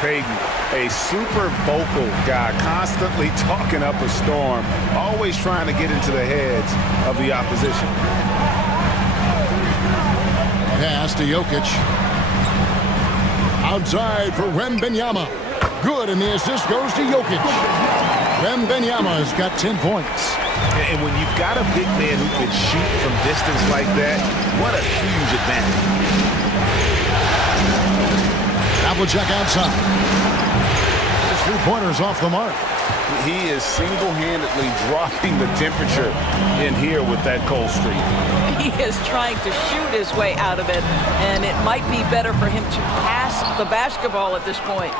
Payton, a super vocal guy, constantly talking up a storm, always trying to get into the heads of the opposition. Pass to Jokic. Outside for Wembanyama. Good, and the assist goes to Jokic. Wembanyama has got 10 points. And when you've got a big man who can shoot from distance like that, what a huge advantage. Havlicek outside. His three-pointer's off the mark. He is single-handedly dropping the temperature in here with that cold streak. He is trying to shoot his way out of it, and it might be better for him to pass the basketball at this point.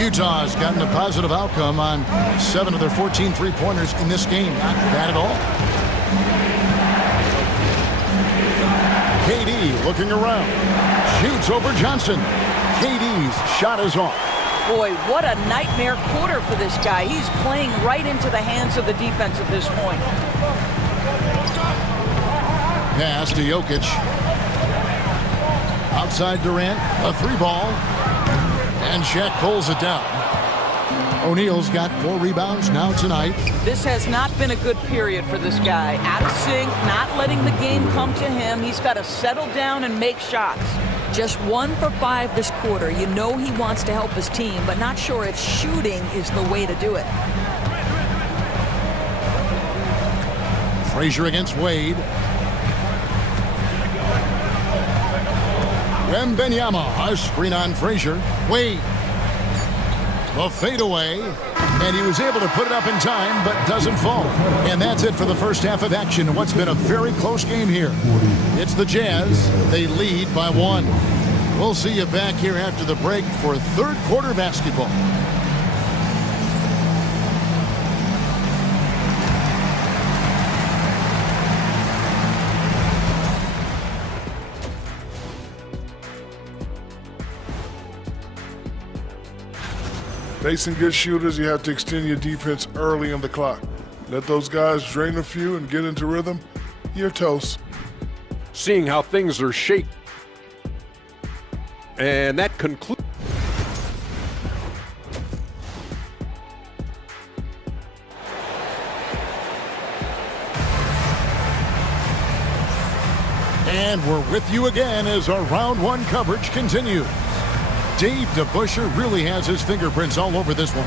Utah's gotten a positive outcome on 7 of their 14 three-pointers in this game. Not bad at all. KD looking around. Shoots over Johnson. KD's shot is off. Boy, what a nightmare quarter for this guy. He's playing right into the hands of the defense at this point. Pass to Jokic. Outside Durant, a three ball. And Shaq pulls it down. O'Neal's got 4 rebounds now tonight. This has not been a good period for this guy. Out of sync, not letting the game come to him. He's got to settle down and make shots. Just 1 for 5 this quarter. You know he wants to help his team, but not sure if shooting is the way to do it. Frazier against Wade. Wembanyama, a screen on Frazier. Wade. The fadeaway. And he was able to put it up in time, but doesn't fall. And that's it for the first half of action. What's been a very close game here. It's the Jazz. They lead by 1. We'll see you back here after the break for third quarter basketball. Facing good shooters, you have to extend your defense early in the clock. Let those guys drain a few and get into rhythm. You're toast. Seeing how things are shaped. And that concludes. And we're with you again as our round 1 coverage continues. Dave DeBusschere really has his fingerprints all over this one.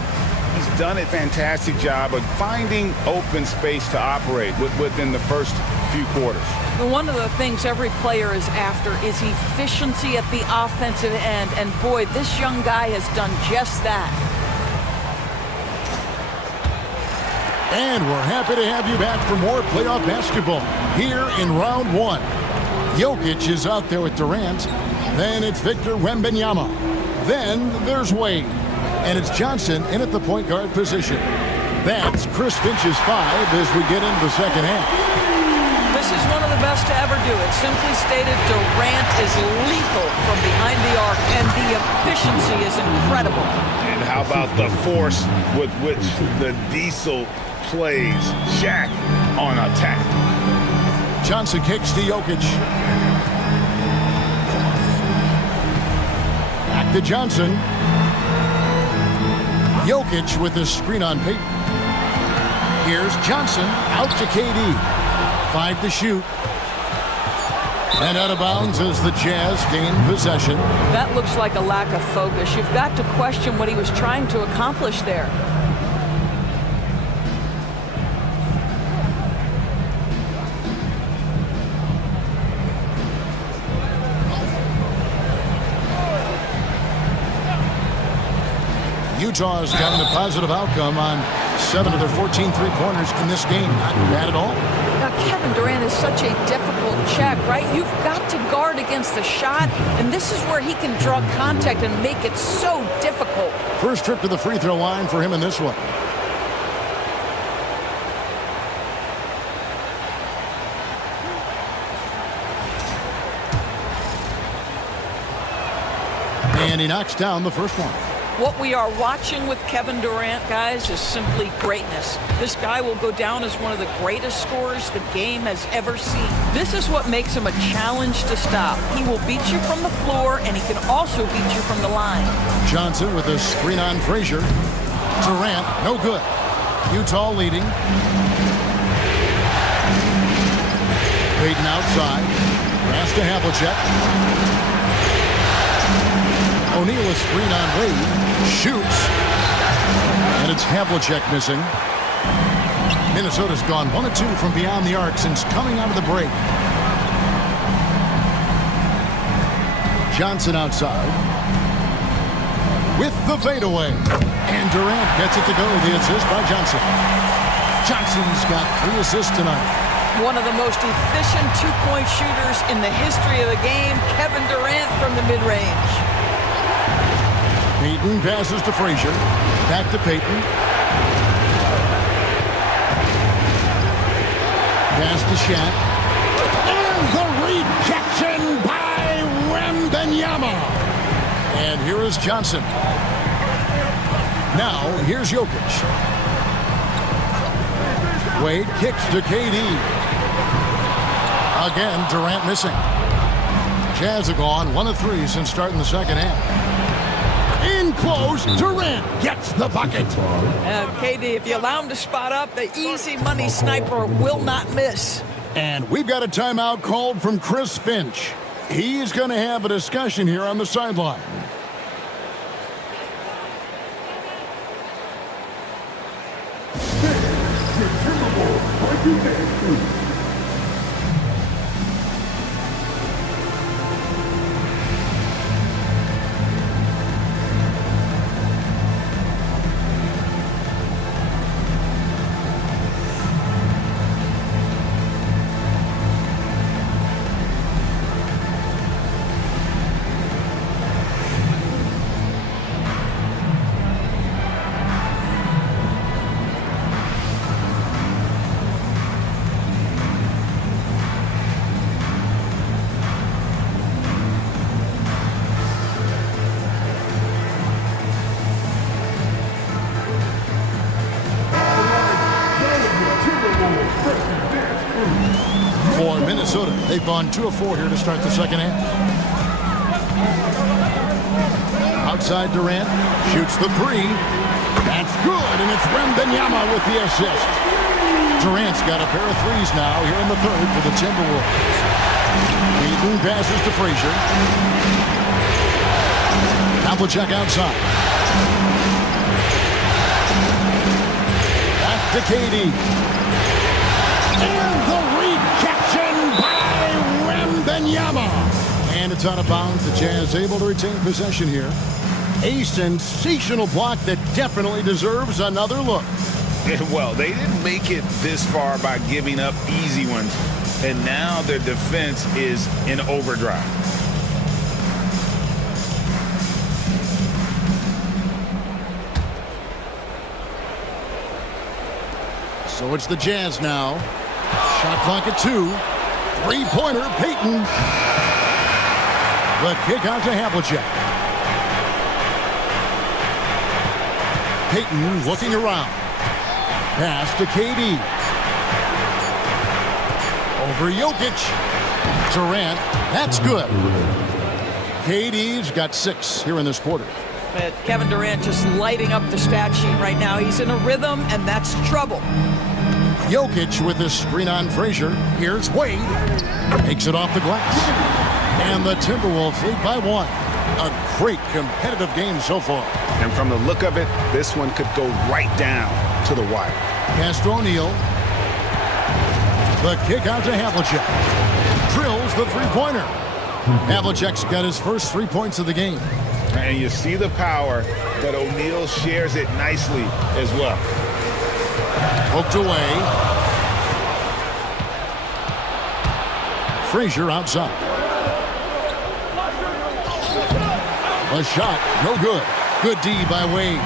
He's done a fantastic job of finding open space to operate within the first few quarters. One of the things every player is after is efficiency at the offensive end. And boy, this young guy has done just that. And we're happy to have you back for more playoff basketball here in round 1. Jokic is out there with Durant. Then it's Victor Wembanyama. Then there's Wade. And it's Johnson in at the point guard position. That's Chris Finch's 5 as we get into the second half. This is one of the best to ever do it. Simply stated, Durant is lethal from behind the arc, and the efficiency is incredible. And how about the force with which the Diesel plays Shaq on attack? Johnson kicks to Jokic. Back to Johnson. Jokic with the screen on Payton. Here's Johnson out to KD. 5 to shoot. And out of bounds as the Jazz gain possession. That looks like a lack of focus. You've got to question what he was trying to accomplish there. Utah's gotten a positive outcome on 7 of their 14 three-pointers in this game. Not bad at all. Now, Kevin Durant is such a difficult check, right? You've got to guard against the shot, and this is where he can draw contact and make it so difficult. First trip to the free throw line for him in this one. And he knocks down the first one. What we are watching with Kevin Durant, guys, is simply greatness. This guy will go down as one of the greatest scorers the game has ever seen. This is what makes him a challenge to stop. He will beat you from the floor, and he can also beat you from the line. Johnson with a screen on Frazier. Durant, no good. Utah leading. Payton outside. Pass to Havlicek. O'Neal a screen on Wade. Shoots. And it's Havlicek missing. Minnesota's gone 1 of 2 from beyond the arc since coming out of the break. Johnson outside. With the fadeaway. And Durant gets it to go. The assist by Johnson. Johnson's got 3 assists tonight. One of the most efficient two-point shooters in the history of the game, Kevin Durant from the mid-range. Payton passes to Frazier. Back to Payton. Pass to Shaq. And the rejection by Wembanyama. And here is Johnson. Now, here's Jokic. Wade kicks to KD. Again, Durant missing. Jazz have gone 1 of 3 since starting the second half. In close, Durant gets the bucket. KD, if you allow him to spot up, the easy money sniper will not miss. And we've got a timeout called from Chris Finch. He's going to have a discussion here on the sideline. For Minnesota, they've gone 2 of 4 here to start the second half. Outside Durant, shoots the 3. That's good, and it's Wembanyama with the assist. Durant's got a pair of 3s now here in the third for the Timberwolves. Payton passes to Frazier. Havlicek outside. Back to KD. And the rejection by Wembanyama. And it's out of bounds. The Jazz able to retain possession here. A sensational block that definitely deserves another look. Well, they didn't make it this far by giving up easy ones. And now their defense is in overdrive. So it's the Jazz now. Shot clock at 2. 3-pointer, Payton. The kick out to Havlicek. Payton looking around. Pass to KD. Over Jokic. Durant. That's good. KD's got 6 here in this quarter. But Kevin Durant just lighting up the stat sheet right now. He's in a rhythm, and that's trouble. Jokic with this screen on Frazier. Here's Wade. Takes it off the glass. And the Timberwolves lead by 1. A great competitive game so far. And from the look of it, this one could go right down to the wire. Pass to O'Neal. The kick out to Havlicek. Drills the three-pointer. Havlicek's got his first 3 points of the game. And you see the power, but O'Neal shares it nicely as well. Poked away. Frazier outside. A shot, no good. Good D by Wade.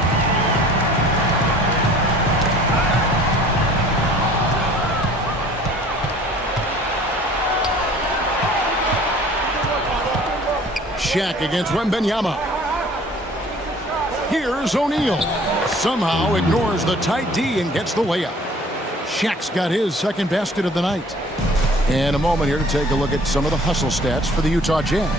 Shaq against Wembanyama. Here's O'Neal. Somehow ignores the tight D and gets the layup. Shaq's got his second basket of the night. And a moment here to take a look at some of the hustle stats for the Utah Jazz.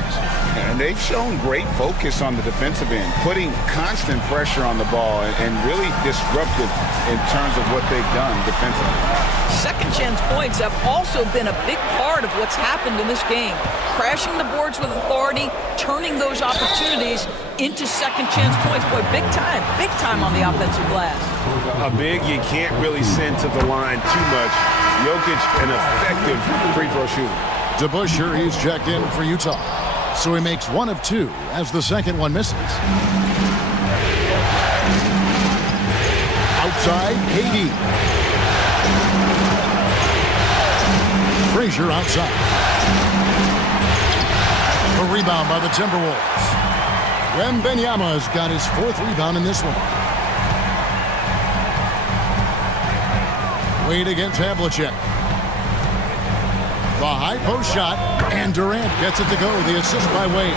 And they've shown great focus on the defensive end, putting constant pressure on the ball and really disruptive in terms of what they've done defensively. Second chance points have also been a big part of what's happened in this game. Crashing the boards with authority, turning those opportunities into second chance points. Boy, big time on the offensive glass. A big you can't really send to the line too much. Jokic, an effective free throw shooter. DeBusschere, he's checked in for Utah. So he makes 1 of 2 as the second one misses. Outside, KD. Frazier outside. A rebound by the Timberwolves. Wembanyama's got his 4th rebound in this one. Wade against Havlicek. The high post shot, and Durant gets it to go. The assist by Wade.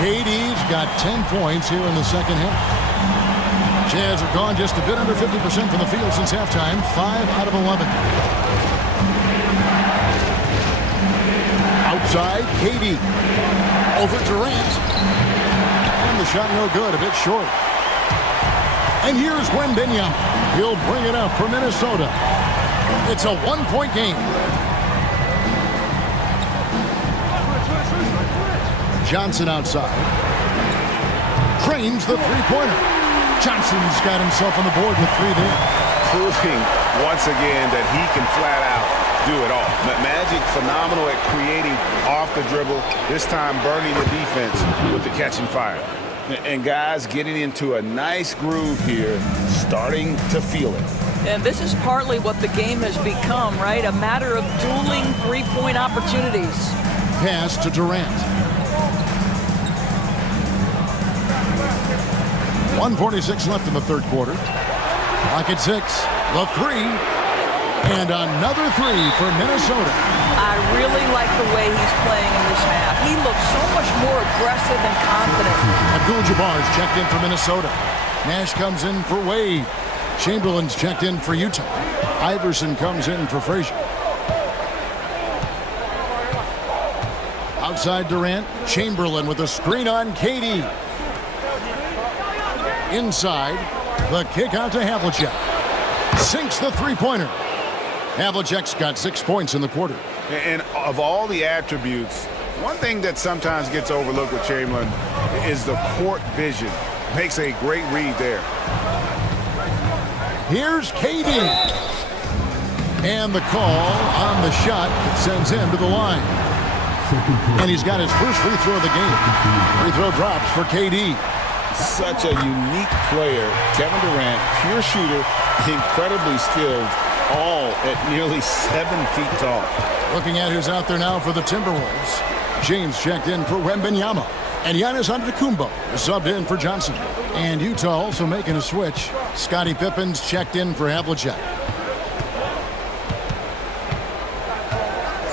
KD's got 10 points here in the second half. Jazz have gone just a bit under 50% from the field since halftime. 5 out of 11. Outside, KD. Over Durant. And the shot no good, a bit short. And here's Wembanyama. He'll bring it up for Minnesota. It's a 1-point game. Johnson outside. Trains the three-pointer. Johnson's got himself on the board with 3 there. Proving once again that he can flat out do it all. Magic phenomenal at creating off the dribble, this time burning the defense with the catch and fire. And guys getting into a nice groove here, starting to feel it. And this is partly what the game has become, right? A matter of dueling three-point opportunities. Pass to Durant. 1:46 left in the third quarter. Clock at 6. The 3. And another 3 for Minnesota. I really like the way he's playing in this half. He looks so much more aggressive and confident. Abdul-Jabbar's checked in for Minnesota. Nash comes in for Wade. Chamberlain's checked in for Utah. Iverson comes in for Frazier. Outside Durant. Chamberlain with a screen on KD. Inside. The kick out to Havlicek. Sinks the three-pointer. Havlicek's got 6 points in the quarter. And of all the attributes, one thing that sometimes gets overlooked with Chamberlain is the court vision. Makes a great read there. Here's KD. And the call on the shot that sends him to the line. And he's got his first free throw of the game. Free throw drops for KD. Such a unique player. Kevin Durant, pure shooter, incredibly skilled, all at nearly 7 feet tall. Looking at who's out there now for the Timberwolves. James checked in for Wembanyama. And Giannis Antetokounmpo subbed in for Johnson. And Utah also making a switch. Scottie Pippen's checked in for Havlicek.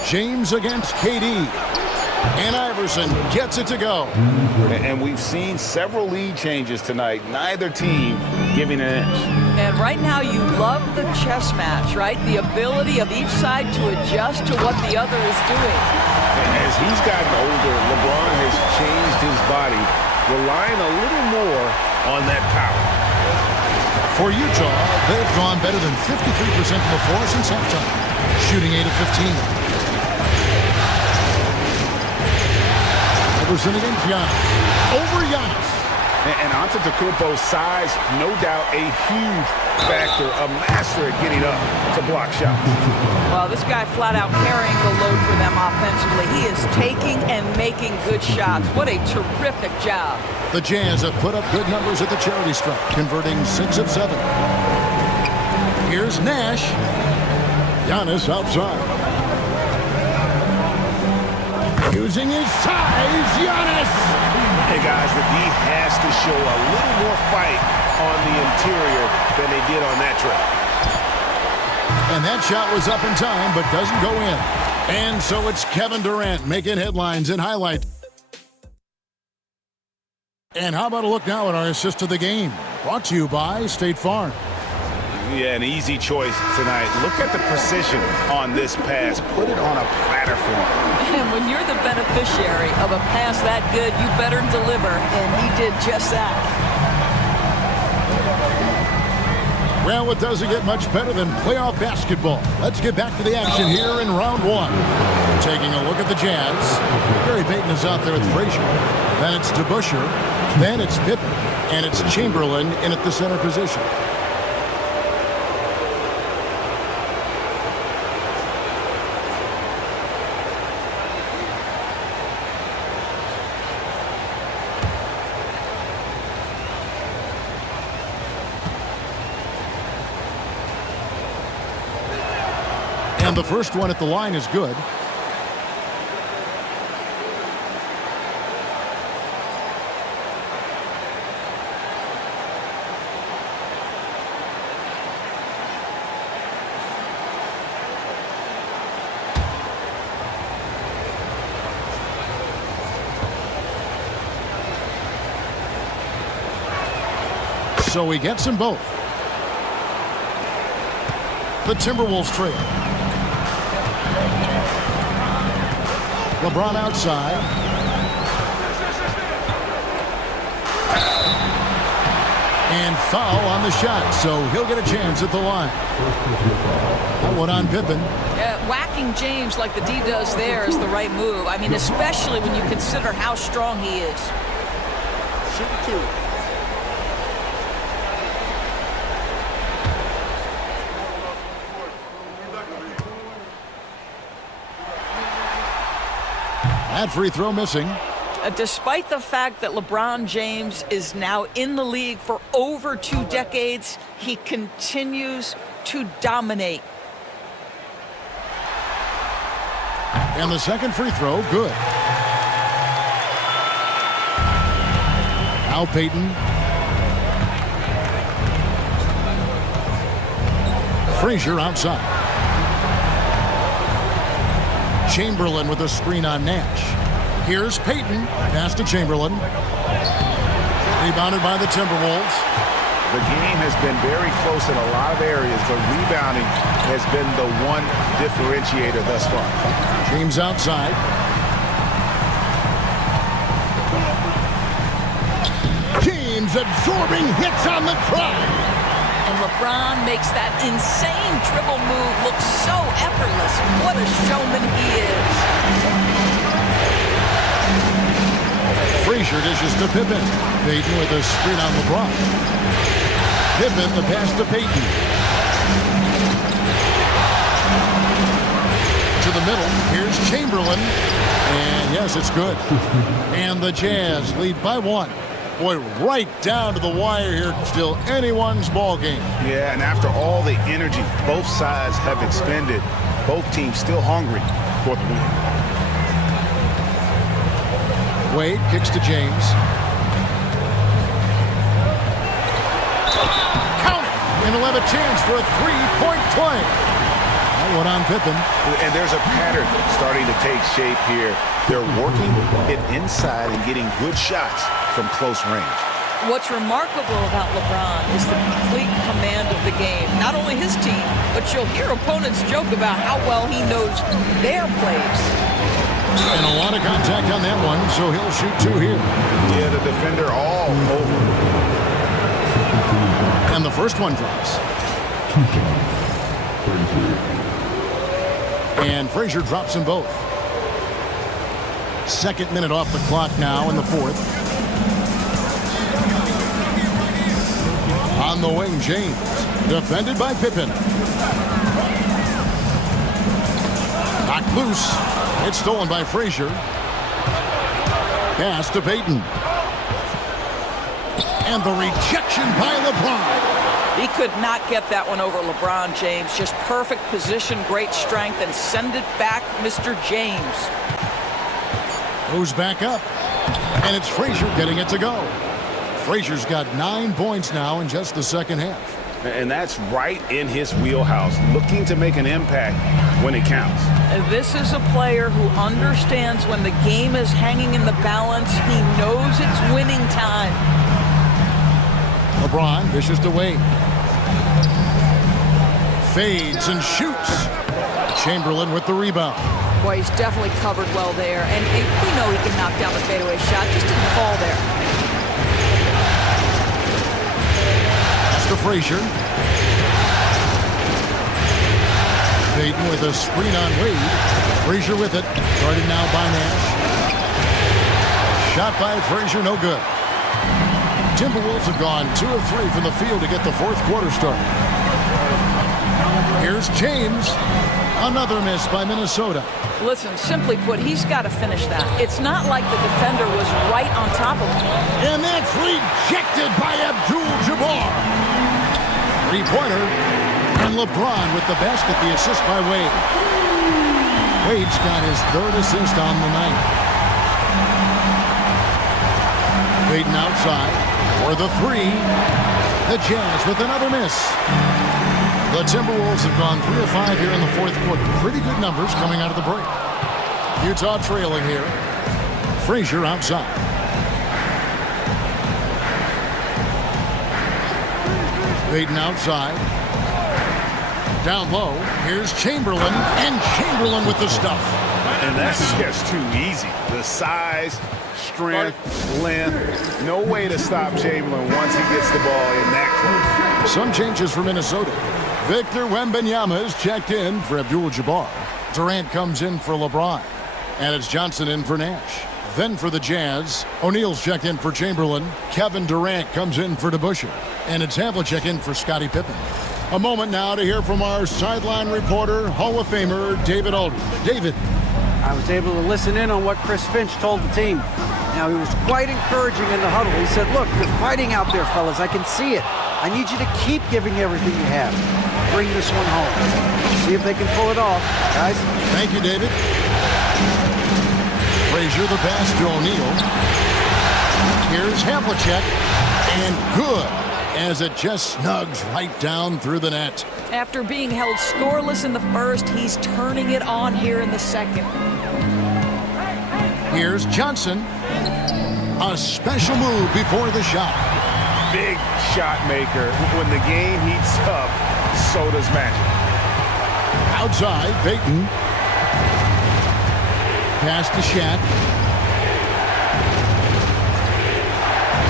James against KD. And Iverson gets it to go. And we've seen several lead changes tonight. Neither team giving an inch. And right now you love the chess match, right? The ability of each side to adjust to what the other is doing. As he's gotten older, LeBron has changed his body, relying a little more on that power. For Utah, they've gone better than 53% from the floor since halftime, shooting 8 of 15. Iverson against Giannis. Over Giannis. And Antetokounmpo's size, no doubt a huge factor, a master at getting up to block shots. Well, this guy flat out carrying the load for them offensively. He is taking and making good shots. What a terrific job. The Jazz have put up good numbers at the charity stripe, converting 6 of 7. Here's Nash. Giannis outside. Using his size, Giannis. Hey, guys, the D has to show a little more fight on the interior than they did on that trip. And that shot was up in time, but doesn't go in. And so it's Kevin Durant making headlines and highlights. And how about a look now at our assist of the game? Brought to you by State Farm. Yeah, an easy choice tonight. Look at the precision on this pass. Put it on a platter for him. And when you're the beneficiary of a pass that good, you better deliver. And he did just that. Well, it doesn't get much better than playoff basketball. Let's get back to the action here in round 1. Taking a look at the Jazz. Gary Payton is out there with Frazier. Then it's DeBusschere. Then it's Pippen. And it's Chamberlain in at the center position. And the first one at the line is good. So he gets them both. The Timberwolves trail. LeBron outside. And foul on the shot, so he'll get a chance at the line. That one on Pippen. Whacking James like the D does there is the right move. I mean, especially when you consider how strong he is. Shoot 2. That free throw missing. Despite the fact that LeBron James is now in the league for over 2 decades, he continues to dominate. And the second free throw, good. Now Payton. Frazier outside. Chamberlain with a screen on Nash. Here's Payton. Pass to Chamberlain. Rebounded by the Timberwolves. The game has been very close in a lot of areas, but rebounding has been the one differentiator thus far. James outside. James absorbing hits on the drive. And LeBron makes that insane dribble move look so effortless. What a showman he is. Frazier dishes to Pippen. Payton with a screen on LeBron. Pippen the pass to Payton. To the middle. Here's Chamberlain. And yes, it's good. And the Jazz lead by 1. Boy, right down to the wire here. Still anyone's ball game. Yeah, and after all the energy both sides have expended, both teams still hungry for the win. Wade kicks to James. Count it! And he'll have a chance for a 3-point play. That one on Pippen. And there's a pattern starting to take shape here. They're working it inside and getting good shots from close range. What's remarkable about LeBron is the complete command of the game. Not only his team, but you'll hear opponents joke about how well he knows their plays. And a lot of contact on that one, so he'll shoot 2 here. Yeah, the defender all over. And the the first one drops. 2 shots. Frazier. And Frazier drops them both. Second minute off the clock now in the fourth. On the wing, James. Defended by Pippen. Knocked loose. It's stolen by Frazier. Pass to Payton. And the rejection by LeBron. He could not get that one over LeBron James. Just perfect position, great strength, and send it back, Mr. James. Goes back up. And it's Frazier getting it to go. Frazier's got 9 points now in just the second half. And that's right in his wheelhouse, looking to make an impact when it counts. This is a player who understands when the game is hanging in the balance. He knows it's winning time. LeBron dishes to Wade. Fades and shoots. Chamberlain with the rebound. Boy, he's definitely covered well there. And we know he can knock down the fadeaway shot. Just didn't fall there. That's to Frazier. Payton with a screen on Wade. Frazier with it. Guarded now by Nash. Shot by Frazier, no good. Timberwolves have gone 2 of 3 from the field to get the fourth quarter started. Here's James. Another miss by Minnesota. Listen, simply put, he's got to finish that. It's not like the defender was right on top of him. And that's rejected by Abdul-Jabbar. Three-pointer. And LeBron with the basket, the assist by Wade. Wade's got his third assist on the night. Payton outside for the three. The Jazz with another miss. The Timberwolves have gone 3 of 5 here in the fourth quarter. Pretty good numbers coming out of the break. Utah trailing here. Frazier outside. Payton outside. Down low. Here's Chamberlain. And Chamberlain with the stuff. And that's just too easy. The size, strength, length. No way to stop Chamberlain once he gets the ball in that close. Some changes for Minnesota. Victor Wembanyama is checked in for Abdul-Jabbar. Durant comes in for LeBron. And it's Johnson in for Nash. Then for the Jazz, O'Neal's checked in for Chamberlain. Kevin Durant comes in for DeBusschere. And it's Havlicek in for Scottie Pippen. A moment now to hear from our sideline reporter, Hall of Famer David Aldridge. David. I was able to listen in on what Chris Finch told the team. Now, he was quite encouraging in the huddle. He said, look, you're fighting out there, fellas. I can see it. I need you to keep giving everything you have. Bring this one home. See if they can pull it off, guys. Thank you, David. Frazier the pass to O'Neal. Here's Havlicek. And good, as it just snugs right down through the net. After being held scoreless in the first, he's turning it on here in the second. Here's Johnson. A special move before the shot. Big shot maker. When the game heats up, so does Magic. Outside, Payton. Pass to Shaq.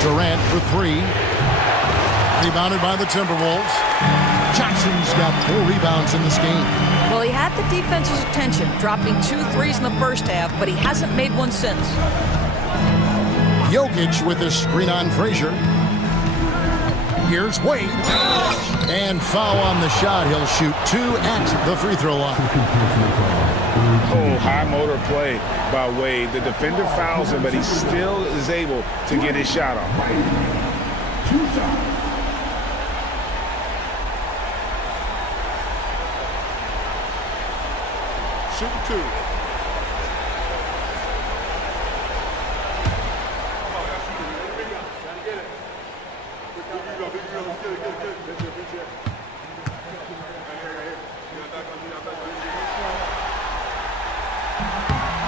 Durant for three. Rebounded by the Timberwolves. Johnson's got 4 rebounds in this game. Well, he had the defense's attention, dropping 2 threes in the first half, but he hasn't made one since. Jokic with his screen on Frazier. Here's Wade. And foul on the shot. He'll shoot 2 at the free throw line. Oh, high motor play by Wade. The defender fouls him, but he still is able to get his shot off. 2 shots. Shooting 2.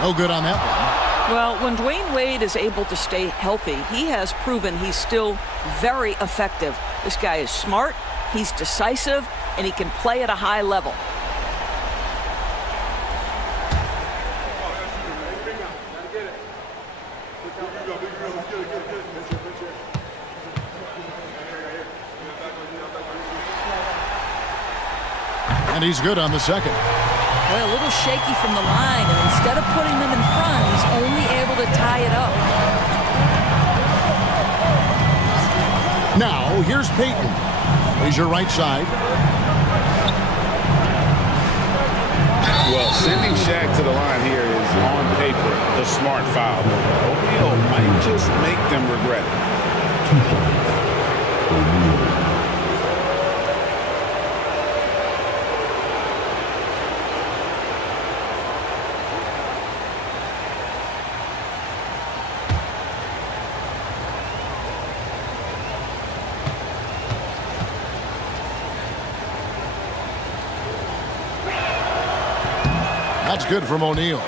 No good on that one. Well, when Dwayne Wade is able to stay healthy, he has proven he's still very effective. This guy is smart, he's decisive, and he can play at a high level. And he's good on the second. Well, a little shaky from the line, and instead of putting them in front, he's only able to tie it up. Now, here's Peyton. He's your right side. Well, sending Shaq to the line here is, on paper, the smart foul. O'Neal might just make them regret it. That's good from O'Neal.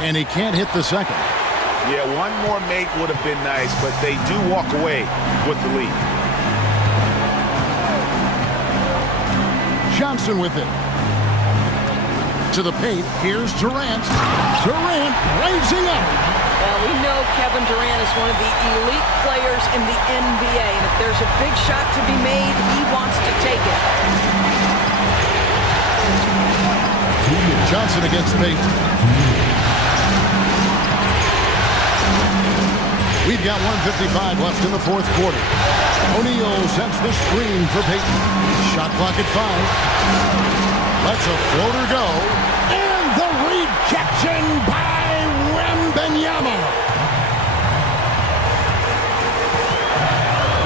And he can't hit the second. Yeah, one more make would have been nice, but they do walk away with the lead. Johnson with it. To the paint. Here's Durant. Durant raising up. Well, we know Kevin Durant is one of the elite players in the NBA, and if there's a big shot to be made, he wants to take it. Johnson against Peyton. We've got 1:55 left in the fourth quarter. O'Neal sets the screen for Peyton. Shot clock at 5. Lets a floater go. And the rejection by Wembanyama.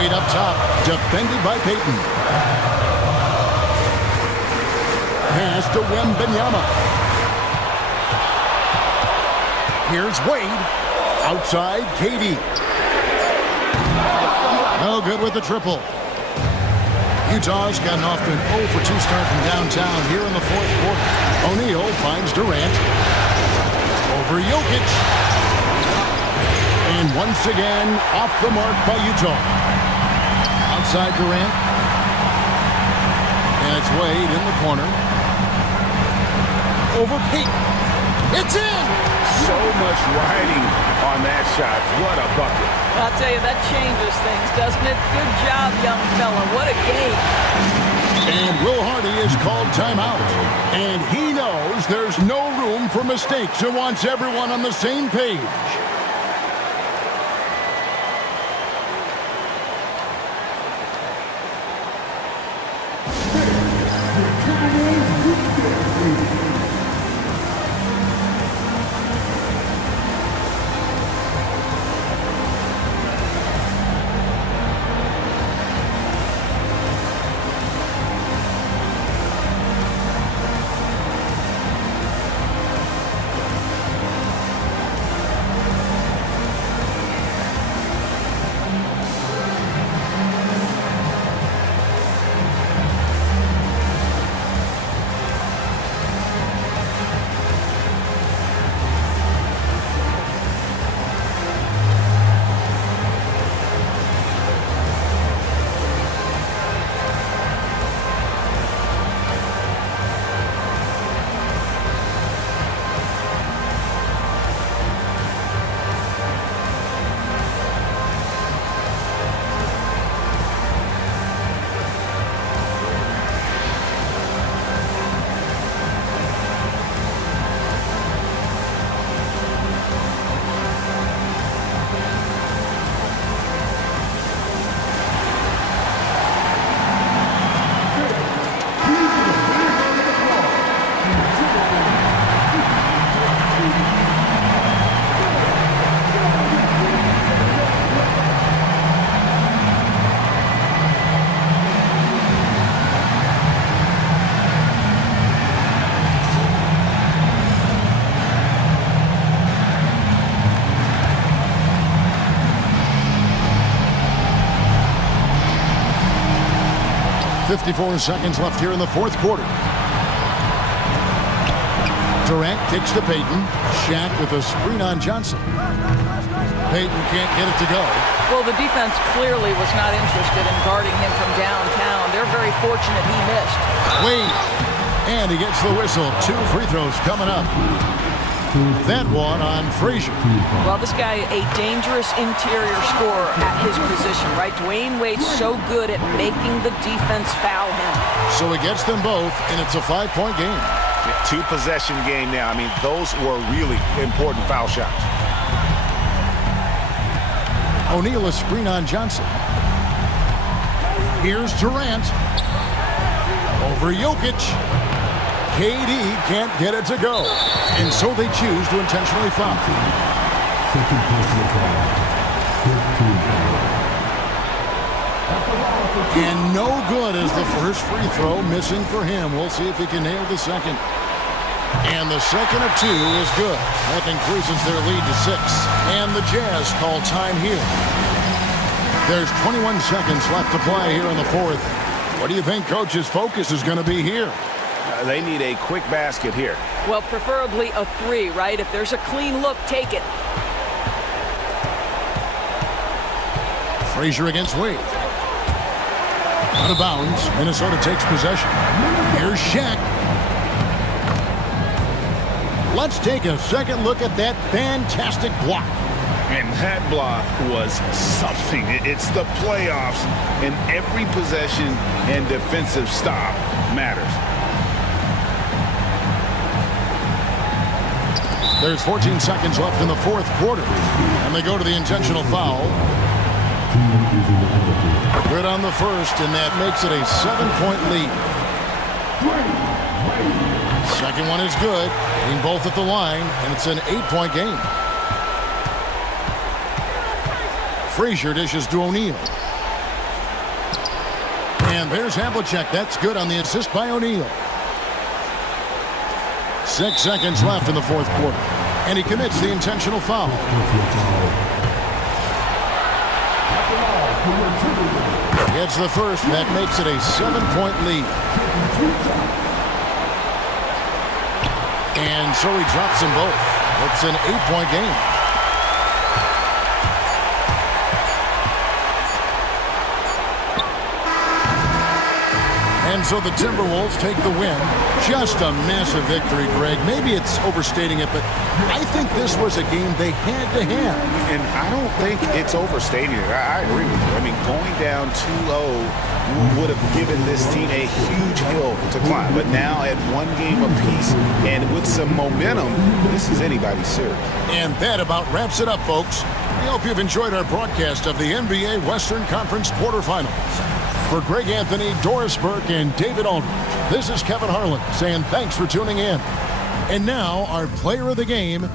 Wade up top. Defended by Peyton. Pass to Wembanyama. Here's Wade. Outside, KD. No good with the triple. Utah's gotten off to an 0 for 2 start from downtown here in the fourth quarter. O'Neal finds Durant. Over Jokic. And once again, off the mark by Utah. Outside Durant. And it's Wade in the corner. Over Peyton. It's in! So much riding on that shot. What a bucket. I'll tell you, that changes things, doesn't it? Good job, young fella. What a game. And Will Hardy is called timeout. And he knows there's no room for mistakes and wants everyone on the same page. .54 seconds left here in the fourth quarter. Durant kicks to Payton. Shaq with a screen on Johnson. Payton can't get it to go. Well, the defense clearly was not interested in guarding him from downtown. They're very fortunate he missed. Wade. And he gets the whistle. 2 free throws coming up. That one on Frazier. Well, this guy, a dangerous interior scorer at his position, right? Dwayne Wade's so good at making the defense foul him. So he gets them both, and it's a 5-point game. 2-possession game now. I mean, those were really important foul shots. O'Neal a screen on Johnson. Here's Durant. Over Jokic. KD can't get it to go. And so they choose to intentionally foul. And no good as the first free throw missing for him. We'll see if he can nail the second. And the second of 2 is good. That increases their lead to 6. And the Jazz call time here. There's 21 seconds left to play here in the fourth. What do you think Coach's focus is going to be here? They need a quick basket here. Well, preferably a 3, right? If there's a clean look, take it. Frazier against Wade. Out of bounds. Minnesota takes possession. Here's Shaq. Let's take a second look at that fantastic block. And that block was something. It's the playoffs, and every possession and defensive stop matters. There's 14 seconds left in the fourth quarter, and they go to the intentional foul. Good on the first, and that makes it a 7-point lead. Second one is good, getting both at the line, and it's an 8-point game. Frazier dishes to O'Neal. And there's Havlicek. That's good on the assist by O'Neal. 6 seconds left in the fourth quarter, and he commits the intentional foul. Gets the first, and that makes it a 7-point lead. And so he drops them both. It's an 8-point game. And so the Timberwolves take the win. Just a massive victory, Greg. Maybe it's overstating it, but I think this was a game they had to have. And I don't think it's overstating it. I agree with you. I mean, going down 2-0 would have given this team a huge hill to climb. But now at 1 game apiece and with some momentum, this is anybody's series. And that about wraps it up, folks. We hope you've enjoyed our broadcast of the NBA Western Conference quarterfinals. For Greg Anthony, Doris Burke, and David Aldridge, this is Kevin Harlan saying thanks for tuning in. And now, our player of the game,